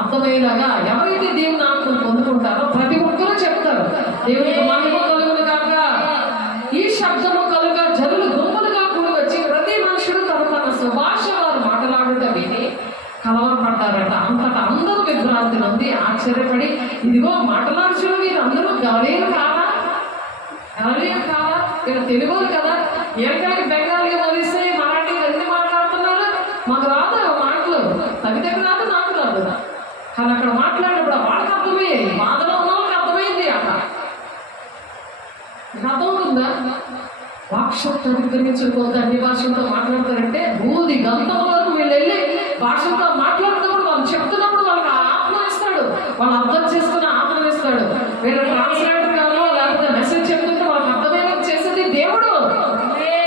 అర్థమయ్యేలాగా ఎవరైతే దేవుని ఆత్మను పొందుకుంటారో ప్రతి ఒక్కరూ చెప్తారు దేవునికి మహిమ కలుగును గాక. ఈ శబ్దము కలుగా జనులు గుంపులుగా కూడి వచ్చి ప్రతి మనుషుడు తన తన సుభాష వారు మాట్లాడుట విని కలవరపడ్డారట. అంతటా అందరూ విభ్రాంతి నొంది ఆశ్చర్యపడి, ఇదిగో మాట్లాడుచున్న మీరు అందరూ గౌరీలు కాదా ఇక్కడ తెలుగులు కదా, ఏకాకి బెంగాలీ వదిలిస్తే మరాఠీ అన్ని మాట్లాడుతున్నారు. మాకు రాదు మాటలు, తగ్గితే రాదు, నాకు రాదు. కానీ అక్కడ మాట్లాడినప్పుడు వాళ్ళకి అర్థమయ్యాయి, బాధలో ఉన్న వాళ్ళకి అర్థమైంది. అక్కడ అర్థం ఉందా? వాక్శక్తి అనుగ్రహించకపోతే అన్ని భాషలతో మాట్లాడతారంటే బూది గంతం వరకు వీళ్ళు వెళ్ళి భాషలతో మాట్లాడుతున్నప్పుడు వాళ్ళు చెప్తున్నప్పుడు వాళ్ళకి ఆత్మ ఇస్తాడు. వాళ్ళు అర్థం చేసుకుని ఆత్మ ఇస్తాడు. వీళ్ళు ట్రాన్స్లేటర్ కాదు, లేకపోతే మెసేజ్ చెప్తుంటే వాళ్ళకి అర్థమయ్యేది చేసేది దేవుడు,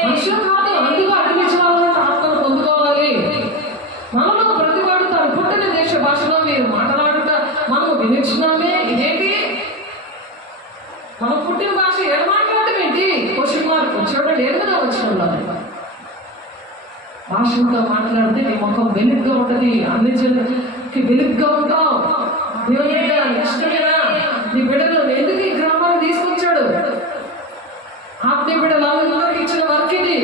మనుషులు కాదు. అందుకు అగ్ని జ్వాలవంటి ఆత్మను పొందుకోవాలి. మనలో ప్రతివాడు తను పుట్టిన దేశ భాషలో మీరు మాట్లాడుట మనము వినిచున్నామే. ఇదే ఉంటుంది, నీ ముఖం వెలుగ్గా ఉంటుంది, అన్ని జనులకి వెలుగ్గా ఉంటావు. దేవుని బిడ్డ ఇష్టమేనా? నీ బిడ్డలు ఎందుకు ఈ గ్రామాన్ని తీసుకొచ్చాడు? ఆత్మీయ బిడ్డలు అందరికీ ఇచ్చిన వర్క్ ఇది.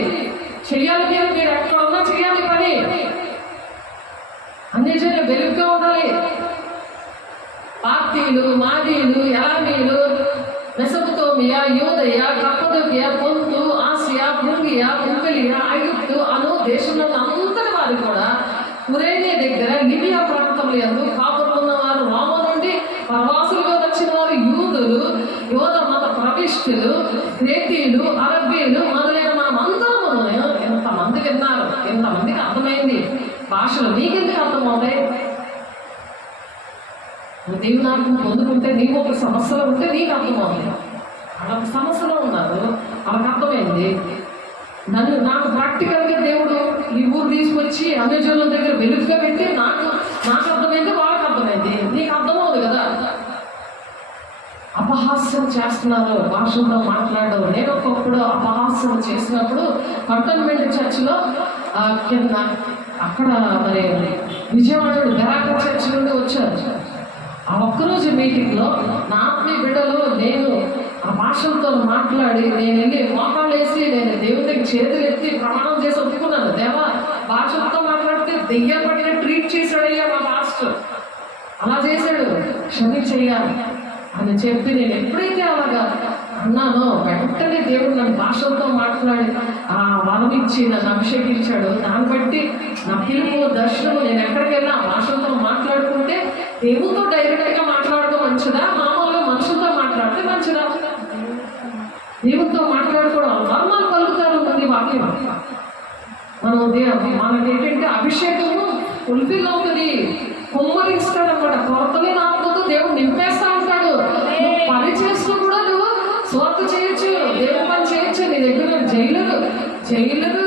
చెయ్యాలి, మీరు ఎక్కడ ఉన్నా చెయ్యాలి పని. అన్ని జనులు వెలుగ్గా ఉండాలి. పార్తీయులు, మాదీయులు, ఎలామీయులు, మెసొపొతేమియా, యూదయ, కప్పదొకియ, పొంతు, ఆసియా, ఫ్రుగియా, పంఫిలియా, ఐగుప్తు అను దేశంలో అంతటి వారు కూడా కురేనియా దగ్గర లిబియా ప్రాంతంలో యందు కాపురమున్న వారు, రోమ నుండి ప్రవాసులుగా వచ్చిన వారు, యూదులు, యోధ మత ప్రవిష్టులు, క్రేతీయులు, అరబ్బీలు మొదలైన మనం అందరము ఎంతమంది విన్నారు, ఎంతమందికి అర్థమైంది భాషలు. నీకెందుకు అర్థమవుతాయి? దేవుని ఆత్మ పొందుకుంటే నీకు ఒక సమస్యలో ఉంటే నీకు అర్థమవుతుంది. అలా సమస్యలో ఉన్నారు, వాళ్ళకి అర్థమైంది. నాకు ప్రాక్టికల్గా దేవుడు ఈ ఊరు తీసుకొచ్చి అన్ని జనుల దగ్గర వెలుగుగా పెట్టి నాకు అర్థమైంది, వాళ్ళకి అర్థమైంది. నీకు అర్థమవుతుంది కదా. అపహాస్యం చేస్తున్నారు, భాషలతో మాట్లాడడం. నేను ఒకప్పుడు అపహాస్యం చేసినప్పుడు కంటోన్మెంట్ చర్చిలో కింద అక్కడ మరి విజయవాడ బెరాక చర్చి నుండి వచ్చారు. ఆ ఒక్కరోజు మీటింగ్లో నా ఆత్మీయ బిడ్డలు నేను ఆ భాషలతో మాట్లాడి నేను వెళ్ళి మోకాళ్ళు వేసి నేను దేవుని దగ్గర చేతులు ఎత్తి ప్రమాణం చేసి ఒప్పుకున్నాను. దేవా, భాషలతో మాట్లాడితే దెయ్యం పట్టిన ట్రీట్ చేశాడయ్యా మా పాస్టర్, అలా చేశాడు, క్షమించయ్యా అని చెప్పి నేను ఎప్పుడైతే అలాగా అన్నానో వెంటనే దేవుడు నన్ను భాషలతో మాట్లాడి ఆ వరం ఇచ్చి నన్ను అభిషేకించాడు. దాన్ని బట్టి నా పిలుపు, దర్శనము, నేను ఎక్కడికి వెళ్ళినా ఆ భాషలతో మాట్లాడుకుంటే దేవుడితో డైరెక్ట్గా మాట్లాడడం మంచిదా, మామూలుగా మనుషులతో మాట్లాడితే మంచిదా? దేవుడితో మాట్లాడుకోవడం వర్ణాలు పలుకుతారు ఉంది వాక్యం. మనకి ఏంటంటే అభిషేకము ఫుల్ఫిల్ అవుతుంది, కుమ్మరిస్తాడు అనమాట. కొరతలే నాకుతో దేవుడు నింపేస్తా ఉంటాడు. పని చేస్తూ కూడా నువ్వు స్వార్థ చేయొచ్చు, దేవుని పని చేయొచ్చు. నీ దగ్గర జైలరు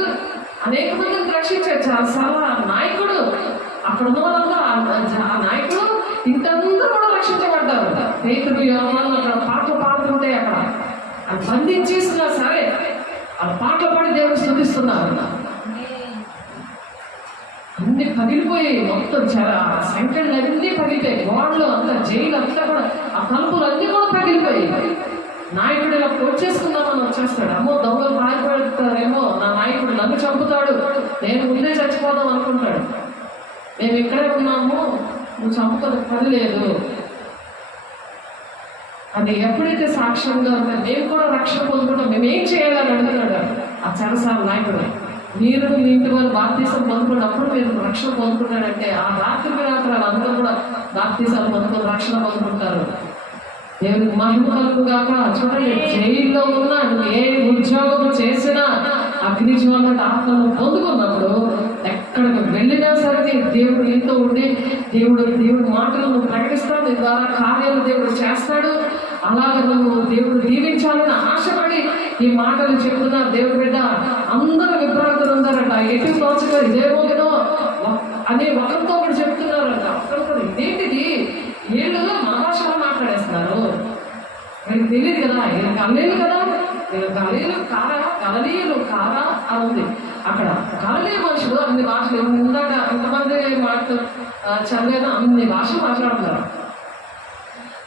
అనేక మందిని రక్షించవచ్చు. చాలా నాయకుడు అక్కడ ఉన్న వాళ్ళంతా ఆ నాయకుడు ఇంతందరూ కూడా రక్షించబడ్డారు. పేతురు, యోహాను అక్కడ పాటలు పాడుతుంటే అక్కడ అది బంధించేసినా సరే ఆ పాటలు పాడి దేవుడు స్తుతిస్తున్నారు. అన్ని పగిలిపోయి మొత్తం చాలా సంఖ్యలు అన్నీ పగిలిపోయి, గోడలు అంతా, జైలు అంతా కూడా, ఆ తలుపులు అన్నీ కూడా పగిలిపోయి. నాయకుడు ఇలా వచ్చేసుకుందామని వచ్చేస్తాడు. అమ్మో దొంగలు పారిపోతారేమో, నా నాయకుడు నన్ను చంపుతాడు, నేను ముందే చచ్చిపోదాం అనుకుంటాడు. మేము ఇక్కడే ఉన్నాము, నువ్వు చంపుకొని పని లేదు. అది ఎప్పుడైతే సాక్ష్యంగా ఉందో మేము కూడా రక్షణ పొందుకుంటాం, మేమేం చేయాలని అడుగుతాడు ఆ చెరసాల నాయకుడు. మీరు మీ ఇంటి వారు బాప్తీసం పొందుకున్నప్పుడు మీరు రక్షణ పొందుకుంటాడంటే ఆ రాత్రి అందరూ కూడా బాప్తీసాలు పొందుకొని రక్షణ పొందుకుంటారు. దేవునికి మహిమ కలుగుగాక. చూడండి, జైల్లో ఉన్నా నువ్వు ఏ ఉద్యోగం చేసినా అగ్నిజ్వాల ఆత్మను పొందుకున్నప్పుడు ఎక్కడికి వెళ్ళినా సరే దేవుడు నీతో ఉండి దేవుడి మాటలను ప్రకటిస్తాడు. నీ ద్వారా కార్యాలు దేవుడు చేస్తాడు. అలాగే నువ్వు దేవుడు దీవించాలని ఆశపడి ఈ మాటలు చెప్తున్నా. దేవుడి బిడ్డ అందరూ విభ్రాంతులు ఉన్నారంట. ఎటు తోచగా ఇదేమోగనో అని ఒకరితో ఒకటి చెప్తున్నారంట. ఒకరితో ఇదేంటిది, వీళ్ళు మన భాషలో మాట్లాడేస్తున్నారు, వీళ్ళకి తెలియదు కదా, వీళ్ళకి అల్లేలు కదా, గలీలు కారా అని ఉంది అక్కడ. గలీ మనుషులు అన్ని భాషలు ఇందాక ఎంతమంది చదివేనా అన్ని భాషలు మాట్లాడుతున్నారు.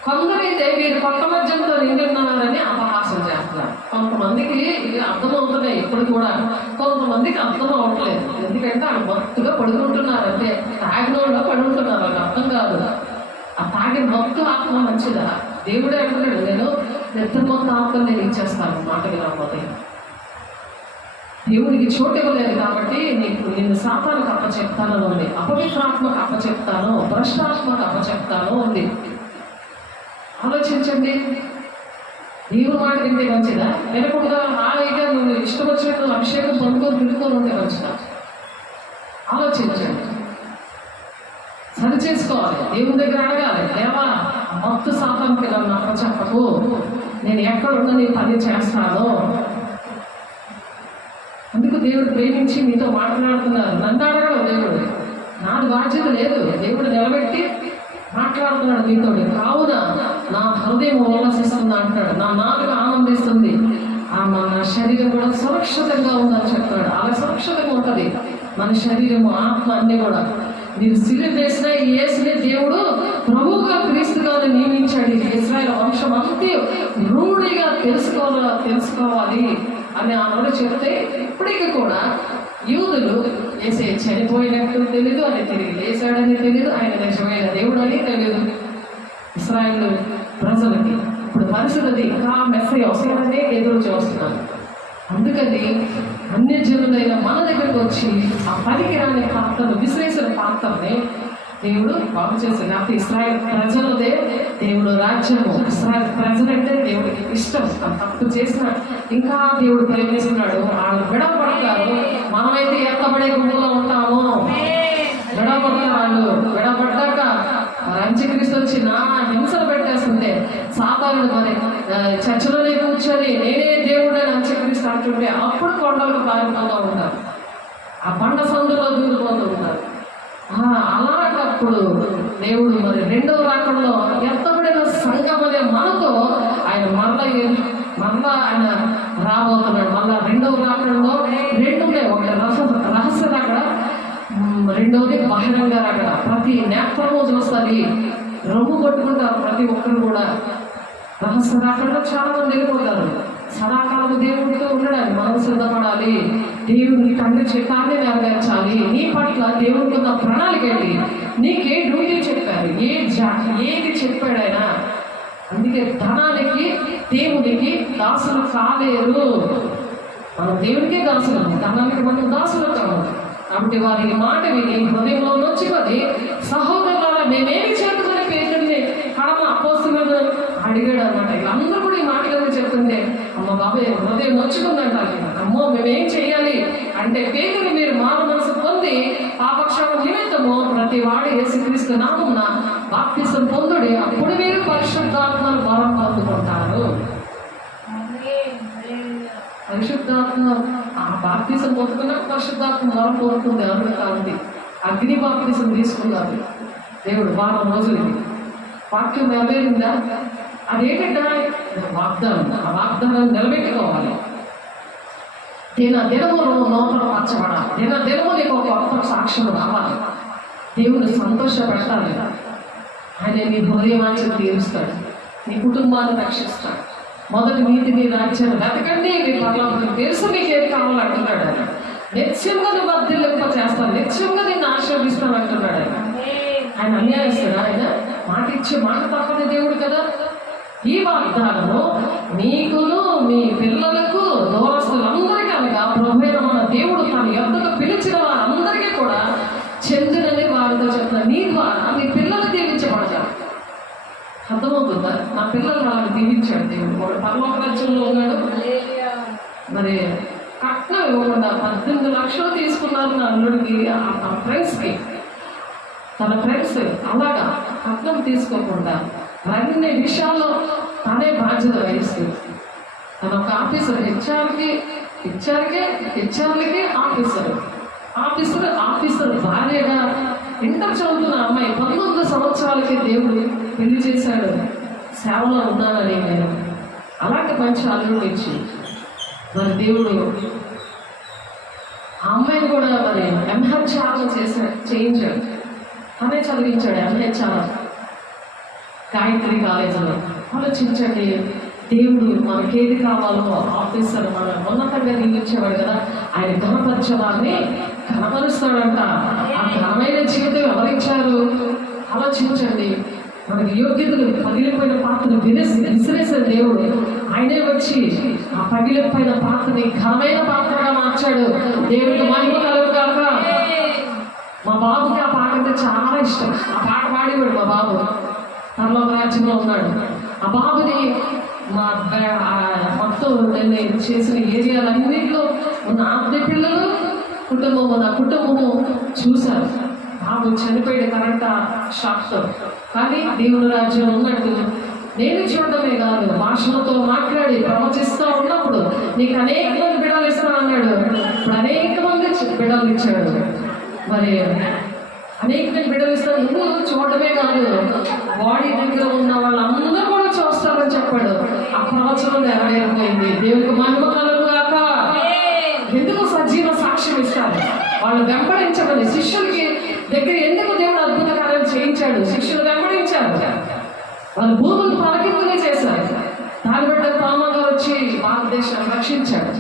కొందరైతే వీరు కొత్త మద్యంతో నిండి ఉన్నారని అపహాసం చేస్తున్నారు. కొంతమందికి ఇవి అర్థమవుతున్నాయి ఇప్పుడు కూడా, కొంతమందికి అర్థం అవ్వట్లేదు. ఎందుకంటే వాళ్ళు భక్తుగా పడుకుంటున్నారు, అంటే తాగినోళ్ళలో పడుకుంటున్నారు, వాళ్ళకి అర్థం కాదు. ఆ తాగిన భక్తు ఆత్మ మంచిదా? దేవుడే అంటున్నాడు, నేను నిద్ర మొత్తం ఆత్మను నేను ఇచ్చేస్తాను మాటకి రాకపోతే. దేవుడికి చోటు ఇవ్వలేదు కాబట్టి నిన్ను శాతానికి అప్పచెప్తానని ఉంది, అపవిత్రాత్మకు అప్పచెప్తాను, భ్రష్టాత్మకు అప్పచెప్తాను ఉంది. ఆలోచించండి, దేవుడు మాట వింటే మంచిదా? వినకుండా హాయిగా నువ్వు ఇష్టం వచ్చినట్టు అభిషేకం తిరుగుకొని ఉంటే మంచిదా? ఆలోచించండి, సరి చేసుకోవాలి, దేవుని దగ్గర అడగాలి. దేవా, భక్తు శాతానికి నన్ను అప్పచెప్పకు, నేను ఎక్కడున్నా నీ పని చేస్తాను. అందుకు దేవుడు ప్రేమించి మీతో మాట్లాడుతున్నారు. నన్ను అడగడం దేవుడు, నాది బాధ్యత లేదు. దేవుడు నిలబెట్టి మాట్లాడుతున్నాడు మీతో. కావున నా హృదయం ఉల్లాసిస్తుంది అంటాడు, నా నాలుగు ఆనందిస్తుంది, నా శరీరం కూడా సురక్షితంగా ఉందని చెప్తాడు. అలా సురక్షితంగా ఉంటుంది. మన శరీరము, ఆత్మ అన్ని కూడా. మీరు సిలువ వేసిన ఈ యేసుని దేవుడు ప్రభువుగా క్రీస్తుగా నియమించాడు. ఇశ్రాయేలు వంశం అంతే రూఢిగా తెలుసుకోవాలి అని ఆనాడు చెప్తే, ఇప్పటికీ కూడా యూదులు యేసే చనిపోయినట్టు తెలీదు, అని తిరిగి లేచాడని తెలీదు, ఆయన నిజమైన దేవుడు అని తెలియదు ఇశ్రాయేలు ప్రజలకి. ఇప్పుడు పరిస్థితి ఇంకా మెస్సీ అవసరమనే ఎదురు చూస్తున్నారు. అందుకని అన్య జనులైన మన దగ్గరకు వచ్చి ఆ పనికిరాని పాత్రను, విశ్లేషణ పాత్రని దేవుడు బాగు చేశాడు. అప్పుడు ఇశ్రాయేల్ ప్రజలదే దేవుడు రాజ్యము. ఇశ్రాయేల్ ప్రజలంటే దేవుడికి ఇష్టం. తప్పు చేసిన ఇంకా దేవుడు ప్రేమిస్తున్నాడు. వాళ్ళు విడపడతారు. మనమైతే ఎత్తబడే గుంపులో ఉంటాము. విడపడతారు వాళ్ళు. విడపడ్డాక అంత్యక్రీస్తు వచ్చి నా హింసలు పెట్టేస్తుంటే, సాతానుడు మరి చర్చలోనే కూర్చొని నేనే దేవుడు అని అంత్యక్రీస్తు అంటుంటే, అప్పుడు కొండలకు పారిపోతూ ఉంటారు. ఆ బండ సందులో దూరిపోతూ ఉంటారు. అలాంటప్పుడు దేవుడు మరి రెండవ రాకడలో ఎత్తబడిన సంఘం అనే మనతో ఆయన మళ్ళా ఆయన రాబోతున్నాడు. మళ్ళా రెండవ రాకడలో రెండునే, ఒకటి రహస్య రాకడ, రెండవది బహిరంగ రాకడ. ప్రతి నేత్రము చూస్తుంది, రొమ్ము కొట్టుకుంటారు ప్రతి ఒక్కరు కూడా. రహస్య రాకడలో చాలా మంది వెళ్ళిపోతారు. సదాకాలం దేవుడితో ఉండడానికి మనం సిద్ధపడాలి. దేవుని తండ్రి చిత్తాన్ని నెరవేర్చాలి. నీ పట్ల దేవుడికి ఉన్న ప్రణాళిక ఏంటి, నీకే డ్యూటీ చెప్పారు, ఏది చెప్పాడైనా. అందుకే ధనానికి దేవునికి దాసులు కాలేరు. మనం దేవునికే దాసులు, ధనానికి మనం దాసులు కాము. కాబట్టి వారి మాట విని హృదయంలో నొచ్చుకొని, సహోదరులారా మేమేమి చేతులని పేరుని కడమ అపోస్తులను అడిగాడు అన్నమాట. వీళ్ళందరూ కూడా ఈ మాటలు చెప్తుంటే, అమ్మ బాబాయ్ హృదయం నొచ్చుకుందంట. అమ్మో మేమేం చేయాలి అంటే, పేరుని మీరు మారు మనసు పొంది పాపక్షాప నిమిత్తము ప్రతి వాడు యేసుక్రీస్తు నామమున బాప్తిసం పొందుడి, అప్పుడు మీరు పరిశుద్ధాత్మను వరం పొందుకుంటారు. పరిశుద్ధాత్మ ఆ బాప్తిసం పొందుకున్నాక పరిశుద్ధాత్మ వరం పొందుతుంది. అర్హత ఉంది. అగ్ని బాప్తిసం తీసుకున్నారు దేవుడు వారం రోజులకి. వాక్యం నెరవేరిందా? అదేంటంటే వాగ్దానం. ఆ వాగ్దానం నిలబెట్టుకోవాలి. దినము నూతన పరచబడాలి. దినము నీకు ఒక కొత్త సాక్ష్యం రావాలి. దేవుడు సంతోషపెట్టాలి. ఆయన నీ హృదయవాంఛను తీరుస్తాడు, నీ కుటుంబాన్ని రక్షిస్తాడు. మొదటి నీతిని రాజ్యాన్ని వెతకండి, మీ పర్లోకం తెలుసు మీకు ఏది కావాలంటున్నాడు ఆయన. నిత్యంగా నువ్వు వర్ధిల్లింప చేస్తాను, నిత్యంగా నిన్ను ఆశీర్వదిస్తాను అంటున్నాడు ఆయన. ఆయన అన్యాయస్తుడు. ఆయన మాట ఇచ్చే మాట తప్పని దేవుడు కదా. ఈ వాగ్దానము నీకును మీ పిల్లలకు దూరస్తులందరికీ అనగా ప్రభువైన మన దేవుడు తన యొద్దకు పిలిచిన వారందరికీ కూడా చెందునని వారితో చెప్తున్నా. నీ ద్వారా మీ పిల్లలు దీవించబడతారు. అర్థమవుతుందా? నా పిల్లలు వాళ్ళని దీవించాడు దేవుడు. వాడు పరలోక రాజ్యంలో ఉన్నాడు. మరి కట్నం ఇవ్వకుండా 18 లక్షలు తీసుకున్నారు నా అల్లుడికి, ఆ ఫ్రెండ్స్కి. తన ఫ్రెండ్స్ అలాగా కట్నం తీసుకోకుండా అన్ని విషయాల్లో తనే బాధ్యత వహిస్తుంది. తన ఒక ఆఫీసర్, హెచ్ఆర్లకి ఆఫీసర్ భార్యగా ఇంటర్ చదువుతున్న అమ్మాయి 19 సంవత్సరాలకి దేవుడు పెళ్లి చేశాడు. సేవలో ఉన్నానని నేను అలాంటి మంచి అల్లుడు ఇచ్చి మరి దేవుడు ఆ అమ్మాయిని కూడా మరి ఎంహెచ్ఆర్లో చేయించాడు. తనే చదివించాడు ఎంహెచ్ఆర్ గాయత్రి కాలేజీలో. ఆలోచించండి, దేవుడు మనకేది కావాలో ఆఫీసర్ మన ఉన్నతంగా నియమించేవాడు కదా, ఆయన ఘనపరచడాన్ని ఘనపరుస్తాడంట. ఆ ఘనమైన జీవితం ఎవరిచ్చారు? ఆలోచించండి. మనకి యోగ్యతలు పగిలిపోయిన పాత్రను విసిరేసిన దేవుడు ఆయనే వచ్చి ఆ పగిలిపోయిన పాత్రని ఘనమైన పాత్రగా మార్చాడు. దేవుడికి మహిమ కలుగుగాక. మా బాబుకి ఆ పాట అంటే చాలా ఇష్టం. ఆ పాట పాడేవాడు మా బాబు. పరలోక రాజ్యంలో ఉన్నాడు. ఆ బాబుని మొత్తం నేను చేసిన ఏరియాలన్నింటిలో ఉన్న ఆత్మ పిల్లలు నా కుటుంబము చూశారు. బాబు చనిపోయాడు కరెంట్ షాక్తో. కానీ దేవుని రాజ్యం ఉన్నట్టు నేను చూడటమే కాదు, భాషలతో మాట్లాడి ప్రవచిస్తూ ఉన్నప్పుడు నీకు అనేక మంది బిడ్డలు ఇస్తాను అన్నాడు. ఇప్పుడు అనేక మంది బిడ్డలు ఇచ్చాడు. మరి అనేక మంది బిడ్డలు ఇస్తాను. నువ్వు చూడటమే కాదు, బాడీ దగ్గర ఉన్న వాళ్ళందరూ కూడా చూస్తారని చెప్పాడు. ఆ ప్రవచనం నెరవేరిపోయింది. దేవునికి మహిమ కలుగుగాక. ఎందుకు సజీవ సాక్ష్యం ఇస్తారు? వాళ్ళు వెంబడించమని శిష్యులకి దగ్గర ఎందుకు దేవుడు అద్భుత కార్యాలు చేయించాడు? శిష్యులు వెంబడించారు, వాళ్ళు భూములు పలకింపులే చేశారు. దాన్ని బట్టి తోమగా వచ్చి భారతదేశాన్ని రక్షించాడు.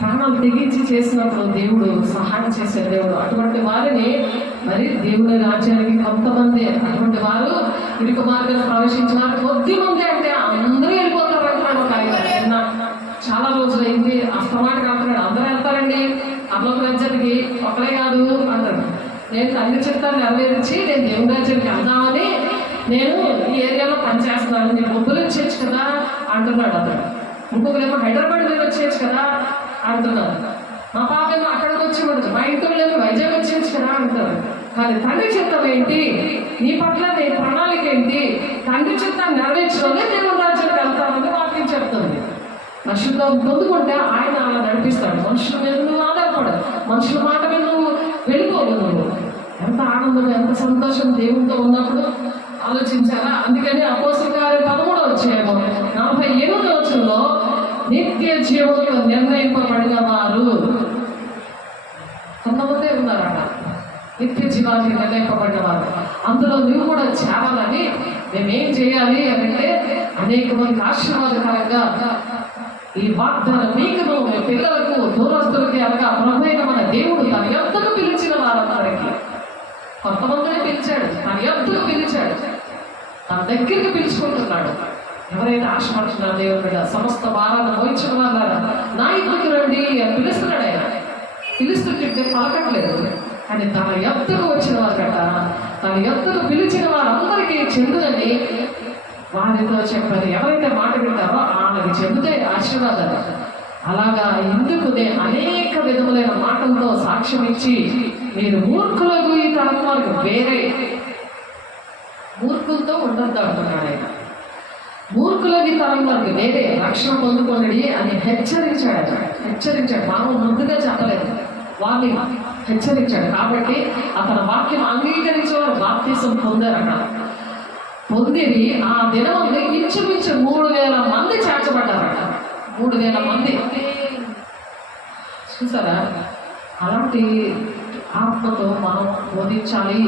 ప్రాణాలు తెగించి చేసినప్పుడు దేవుడు సహాయం చేసే దేవుడు. అటువంటి వారిని మరి దేవుని రాజ్యానికి కొంతమంది, అటువంటి వారు ఇరుకు మార్గంలో ప్రవేశించిన వారు కొద్ది మంది, అంటే అందరూ వెళ్ళిపోతారు అంటున్నాడు ఒక ఆయన. చాలా రోజులు అయింది అస్తమాటకు అంటున్నాడు, అందరూ వెళ్తారండి అల్లోక రాజ్యానికి, ఒకరే కాదు అంటాడు. నేను తండ్రి చిత్తాన్ని నెరవేర్చి నేను దేవుని రాజ్యానికి వెళ్దామని నేను ఈ ఏరియాలో పనిచేస్తున్నాను, నేను ముగ్గులు వచ్చేయచ్చు కదా అంటున్నాడు అతడు. ఇంకొకరేమో హైదరాబాద్ మీద వచ్చేయచ్చు కదా అంటున్నారు. మా పాప ఏమో అక్కడికి వచ్చి ఉండదు, మా ఇంట్లో లేదు వైజాగ్ వచ్చేయచ్చు కదా అంటారు. కానీ తండ్రి చిత్తం ఏంటి, నీ పట్ల నీ ప్రణాళిక ఏంటి, తండ్రి చిత్తాన్ని నెరవేర్చడంలో దేవుని రాజ్యానికి వెళ్తానని వాక్యం చెప్తుంది. పరిశుద్ధం పొందుకుంటే ఆయన అలా నడిపిస్తాడు. మనుషుల మీద నువ్వు ఆధారపడదు, మనుషుల మాట మీద నువ్వు వెళ్ళిపోవు. నువ్వు ఎంత ఆనందం, ఎంత సంతోషం దేవునితో ఉన్నప్పుడు ఆలోచించారా? అందుకని అపోస్తలుల కార్యం 13వ అధ్యాయము 48వ వచనంలో నిత్య జీవనంలో నిర్ణయింపబడిన వారు కొంతమంది ఉన్నారట, నిత్య జీవానికి నిర్ణయింపబడిన వారు. అందులో నువ్వు కూడా చేరాలని మేమేం చేయాలి అంటే అనేక మందికి ఆశీర్వాదకరంగా ఈ వాగ్దానం మీకును మీ పిల్లలకు దూరస్తులకి అనగా ప్రభువైన మన దేవుడు తన యొద్దకు పిలిచిన వారందరికీ, కొంతమందిని పిలిచాడు, తన యొద్దకు పిలిచాడు, తన దగ్గరికి పిలుచుకుంటున్నాడు. ఎవరైతే ఆశపడుతున్నారు దేవుడు మీద సమస్త భారాన్ని మోయించిన వాళ్ళారా నా ఇంటికి రండి అని పిలుస్తున్నాడు. ఆయన పిలుస్తుంటే పలకట్లేదు, కానీ తన యొద్దకు వచ్చిన వారట, తన యొద్దకు పిలిచిన వారందరికీ చెందుదని వారితో చెప్పారు. ఎవరైతే మాట వింటారో వాళ్ళకి చెబితే ఆశీర్వాదాలు. అలాగా ఎందుకునే అనేక విధములైన మాటలతో సాక్ష్యం ఇచ్చి మీరు మూర్ఖులకు ఈ తరం వారికి వేరే మూర్ఖులతో ఉండద్దు అంటున్నాడు ఆయన. మూర్ఖులకి తరం వారికి వేరే రక్షణ పొందుకోండి అని హెచ్చరించాడు. మామూలు ముందుగా చెప్పలేదు, వారిని హెచ్చరించాడు. కాబట్టి అతని వాక్యం అంగీకరించేవారు బాప్తిసం పొందారట. పొందిరి ఆ దినమందు ఇంచుమించు 3000 మంది చేర్చబడ్డారట. 3000 మంది చూసారా? అలాంటి ఆత్మతో మనం బోధించాలి.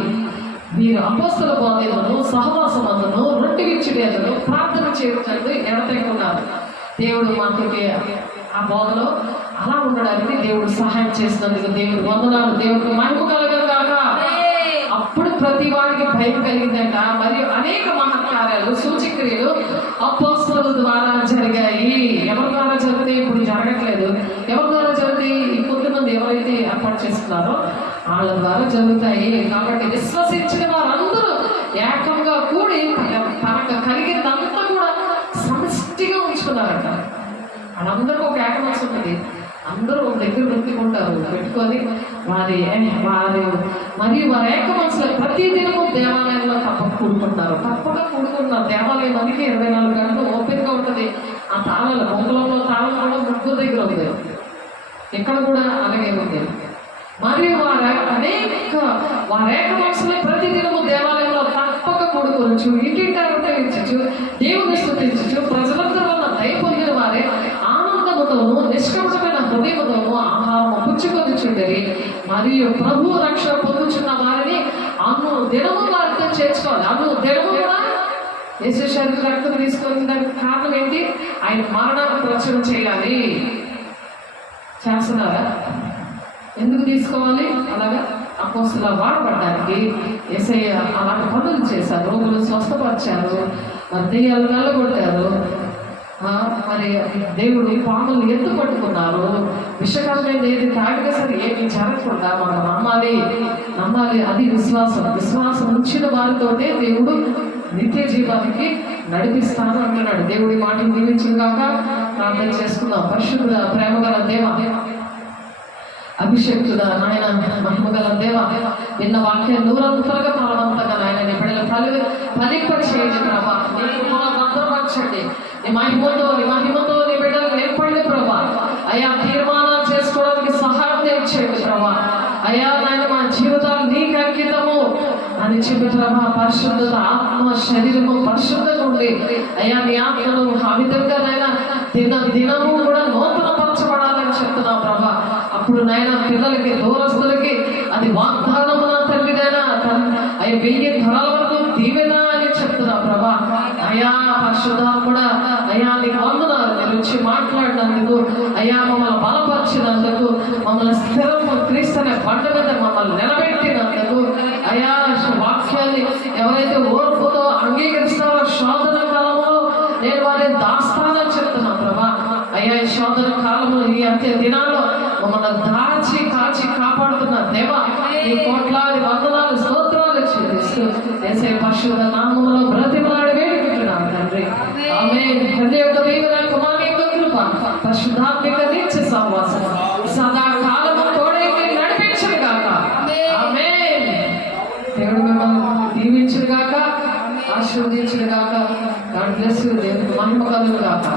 మీరు అపోస్తల బోధనను సహవాసమందును రొట్టె విచ్చుటను ప్రార్థన చేయటంలో ఎడతెగకున్నారు. దేవుడు మాకు ఆ బోధలో అలా ఉండడానికి దేవుడు సహాయం చేసినందుకు దేవుడు వందనాలు. దేవుడికి మహిమ కలుగును గాక. అప్పుడు ప్రతి వాడికి భయం కలిగిందంట. మరియు అనేక మహత్కార్యాలు సూచక్రియలు అపోస్తలుల ద్వారా జరిగాయి. ఎవరి ద్వారా జరిగితే ఇప్పుడు జరగట్లేదు, ఎవరి ద్వారా జరిగితే ఈ కొంతమంది ఎవరైతే ఏర్పాటు చేస్తున్నారో వాళ్ళ ద్వారా జరుగుతాయి. కాబట్టి విశ్వసించిన వారందరూ ఏకంగా కూడి తనకు కలిగినంతా కూడా సమష్టిగా ఉంచుకున్నారట. వాళ్ళందరికీ ఒక ఏకమనసు ఉన్నది, అందరూ ఒక దగ్గర పెట్టుకుంటారు, పెట్టుకొని వారి మరియు వారి ఏకమనసులో ప్రతి దినము దేవాలయంలో తప్పక కూడుకుంటారు. దేవాలయం మనకి 24 గంటలు ఓపెన్గా ఉంటుంది. ఆ తాళాలు మొంగళంలో తాళం కూడా ముగ్గురు దగ్గర ఉంది, ఇక్కడ కూడా అలాగే ఉంది. మరియు వారి ఏకమనసులో ప్రతి దినము దేవాలయంలో తప్పక కూడుకోవచ్చు, ఇంటింటారు ఉపయోగించచ్చు, దేవుని స్తుతించచ్చు. ప్రజలందరూ వల్ల దయ పొందిన వారే ఆనందముతోనూ నిష్కపటమైన హృదయముతోనూ ఆహారము పుచ్చుకొనిచుండరి. మరియు ప్రభు రక్షణ పొందుచున్న వారిని దినము వారితో చేర్చుకోవాలి. దినము కూడా యేసు శరీర రక్తం తీసుకొని దానికి కారణం ఏంటి? ఆయన మరణాన్ని ప్రచురణ చేయాలి. చేస్తున్నారా? ఎందుకు తీసుకోవాలి? అలాగా అపోస్తలుగా వాడబడ్డానికి యేసయ్య అలాంటి పనులు చేశారు. రోగులు స్వస్థపరిచారు, దెయ్యాలు వెళ్ళగొట్టారు, మరి దేవుడు పాములు ఎత్తు పట్టుకున్నారు. విషకరమైన ఏది తాగితే సరే ఏమి జరగకుండా మనం నమ్మాలి. అది విశ్వాసం ఉంచిన వారితోనే దేవుడు నిత్య జీవానికి నడిపిస్తాను అంటున్నాడు. దేవుడి మాటలు దీవించుగాక. ప్రార్థన చేసుకుందాం. పరిశుద్ధుడ ప్రేమగల దేవ, అభిషేక్తుడ నాయన, మహిమగల దేవ, నిన్న వాక్యాన్ని నూరంతలుగా ఫలవంతంగా నాయన నీ బిడ్డలు ఫలింపచేయండి ప్రభా. నీ కృపలో భద్రపరచండి. నీ మహిమతో నీ బిడ్డలు నింపండి ప్రభా. అయా తీర్మానాలు చేసుకోవడానికి సహాయం చేయండి ప్రభా. అయా నాయన మా జీవితాలు నీకు అంకితము అని చెప్పి ప్రభా. పరిశుద్ధత ఆత్మ శరీరము పరిశుద్ధంగా ఉండి అయా నీ ఆత్మను ఆ విధంగా నాయన దినము కూడా నూతన పరచబడాలని చెప్తున్నావు ప్రభా. అప్పుడు నాయన పిల్లలకి దూరస్తులకి అది వాగ్దానము నా తండ్రిదైనా అయ్యా 1000 తరాల వరకు దీవెన అని చెప్తున్నా ప్రభా. అయ్యా పరిశుద్ధాత్ముడా, అయ్యా నీకు వందనాలు. మీరు వచ్చి మాట్లాడినందుకు, అయ్యా మమ్మల్ని బలపరిచినందుకు, మమ్మల్ని స్థిరం క్రీస్తు అనే బండ మీద మమ్మల్ని నిలబెట్టినందుకు, అయ్యా వాక్యాన్ని ఎవరైతే ఓర్పుతో అంగీకరిస్తారో శోధన కాలంలో నేను వారిని దాస్తానని చెప్తున్నా ప్రభా. అయ్యా ఈ శోధన కాలంలో, ఈ అంత్య దినాల్లో మమ్మల్ని దాచి కాచి కాపాడుతున్న దేవా, ఈ కోట్లాది వందనాలు స్తోత్రాలు చెల్లిస్తూ యేసే పరిశుద్ధ నామములో బ్రతిమలాడి వేడుకుంటున్నాను తండ్రి. ఆమేన్. తండ్రి యొక్క దీవెన, కుమారుని యొక్క కృప, పరిశుద్ధాత్మిక నిత్య సహవాసం సదా కాలము తోడై నడిపించును గాక. ఆమేన్. దేవుడు మిమ్మల్ని దీవించును గాక, ఆశీర్వదించును గాక. God bless you. దేవునికి మహిమ కలుగును గాక.